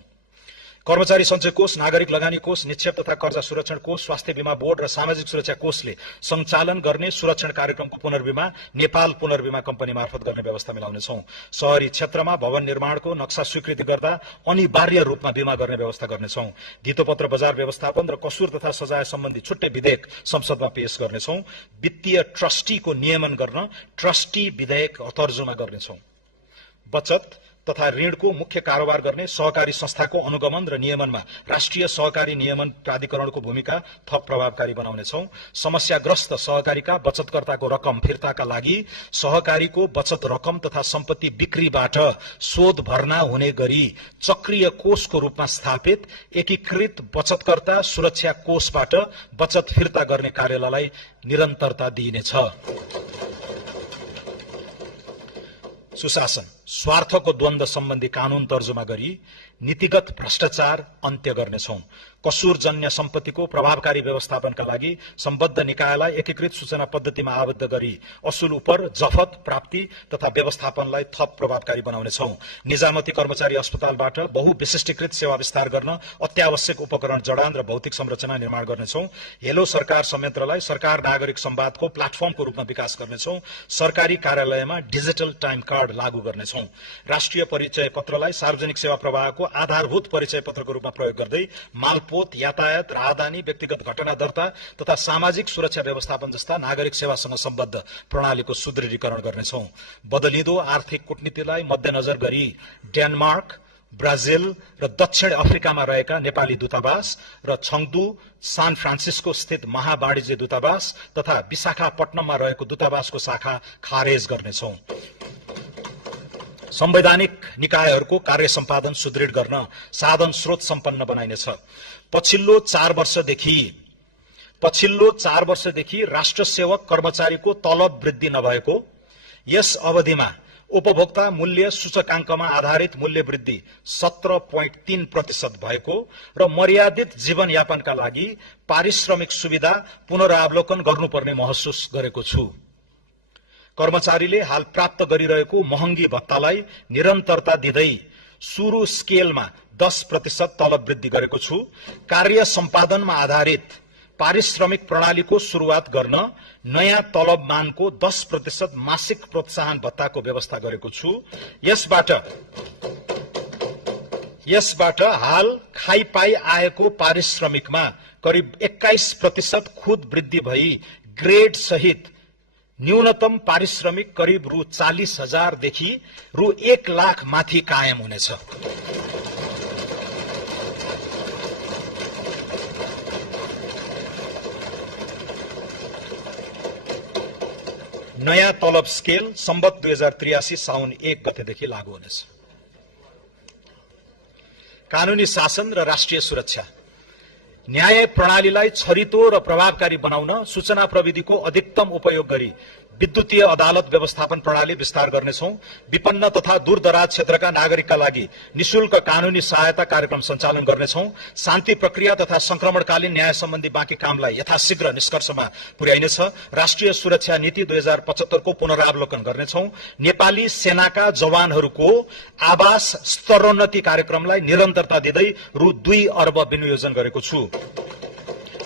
कर्मचारी सञ्चय कोष, नागरिक लगानी कोष, निक्षेप तथा कर्जा सुरक्षण कोष, स्वास्थ्य बीमा बोर्ड र सामाजिक सुरक्षा कोषले सञ्चालन गर्ने सुरक्षण कार्यक्रमको पुनर्बीमा नेपाल पुनर्बीमा कम्पनी मार्फत गर्ने व्यवस्था मिलाउनेछौं। शहरी क्षेत्रमा भवन निर्माणको नक्सा स्वीकृति गर्दा अनिवार्य रूपमा बीमा गर्ने व्यवस्था गर्नेछौं। धितोपत्र बजार व्यवस्थापन र कसुर तथा सजाय सम्बन्धी छुट्टै विधेयक संसदमा पेश गर्नेछौं। वित्तीय ट्रस्टीको नियमन गर्न ट्रस्टी विधेयक तर्जुमा गर्नेछौं। बचत तथा ऋणको मुख्य कारोबार गर्ने सहकारी संस्थाको अनुगमन र नियमनमा राष्ट्रिय सहकारी नियमन प्राधिकरणको भूमिका थप प्रभावकारी बनाउनेछौं। समस्याग्रस्त सहकारीका बचतकर्ताको रकम फिर्ताका लागि सहकारीको बचत रकम तथा सम्पत्ति बिक्रीबाट शोध भर्ना हुने गरी चक्रीय कोषको रूपमा स्थापित एकीकृत बचतकर्ता सुरक्षा कोषबाट बचत फिर्ता गर्ने कार्यलाई निरन्तरता दिइनेछ। सुशासन स्वार्थको द्वन्द्व सम्बन्धी कानून तर्जुमा गरी नीतिगत भ्रष्टाचार अन्त्य गर्नेछौं। कसुरजन्य सम्पत्तिको प्रभावकारी व्यवस्थापनका लागि सम्बद्ध निकायलाई एकीकृत सूचना पद्धतिमा आबद्ध गरी असुल उपर जफत प्राप्ति तथा व्यवस्थापनलाई थप प्रभावकारी बनाउनेछौं। निजामती कर्मचारी अस्पतालबाट बहुविशिष्टीकृत सेवा विस्तार गर्न अत्यावश्यक उपकरण जडान र भौतिक संरचना निर्माण गर्नेछौं। हेलो सरकार संयन्त्रलाई सरकार नागरिक संवादको प्लाटफर्मको रूपमा विकास गर्नेछौं। सरकारी कार्यालयमा डिजिटल टाइम कार्ड लागू गर्नेछौं। राष्ट्रिय परिचय पत्रलाई सार्वजनिक सेवा प्रवाहको आधारभूत परिचय पत्रको रूपमा प्रयोग गर्दै मालपोत, यातायात, राहदानी, व्यक्तिगत घटना दर्ता तथा सामाजिक सुरक्षा व्यवस्थापन जस्ता नागरिक सेवासँग सम्बद्ध प्रणालीको सुदृढीकरण गर्नेछौं। बदलिँदो आर्थिक कूटनीतिलाई मध्यनजर गरी डेनमार्क, ब्राजिल र दक्षिण अफ्रिकामा रहेका नेपाली दूतावास र छङ्दू, सान फ्रान्सिस्को स्थित महावाणिज्य दूतावास तथा विशाखापट्टनममा रहेको दूतावासको शाखा खारेज गर्नेछौं। संवैधानिक निकायहरूको कार्य सम्पादन सुदृढ गर्न साधन स्रोत सम्पन्न बनाइनेछ। पछिल्लो 4 वर्षदेखि राष्ट्र सेवक कर्मचारीको तलब वृद्धि नभएको, यस अवधिमा उपभोक्ता मूल्य सूचकाङ्कमा आधारित मूल्य वृद्धि 17.3% भएको र मर्यादित जीवनयापनका लागि पारिश्रमिक सुविधा पुनरावलोकन गर्नुपर्ने महसुस गरेको छु। कर्मचारीले हाल प्राप्त गरिरहेको महँगी भत्तालाई निरन्तरता दिँदै सुरु स्केलमा 10% तलब वृद्धि गरेको छु। कार्य सम्पादनमा आधारित पारिश्रमिक प्रणालीको सुरुवात गर्न नयाँ तलबमानको 10% मासिक प्रोत्साहन भत्ताको व्यवस्था गरेको छु। यसबाट हाल खाइपाई आएको पारिश्रमिकमा करिब 21% खुद वृद्धि भई ग्रेड सहित न्यूनतम पारिश्रमिक करिब रु 40,000 देखि रु 1 लाख माथि कायम हुनेछ। नयाँ तलब स्केल सम्बत 2083 साउन 1 गतेदेखि लागू हुनेछ। कानूनी शासन र राष्ट्रिय सुरक्षा। न्याय प्रणालीलाई छरितो र प्रभावकारी बनाउन सूचना प्रविधिको अधिकतम उपयोग गरी विद्युतीय अदालत व्यवस्थापन प्रणाली विस्तार गर्नेछौं। विपन्न तथा दूरदराज क्षेत्रका नागरिकका लागि निशुल्क कानूनी सहायता कार्यक्रम सञ्चालन गर्नेछौं। शान्ति प्रक्रिया तथा संक्रमणकालीन न्याय सम्बन्धी बाँकी कामलाई यथाशीघ्र निष्कर्षमा पुर्याइनेछ। राष्ट्रिय सुरक्षा नीति 2075 को पुनरावलोकन गर्नेछौं। नेपाली सेनाका जवानहरूको आवास स्तरोन्नति कार्यक्रमलाई निरन्तरता दिँदै रु 2 अर्ब विनियोजन गरेको छु।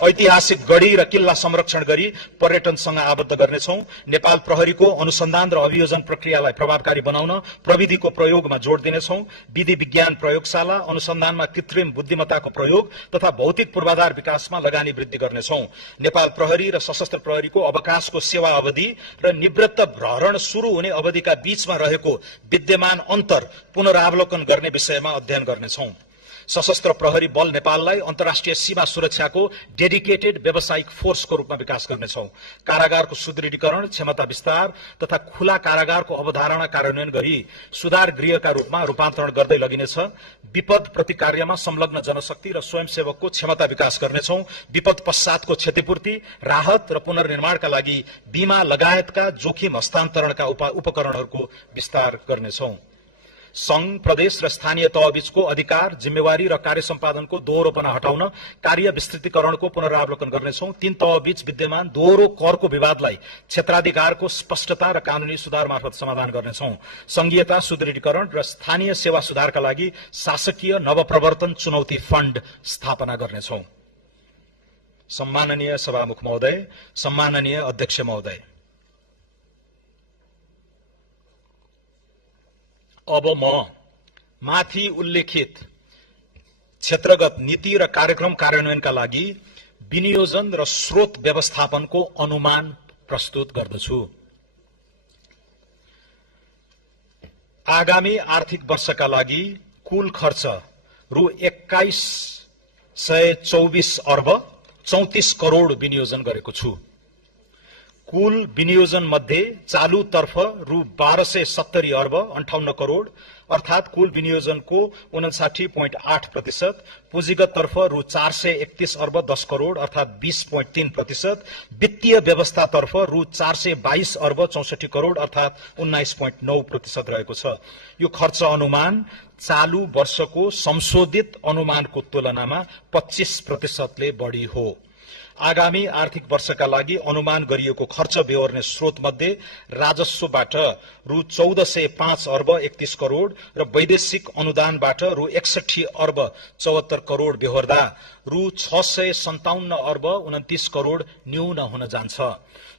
ऐतिहासिक गढी र किल्ला संरक्षण गरी पर्यटनसँग आबद्ध गर्नेछौं। नेपाल प्रहरीको अनुसन्धान र अभियोजन प्रक्रियालाई प्रभावकारी बनाउन प्रविधिको प्रयोगमा जोड दिनेछौं। विधि विज्ञान प्रयोगशाला, अनुसन्धानमा कृत्रिम बुद्धिमत्ताको प्रयोग तथा भौतिक पूर्वाधार विकासमा लगानी वृद्धि गर्नेछौं। नेपाल प्रहरी र सशस्त्र प्रहरीको अवकाशको सेवा अवधि र निवृत्त भ्रमण शुरू हुने अवधिका बीचमा रहेको विद्यमान अन्तर पुनरावलोकन गर्ने विषयमा अध्ययन गर्नेछौं। सशस्त्र प्रहरी बल नेपाललाई अन्तर्राष्ट्रिय सीमा सुरक्षाको डेडिकेटेड व्यावसायिक फोर्सको रूपमा विकास गर्नेछौं। कारागारको सुदृढीकरण, क्षमता विस्तार तथा खुला कारागारको अवधारणा कार्यान्वयन गरी सुधार गृहका रूपमा रूपान्तरण गर्दै लगिनेछ। विपद प्रतिकार्यमा संलग्न जनशक्ति र स्वयंसेवकको क्षमता विकास गर्नेछौं। विपद पश्चातको क्षतिपूर्ति, राहत र पुनर्निर्माणका लागि बीमा लगायतका जोखिम हस्तान्तरणका उपकरणहरूको विस्तार गर्नेछौं। संघ, प्रदेश र स्थानीय तहबीचको अधिकार, जिम्मेवारी र कार्य सम्पादनको दोहोरोपना हटाउन कार्य विस्तृतीकरणको पुनरावलोकन गर्नेछौं। 3 तहबीच विद्यमान दोहोरो करको विवादलाई क्षेत्राधिकारको स्पष्टता र कानूनी सुधार मार्फत समाधान गर्नेछौं। संघीयता सुदृढीकरण र स्थानीय सेवा सुधारका लागि शासकीय नवप्रवर्तन चुनौती फण्ड स्थापना गर्नेछौं। सम्माननीय सभामुख महोदय, सम्माननीय अध्यक्ष महोदय, अब म माथि उल्लेखित क्षेत्रगत नीति र कार्यक्रम कार्यान्वयनका लागि विनियोजन र स्रोत व्यवस्थापनको अनुमान प्रस्तुत गर्दछु। आगामी आर्थिक वर्षका लागि कुल खर्च रु 2124 अर्ब 34 करोड विनियोजन गरेको छु। कुल विनियोजन मध्ये चालू तर्फ रु 1270 अर्ब 58 करोड अर्थात कुल विनियोजनको 59.8%, पुँजीगत तर्फ रु 431 अर्ब 10 करोड अर्थात 20.3%, वित्तीय व्यवस्था तर्फ रु 422 अर्ब 64 करोड अर्थात 19.9% रहेको छ। यो खर्च अनुमान चालू वर्षको संशोधित अनुमानको तुलनामा 25% ले बढी हो। आगामी आर्थिक वर्षका लागि अनुमान गरिएको खर्च बेहोर्ने स्रोत मध्ये राजस्वबाट रु 1405 अर्ब 31 करोड र वैदेशिक अनुदानबाट रु 61 अर्ब 74 करोड बेहोर्दा रु 657 अर्ब 29 करोड न्यून हुन जान्छ।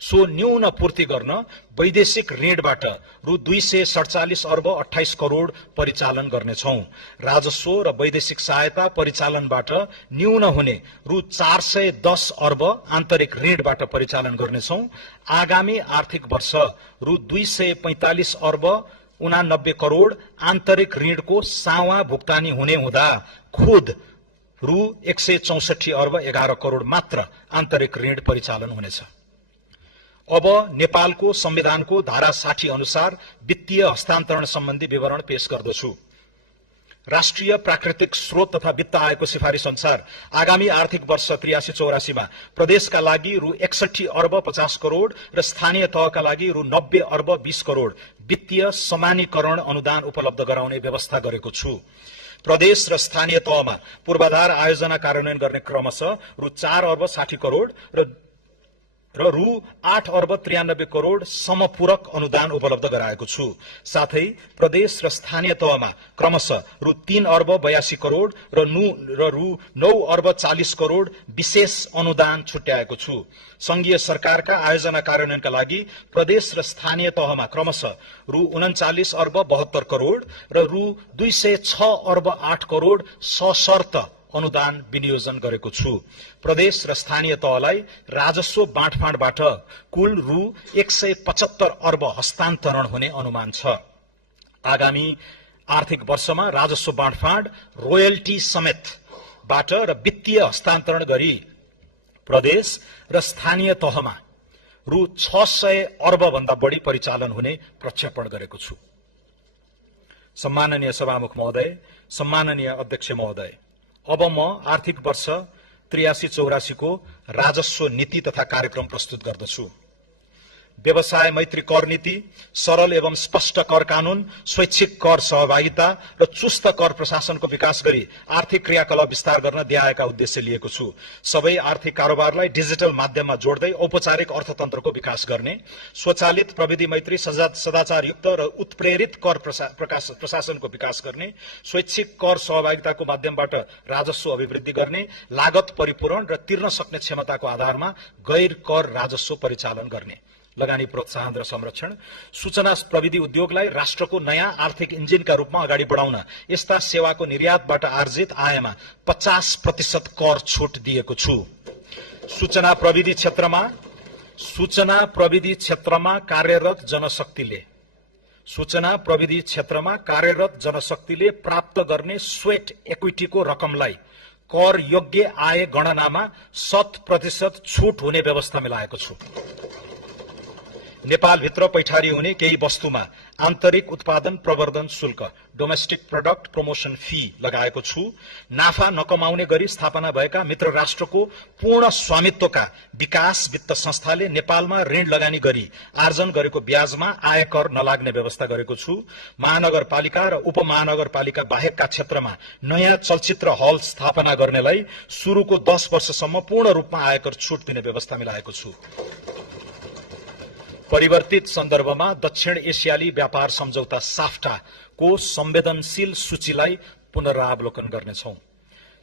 सो न्यून पूर्ति गर्न वैदेशिक ऋणबाट रु 247 अर्ब 28 करोड परिचालन गर्नेछौं। राजस्व र वैदेशिक सहायता परिचालनबाट न्यून हुने रु 410 अर्ब आन्तरिक ऋणबाट परिचालन गर्नेछौं। आगामी आर्थिक वर्ष रु 245 अर्ब 89 करोड आन्तरिक ऋणको सावा भुक्तानी हुने हुँदा खुद रु 164 अर्ब 11 करोड मात्र आन्तरिक ऋण परिचालन हुनेछ। अब नेपालको संविधानको धारा 60 अनुसार वित्तीय हस्तान्तरण सम्बन्धी विवरण पेश गर्दछु। राष्ट्रिय प्राकृतिक स्रोत तथा वित्त आयोगको सिफारिस अनुसार आगामी आर्थिक वर्ष 83-84 मा प्रदेशका लागि रु 61 अर्ब 50 करोड र स्थानीय तहका लागि रु 90 अर्ब 20 करोड वित्तीय समानीकरण अनुदान उपलब्ध गराउने व्यवस्था गरेको छु। प्रदेश र स्थानीय तहमा पूर्वाधार आयोजना कार्यान्वयन गर्ने क्रमशः रु 4 अर्ब 60 करोड र र रु 8 अर्ब 93 करोड समपूरक अनुदान उपलब्ध गराएको छु। साथै प्रदेश र स्थानीय तहमा क्रमशः रु 3 अर्ब 82 करोड र रु 9 अर्ब 40 करोड विशेष अनुदान छुट्याएको छु। संघीय सरकारका आयोजना कार्यान्वयनका लागि प्रदेश र स्थानीय तहमा क्रमशः रु 39 अर्ब 72 करोड र रु 206 अर्ब 8 करोड सशर्त अनुदान विनियोजन गरेको छु। प्रदेश र स्थानीय तहलाई राजस्व बाँडफाँडबाट कुल रु 175 अर्ब हस्तान्तरण हुने अनुमान छ। आगामी आर्थिक वर्षमा राजस्व बाँडफाँड रोयल्टी समेतबाट र वित्तीय हस्तान्तरण गरी प्रदेश र स्थानीय तहमा रु 600 अर्ब भन्दा बढी परिचालन हुने प्रक्षेपण गरेको छु। सम्माननीय सभामुख महोदय, सम्माननीय अध्यक्ष महोदय, अब म आर्थिक वर्ष 83-84 को राजस्व नीति तथा कार्यक्रम प्रस्तुत गर्दछु। व्यवसाय मैत्री कर नीति, सरल एवं स्पष्ट कर कानून, स्वैच्छिक कर सहभागिता र चुस्त कर प्रशासनको विकास गरी आर्थिक क्रियाकलाप विस्तार गर्न दिआएका उद्देश्य लिएको छु। सबै आर्थिक कारोबारलाई डिजिटल माध्यममा जोड्दै औपचारिक अर्थतन्त्रको विकास गर्ने, स्वचालित प्रविधि मैत्री सदाचारयुक्त र उत्प्रेरित कर प्रशासनको विकास गर्ने, स्वैच्छिक कर सहभागिताको माध्यमबाट राजस्व अभिवृद्धि गर्ने, लागत परिपूरण र तिर्न सक्ने क्षमताको आधारमा गैर कर राजस्व परिचालन गर्ने, लगानी प्रोत्साहन र संरक्षण, सूचना प्रविधि उद्योगलाई राष्ट्रको नयाँ आर्थिक इन्जिनका रूपमा अगाडि बढाउन यस्ता सेवाको निर्यातबाट आर्जित आयमा 50% कर छुट दिएको छु। सूचना प्रविधि क्षेत्रमा कार्यरत जनशक्तिले प्राप्त गर्ने स्वेट इक्विटीको रकमलाई कर योग्य आय गणनामा 100% छुट हुने व्यवस्था मिलाएको छु। नेपालभित्र पैठारी हुने केही वस्तुमा आन्तरिक उत्पादन प्रवर्धन शुल्क डोमेस्टिक प्रोडक्ट प्रमोशन फी लगाएको छु। नाफा नकमाउने गरी स्थापना भएका मित्र राष्ट्रको पूर्ण स्वामित्वका विकास वित्त संस्थाले नेपालमा ऋण लगानी गरी आर्जन गरेको ब्याजमा आयकर नलाग्ने व्यवस्था गरेको छु। महानगरपालिका र उपमहानगरपालिका बाहेकका क्षेत्रमा नयाँ चलचित्र हल स्थापना गर्नेलाई सुरुको 10 वर्षसम्म पूर्ण रूपमा आयकर छुट दिने व्यवस्था मिलाएको छु। परिवर्तित सन्दर्भमा दक्षिण एसियाली व्यापार सम्झौता साफ्टा को संवेदनशील सूचीलाई पुनरावलोकन गर्नेछौं।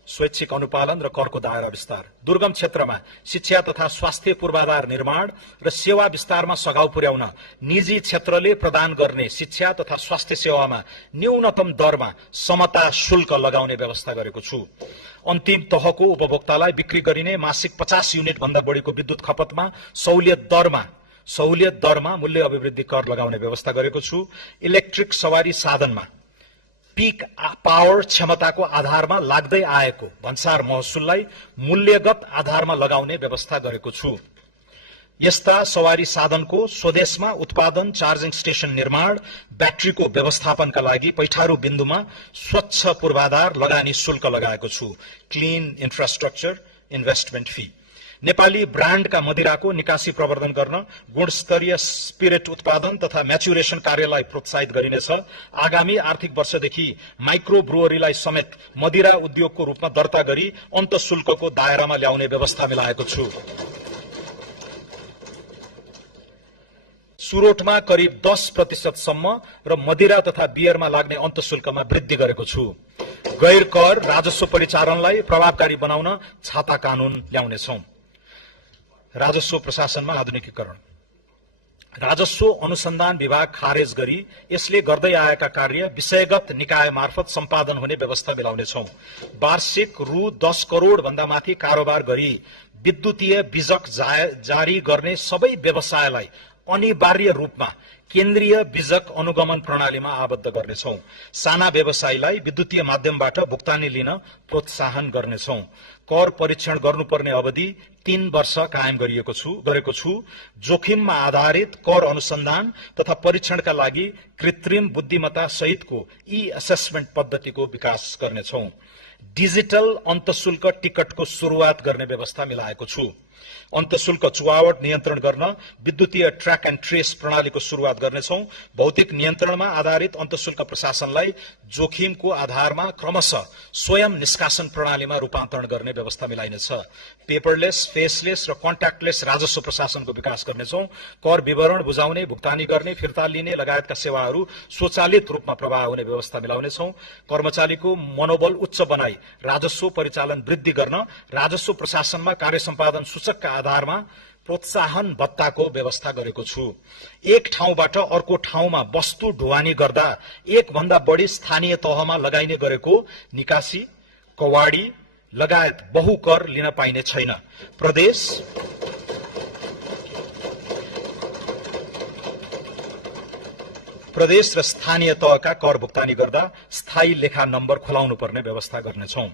स्वैच्छिक अनुपालन र करको दायरा विस्तार, दुर्गम क्षेत्रमा शिक्षा तथा स्वास्थ्य पूर्वाधार निर्माण र सेवा विस्तारमा सघाउ पुर्याउन निजी क्षेत्रले प्रदान गर्ने शिक्षा तथा स्वास्थ्य सेवामा न्यूनतम दरमा समता शुल्क लगाउने व्यवस्था गरेको छु। अन्तिम तहको उपभोक्तालाई बिक्री गरिने मासिक 50 युनिट भन्दा बढीको विद्युत खपतमा सहुलियत दरमा मूल्य अभिवृद्धि कर लगाउने व्यवस्था गरेको छु। इलेक्ट्रिक सवारी साधनमा पीक पावर क्षमताको आधारमा लाग्दै आएको भन्सार महसुललाई मूल्यगत आधारमा लगाउने व्यवस्था गरेको छु। यस्ता सवारी साधनको स्वदेशमा उत्पादन, चार्जिङ स्टेशन निर्माण, ब्याट्रीको व्यवस्थापनका लागि पैठारू बिन्दुमा स्वच्छ पूर्वाधार लगानी शुल्क लगाएको छु। Clean infrastructure investment fee, Nepali ब्रान्डका मदिराको निकासी प्रवर्धन गर्न गुणस्तरीय स्पिरिट उत्पादन तथा म्याचुरेसन कार्यलाई प्रोत्साहित गरिनेछ। आगामी आर्थिक वर्षदेखि माइक्रो ब्रुअरीलाई समेत मदिरा उद्योगको रूपमा दर्ता गरी अन्त शुल्कको दायरामा ल्याउने व्यवस्था मिलाएको छु। सुरोटमा करिब 10% सम्म र मदिरा तथा बियरमा लाग्ने अन्त शुल्कमा वृद्धि गरेको छु। गैर कर राजस्व परिचालनलाई प्रभावकारी बनाउन छाता कानून ल्याउनेछौं। राजस्व प्रशासनमा आधुनिकीकरण, राजस्व अनुसन्धान विभाग खारेज गरी यसले गर्दै आएका कार्य विषयगत निकाय मार्फत सम्पादन हुने व्यवस्था मिलाउनेछौं। वार्षिक रु 10 करोड भन्दा माथि कारोबार गरी विद्युतीय बिजक जारी गर्ने सबै व्यवसायलाई अनिवार्य रूपमा केन्द्रीय बिजक अनुगमन प्रणालीमा आबद्ध गर्नेछौं। साना व्यवसायीलाई विद्युतीय माध्यमबाट भुक्तानी लिन प्रोत्साहन गर्नेछौं। कर परीक्षण गर्नुपर्ने अवधि 3 वर्ष कायम गरेको छु। जोखिममा आधारित कर अनुसन्धान तथा परीक्षणका लागि कृत्रिम बुद्धिमत्ता सहितको ई-असेसमेन्ट पद्धतिको विकास गर्नेछौं। डिजिटल अन्तशुल्क टिकटको सुरुवात गर्ने व्यवस्था मिलाएको छु। अन्तशुल्क चुहावट नियन्त्रण गर्न विद्युतीय ट्र्याक एन्ड ट्रेस प्रणालीको शुरूआत गर्नेछौं। भौतिक नियन्त्रणमा आधारित अन्तशुल्क प्रशासनलाई जोखिमको आधारमा क्रमशः स्वयं निष्कासन प्रणालीमा रूपान्तरण गर्ने व्यवस्था मिलाइनेछ। पेपरलेस, फेसलेस र कन्ट्याक्टलेस राजस्व प्रशासनको विकास गर्नेछौं। कर विवरण बुझाउने, भुक्तानी गर्ने, फिर्ता लिने लगायतका सेवाहरू स्वचालित रूपमा प्रवाह हुने व्यवस्था मिलाउनेछौं। कर्मचारीको मनोबल उच्च बनाई राजस्व परिचालन वृद्धि गर्न राजस्व प्रशासनमा कार्य सम्पादन सूचकका आधारमा प्रोत्साहन भत्ताको व्यवस्था गरेको छु। एक ठाउँबाट अर्को ठाउँमा वस्तु ढुवानी गर्दा एक भन्दा बढी स्थानीय तहमा लगाइने गरेको निकासी, कवाडी लगायत बहुकर लिन पाइने छैन। प्रदेश र स्थानीय तहका कर भुक्तानी गर्दा स्थायी लेखा नम्बर खोलाउनु पर्ने व्यवस्था गर्नेछौं।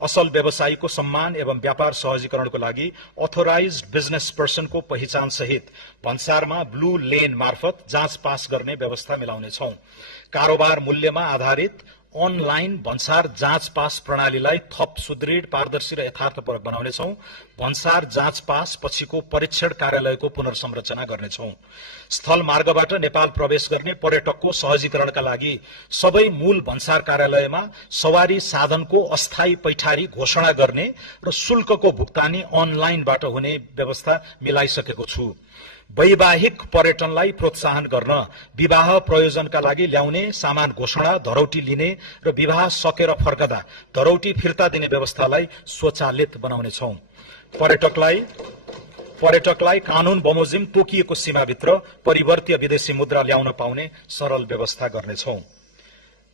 असल व्यवसायीको सम्मान एवं व्यापार सहजीकरणको लागि अथोराइज्ड बिजनेस पर्सनको पहिचान सहित भन्सारमा ब्लू लेन मार्फत जाँच पास गर्ने व्यवस्था मिलाउनेछौं। कारोबार मूल्यमा आधारित अनलाइन भन्सार जाँच पास प्रणालीलाई थप सुदृढ, पारदर्शी र यथार्थपरक बनाउनेछौं। भन्सार जाँच पास पछिको परीक्षण कार्यालयको पुनर्संरचना गर्नेछौं। स्थल मार्गबाट नेपाल प्रवेश गर्ने पर्यटकको सहजीकरणका लागि सबै मूल भन्सार कार्यालयमा सवारी साधनको अस्थायी पैठारी घोषणा गर्ने र शुल्कको भुक्तानी अनलाइनबाट हुने व्यवस्था मिलाइसकेको छु। वैवाहिक पर्यटनलाई प्रोत्साहन गर्न विवाह प्रयोजनका लागि ल्याउने सामान घोषणा, धरौटी लिने र विवाह सकेर फर्कदा धरौटी फिर्ता दिने व्यवस्थालाई स्वचालित बनाउनेछौं। पर्यटकलाई कानून बमोजिम तोकिएको सीमाभित्र परिवर्तीय विदेशी मुद्रा ल्याउन पाउने सरल व्यवस्था गर्नेछौं।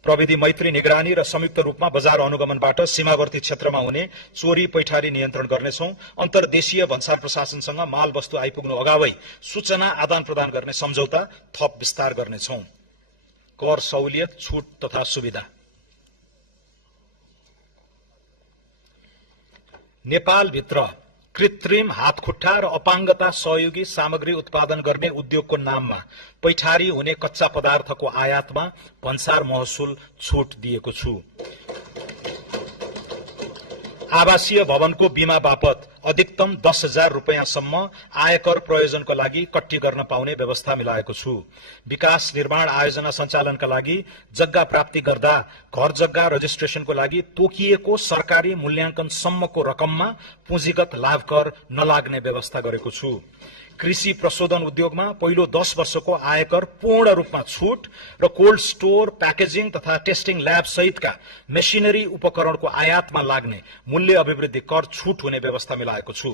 प्रविधि मैत्री निगरानी र संयुक्त रूपमा बजार अनुगमनबाट सीमावर्ती क्षेत्रमा हुने चोरी पैठारी नियन्त्रण गर्नेछौं। अन्तर्देशीय भन्सार प्रशासनसँग माल वस्तु आइपुग्नु अगावै सूचना आदान प्रदान गर्ने सम्झौता थप विस्तार गर्नेछौं। कर सहुलियत, छूट तथा सुविधा। नेपालभित्र कृत्रिम हातखुट्टा र अपाङ्गता सहयोगी सामग्री उत्पादन गर्ने उद्योगको नाममा पैठारी हुने कच्चा पदार्थको आयातमा भन्सार महसुल छूट दिएको छु। आवासीय भवनको बीमा बापत अधिकतम 10,000 रुपैयाँसम्म आयकर प्रयोजनको लागि कट्टी गर्न पाउने व्यवस्था मिलाएको छु। विकास निर्माण आयोजना सञ्चालनका लागि जग्गा प्राप्ति गर्दा घर जग्गा रजिस्ट्रेसनको लागि तोकिएको सरकारी मूल्याङ्कन सम्मको रकममा पुँजीगत लाभ कर नलाग्ने व्यवस्था गरेको छु। कृषि प्रशोधन उद्योगमा पहिलो 10 वर्षको आयकर पूर्ण रूपमा छूट र कोल्ड स्टोर, प्याकेजिङ तथा टेस्टिङ ल्याब सहितका मेसिनरी उपकरणको आयातमा लाग्ने मूल्य अभिवृद्धि कर छूट हुने व्यवस्था मिलाएको छु।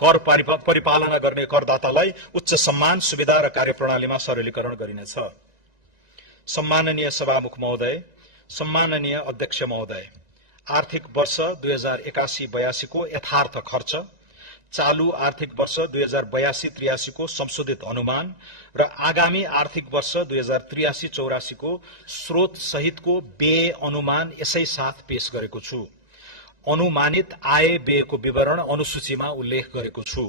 कर परिपालना गर्ने करदातालाई उच्च सम्मान, सुविधा र कार्यप्रणालीमा सरलीकरण गरिनेछ। सम्माननीय सभामुख महोदय, सम्माननीय अध्यक्ष महोदय, आर्थिक वर्ष 2081-82 को यथार्थ खर्च, चालू आर्थिक वर्ष 2082-83 को संशोधित अनुमान र आगामी आर्थिक वर्ष 2083-84 को स्रोत सहितको व्यय अनुमान यसै साथ पेश गरेको छु। अनुमानित आय व्ययको विवरण अनुसूचीमा उल्लेख गरेको छु।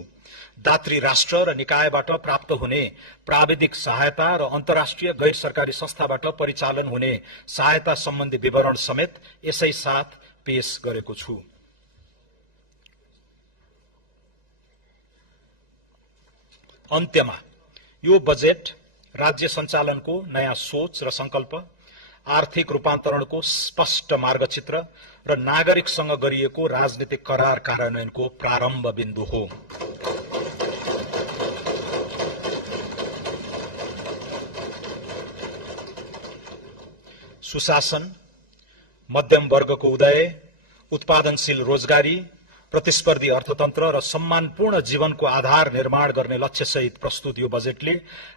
दात्री राष्ट्र र निकायबाट प्राप्त हुने प्राविधिक सहायता र अन्तर्राष्ट्रिय गैर सरकारी संस्थाबाट परिचालन हुने सहायता सम्बन्धी विवरण समेत यसै साथ पेश गरेको छु। अन्त्यमा यो बजेट राज्य सञ्चालनको नयाँ सोच र संकल्प, आर्थिक रूपान्तरणको स्पष्ट मार्गचित्र र नागरिकसँग गरिएको राजनीतिक करार कार्यान्वयनको प्रारम्भ बिन्दु हो। सुशासन, मध्यम वर्गको उदय, उत्पादनशील रोजगारी, प्रतिस्पर्धी अर्थतन्त्र र सम्मानपूर्ण जीवनको आधार निर्माण गर्ने लक्ष्यसहित प्रस्तुत यो बजेटले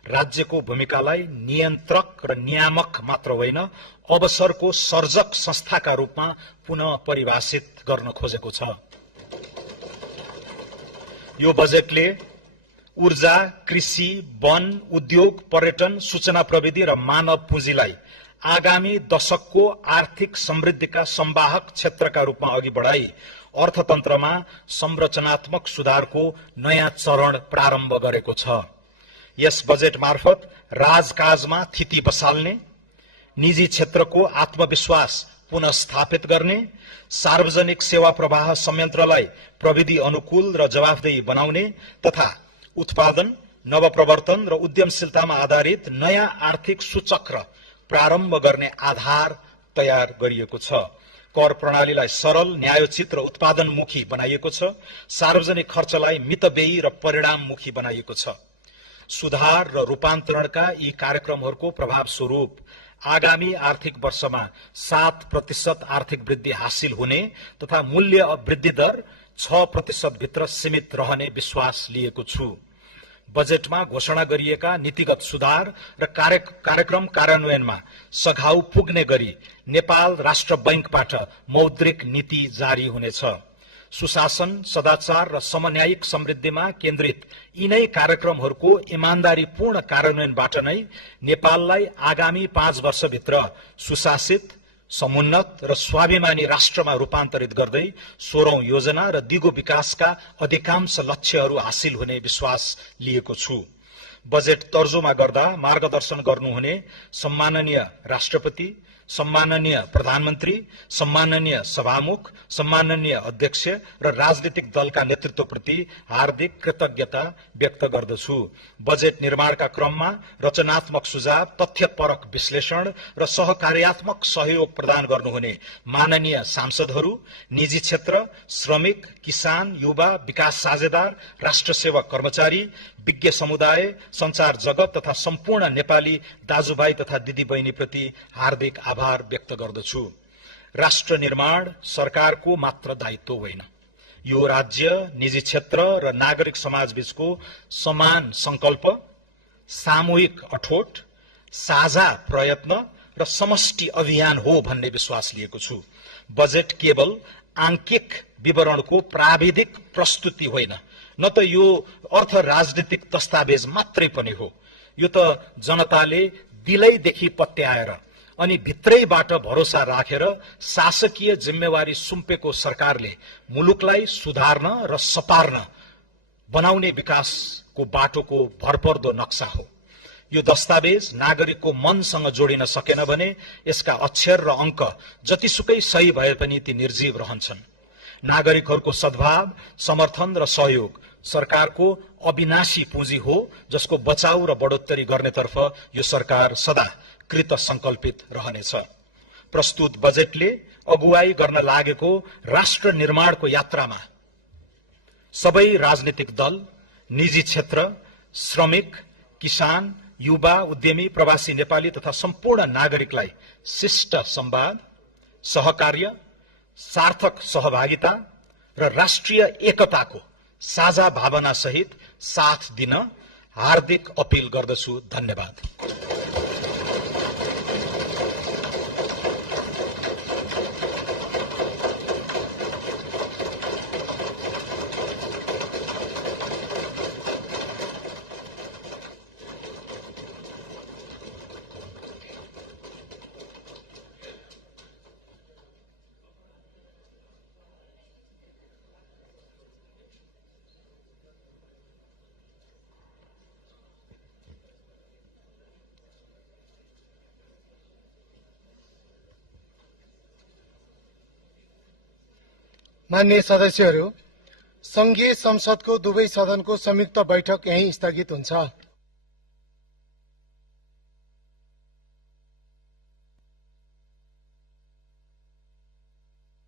राज्यको भूमिकालाई नियन्त्रक र नियामक मात्र होइन, अवसरको सर्जक संस्थाका रूपमा पुनः परिभाषित गर्न खोजेको छ। यो बजेटले ऊर्जा, कृषि, वन, उद्योग, पर्यटन, सूचना प्रविधि र मानव पुँजीलाई आगामी दशकको आर्थिक समृद्धिका संवाहक क्षेत्रका रूपमा अघि बढाई अर्थतन्त्रमा संरचनात्मक सुधारको नयाँ चरण प्रारम्भ गरेको छ। यस बजेट मार्फत राजकाजमा थिति बसाल्ने, निजी क्षेत्रको आत्मविश्वास पुनः गर्ने, सार्वजनिक सेवा प्रवाह संयन्त्रलाई प्रविधि अनुकूल र जवाफदेही बनाउने तथा उत्पादन, नवप्रवर्तन र उद्यमशीलतामा आधारित नयाँ आर्थिक सूचक्र प्रारम्भ गर्ने आधार तयार गरिएको छ। कर प्रणालीलाई सरल, न्यायोचित र उत्पादनमुखी बनाइएको छ। सार्वजनिक खर्चलाई मितव्ययी र परिणाममुखी बनाइएको छ। सुधार र रूपान्तरणका यी कार्यक्रमहरूको प्रभाव स्वरूप आगामी आर्थिक वर्षमा 7% आर्थिक वृद्धि हासिल हुने तथा मूल्य वृद्धि दर 6% भित्र सीमित रहने विश्वास लिएको छु। बजेटमा घोषणा गरिएका नीतिगत सुधार र कार्यक्रम कार्यान्वयनमा सघाउ पुग्ने गरी नेपाल राष्ट्र बैंकबाट मौद्रिक नीति जारी हुनेछ। सुशासन, सदाचार र समन्यायिक समृद्धिमा केन्द्रित यिनै कार्यक्रमहरूको इमानदारीपूर्ण कार्यान्वयनबाट नै नेपाललाई आगामी 5 वर्षभित्र सुशासित, समुन्नत र स्वाभिमानी राष्ट्रमा रूपान्तरित गर्दै 16औं योजना र दिगो विकासका अधिकांश लक्ष्यहरू हासिल हुने विश्वास लिएको छु। बजेट तर्जुमा गर्दा मार्गदर्शन गर्नुहुने सम्माननीय राष्ट्रपति, सम्माननीय प्रधानमन्त्री, सम्माननीय सभामुख, सम्माननीय अध्यक्ष र राजनीतिक दलका नेतृत्वप्रति हार्दिक कृतज्ञता व्यक्त गर्दछु। बजेट निर्माणका क्रममा रचनात्मक सुझाव, तथ्यपरक विश्लेषण र सहकार्यात्मक सहयोग प्रदान गर्नुहुने माननीय सांसदहरू, निजी क्षेत्र, श्रमिक, किसान, युवा, विकास साझेदार, राष्ट्र सेवक कर्मचारी, विज्ञ समुदाय, संचार जगत तथा सम्पूर्ण नेपाली दाजुभाइ तथा दिदीबहिनीप्रति हार्दिक आभार व्यक्त गर्दछु। राष्ट्र निर्माण सरकारको मात्र दायित्व होइन, यो राज्य, निजी क्षेत्र र नागरिक समाजबीचको समान संकल्प, सामूहिक अठोट, साझा प्रयत्न र समष्टि अभियान हो भन्ने विश्वास लिएको छु। बजेट केवल आंकिक विवरणको प्राविधिक प्रस्तुति होइन, न त यो अर्थ राजनीतिक दस्तावेज मात्रै पनि हो। यो त जनताले दिलैदेखि पत्याएर अनि भित्रैबाट भरोसा राखेर शासकीय जिम्मेवारी सुम्पेको सरकारले मुलुकलाई सुधार्न र सपार्न बनाउने विकासको बाटोको भरपर्दो नक्सा हो। यो दस्तावेज नागरिकको मनसँग जोडिन सकेन भने यसका अक्षर र अंक जतिसुकै सही भए पनि ती निर्जीव रहन्छन्। नागरिकहरूको सद्भाव, समर्थन र सहयोग सरकारको अविनाशी पुँजी हो, जसको बचाउ र बढोत्तरी गर्नेतर्फ यो सरकार सदा कृत संकल्पित रहनेछ। प्रस्तुत बजेटले अगुवाई गर्न लागेको राष्ट्र निर्माणको यात्रामा सबै राजनीतिक दल, निजी क्षेत्र, श्रमिक, किसान, युवा, उद्यमी, प्रवासी नेपाली तथा सम्पूर्ण नागरिकलाई शिष्ट संवाद, सहकार्य, सार्थक सहभागिता र राष्ट्रिय एकताको साझा भावना सहित साथ दिन हार्दिक अपील गर्दछु। धन्यवाद। माननीय सदस्यहरू, संघीय संसदको दुवै सदनको संयुक्त बैठक यही स्थगित हुन्छ।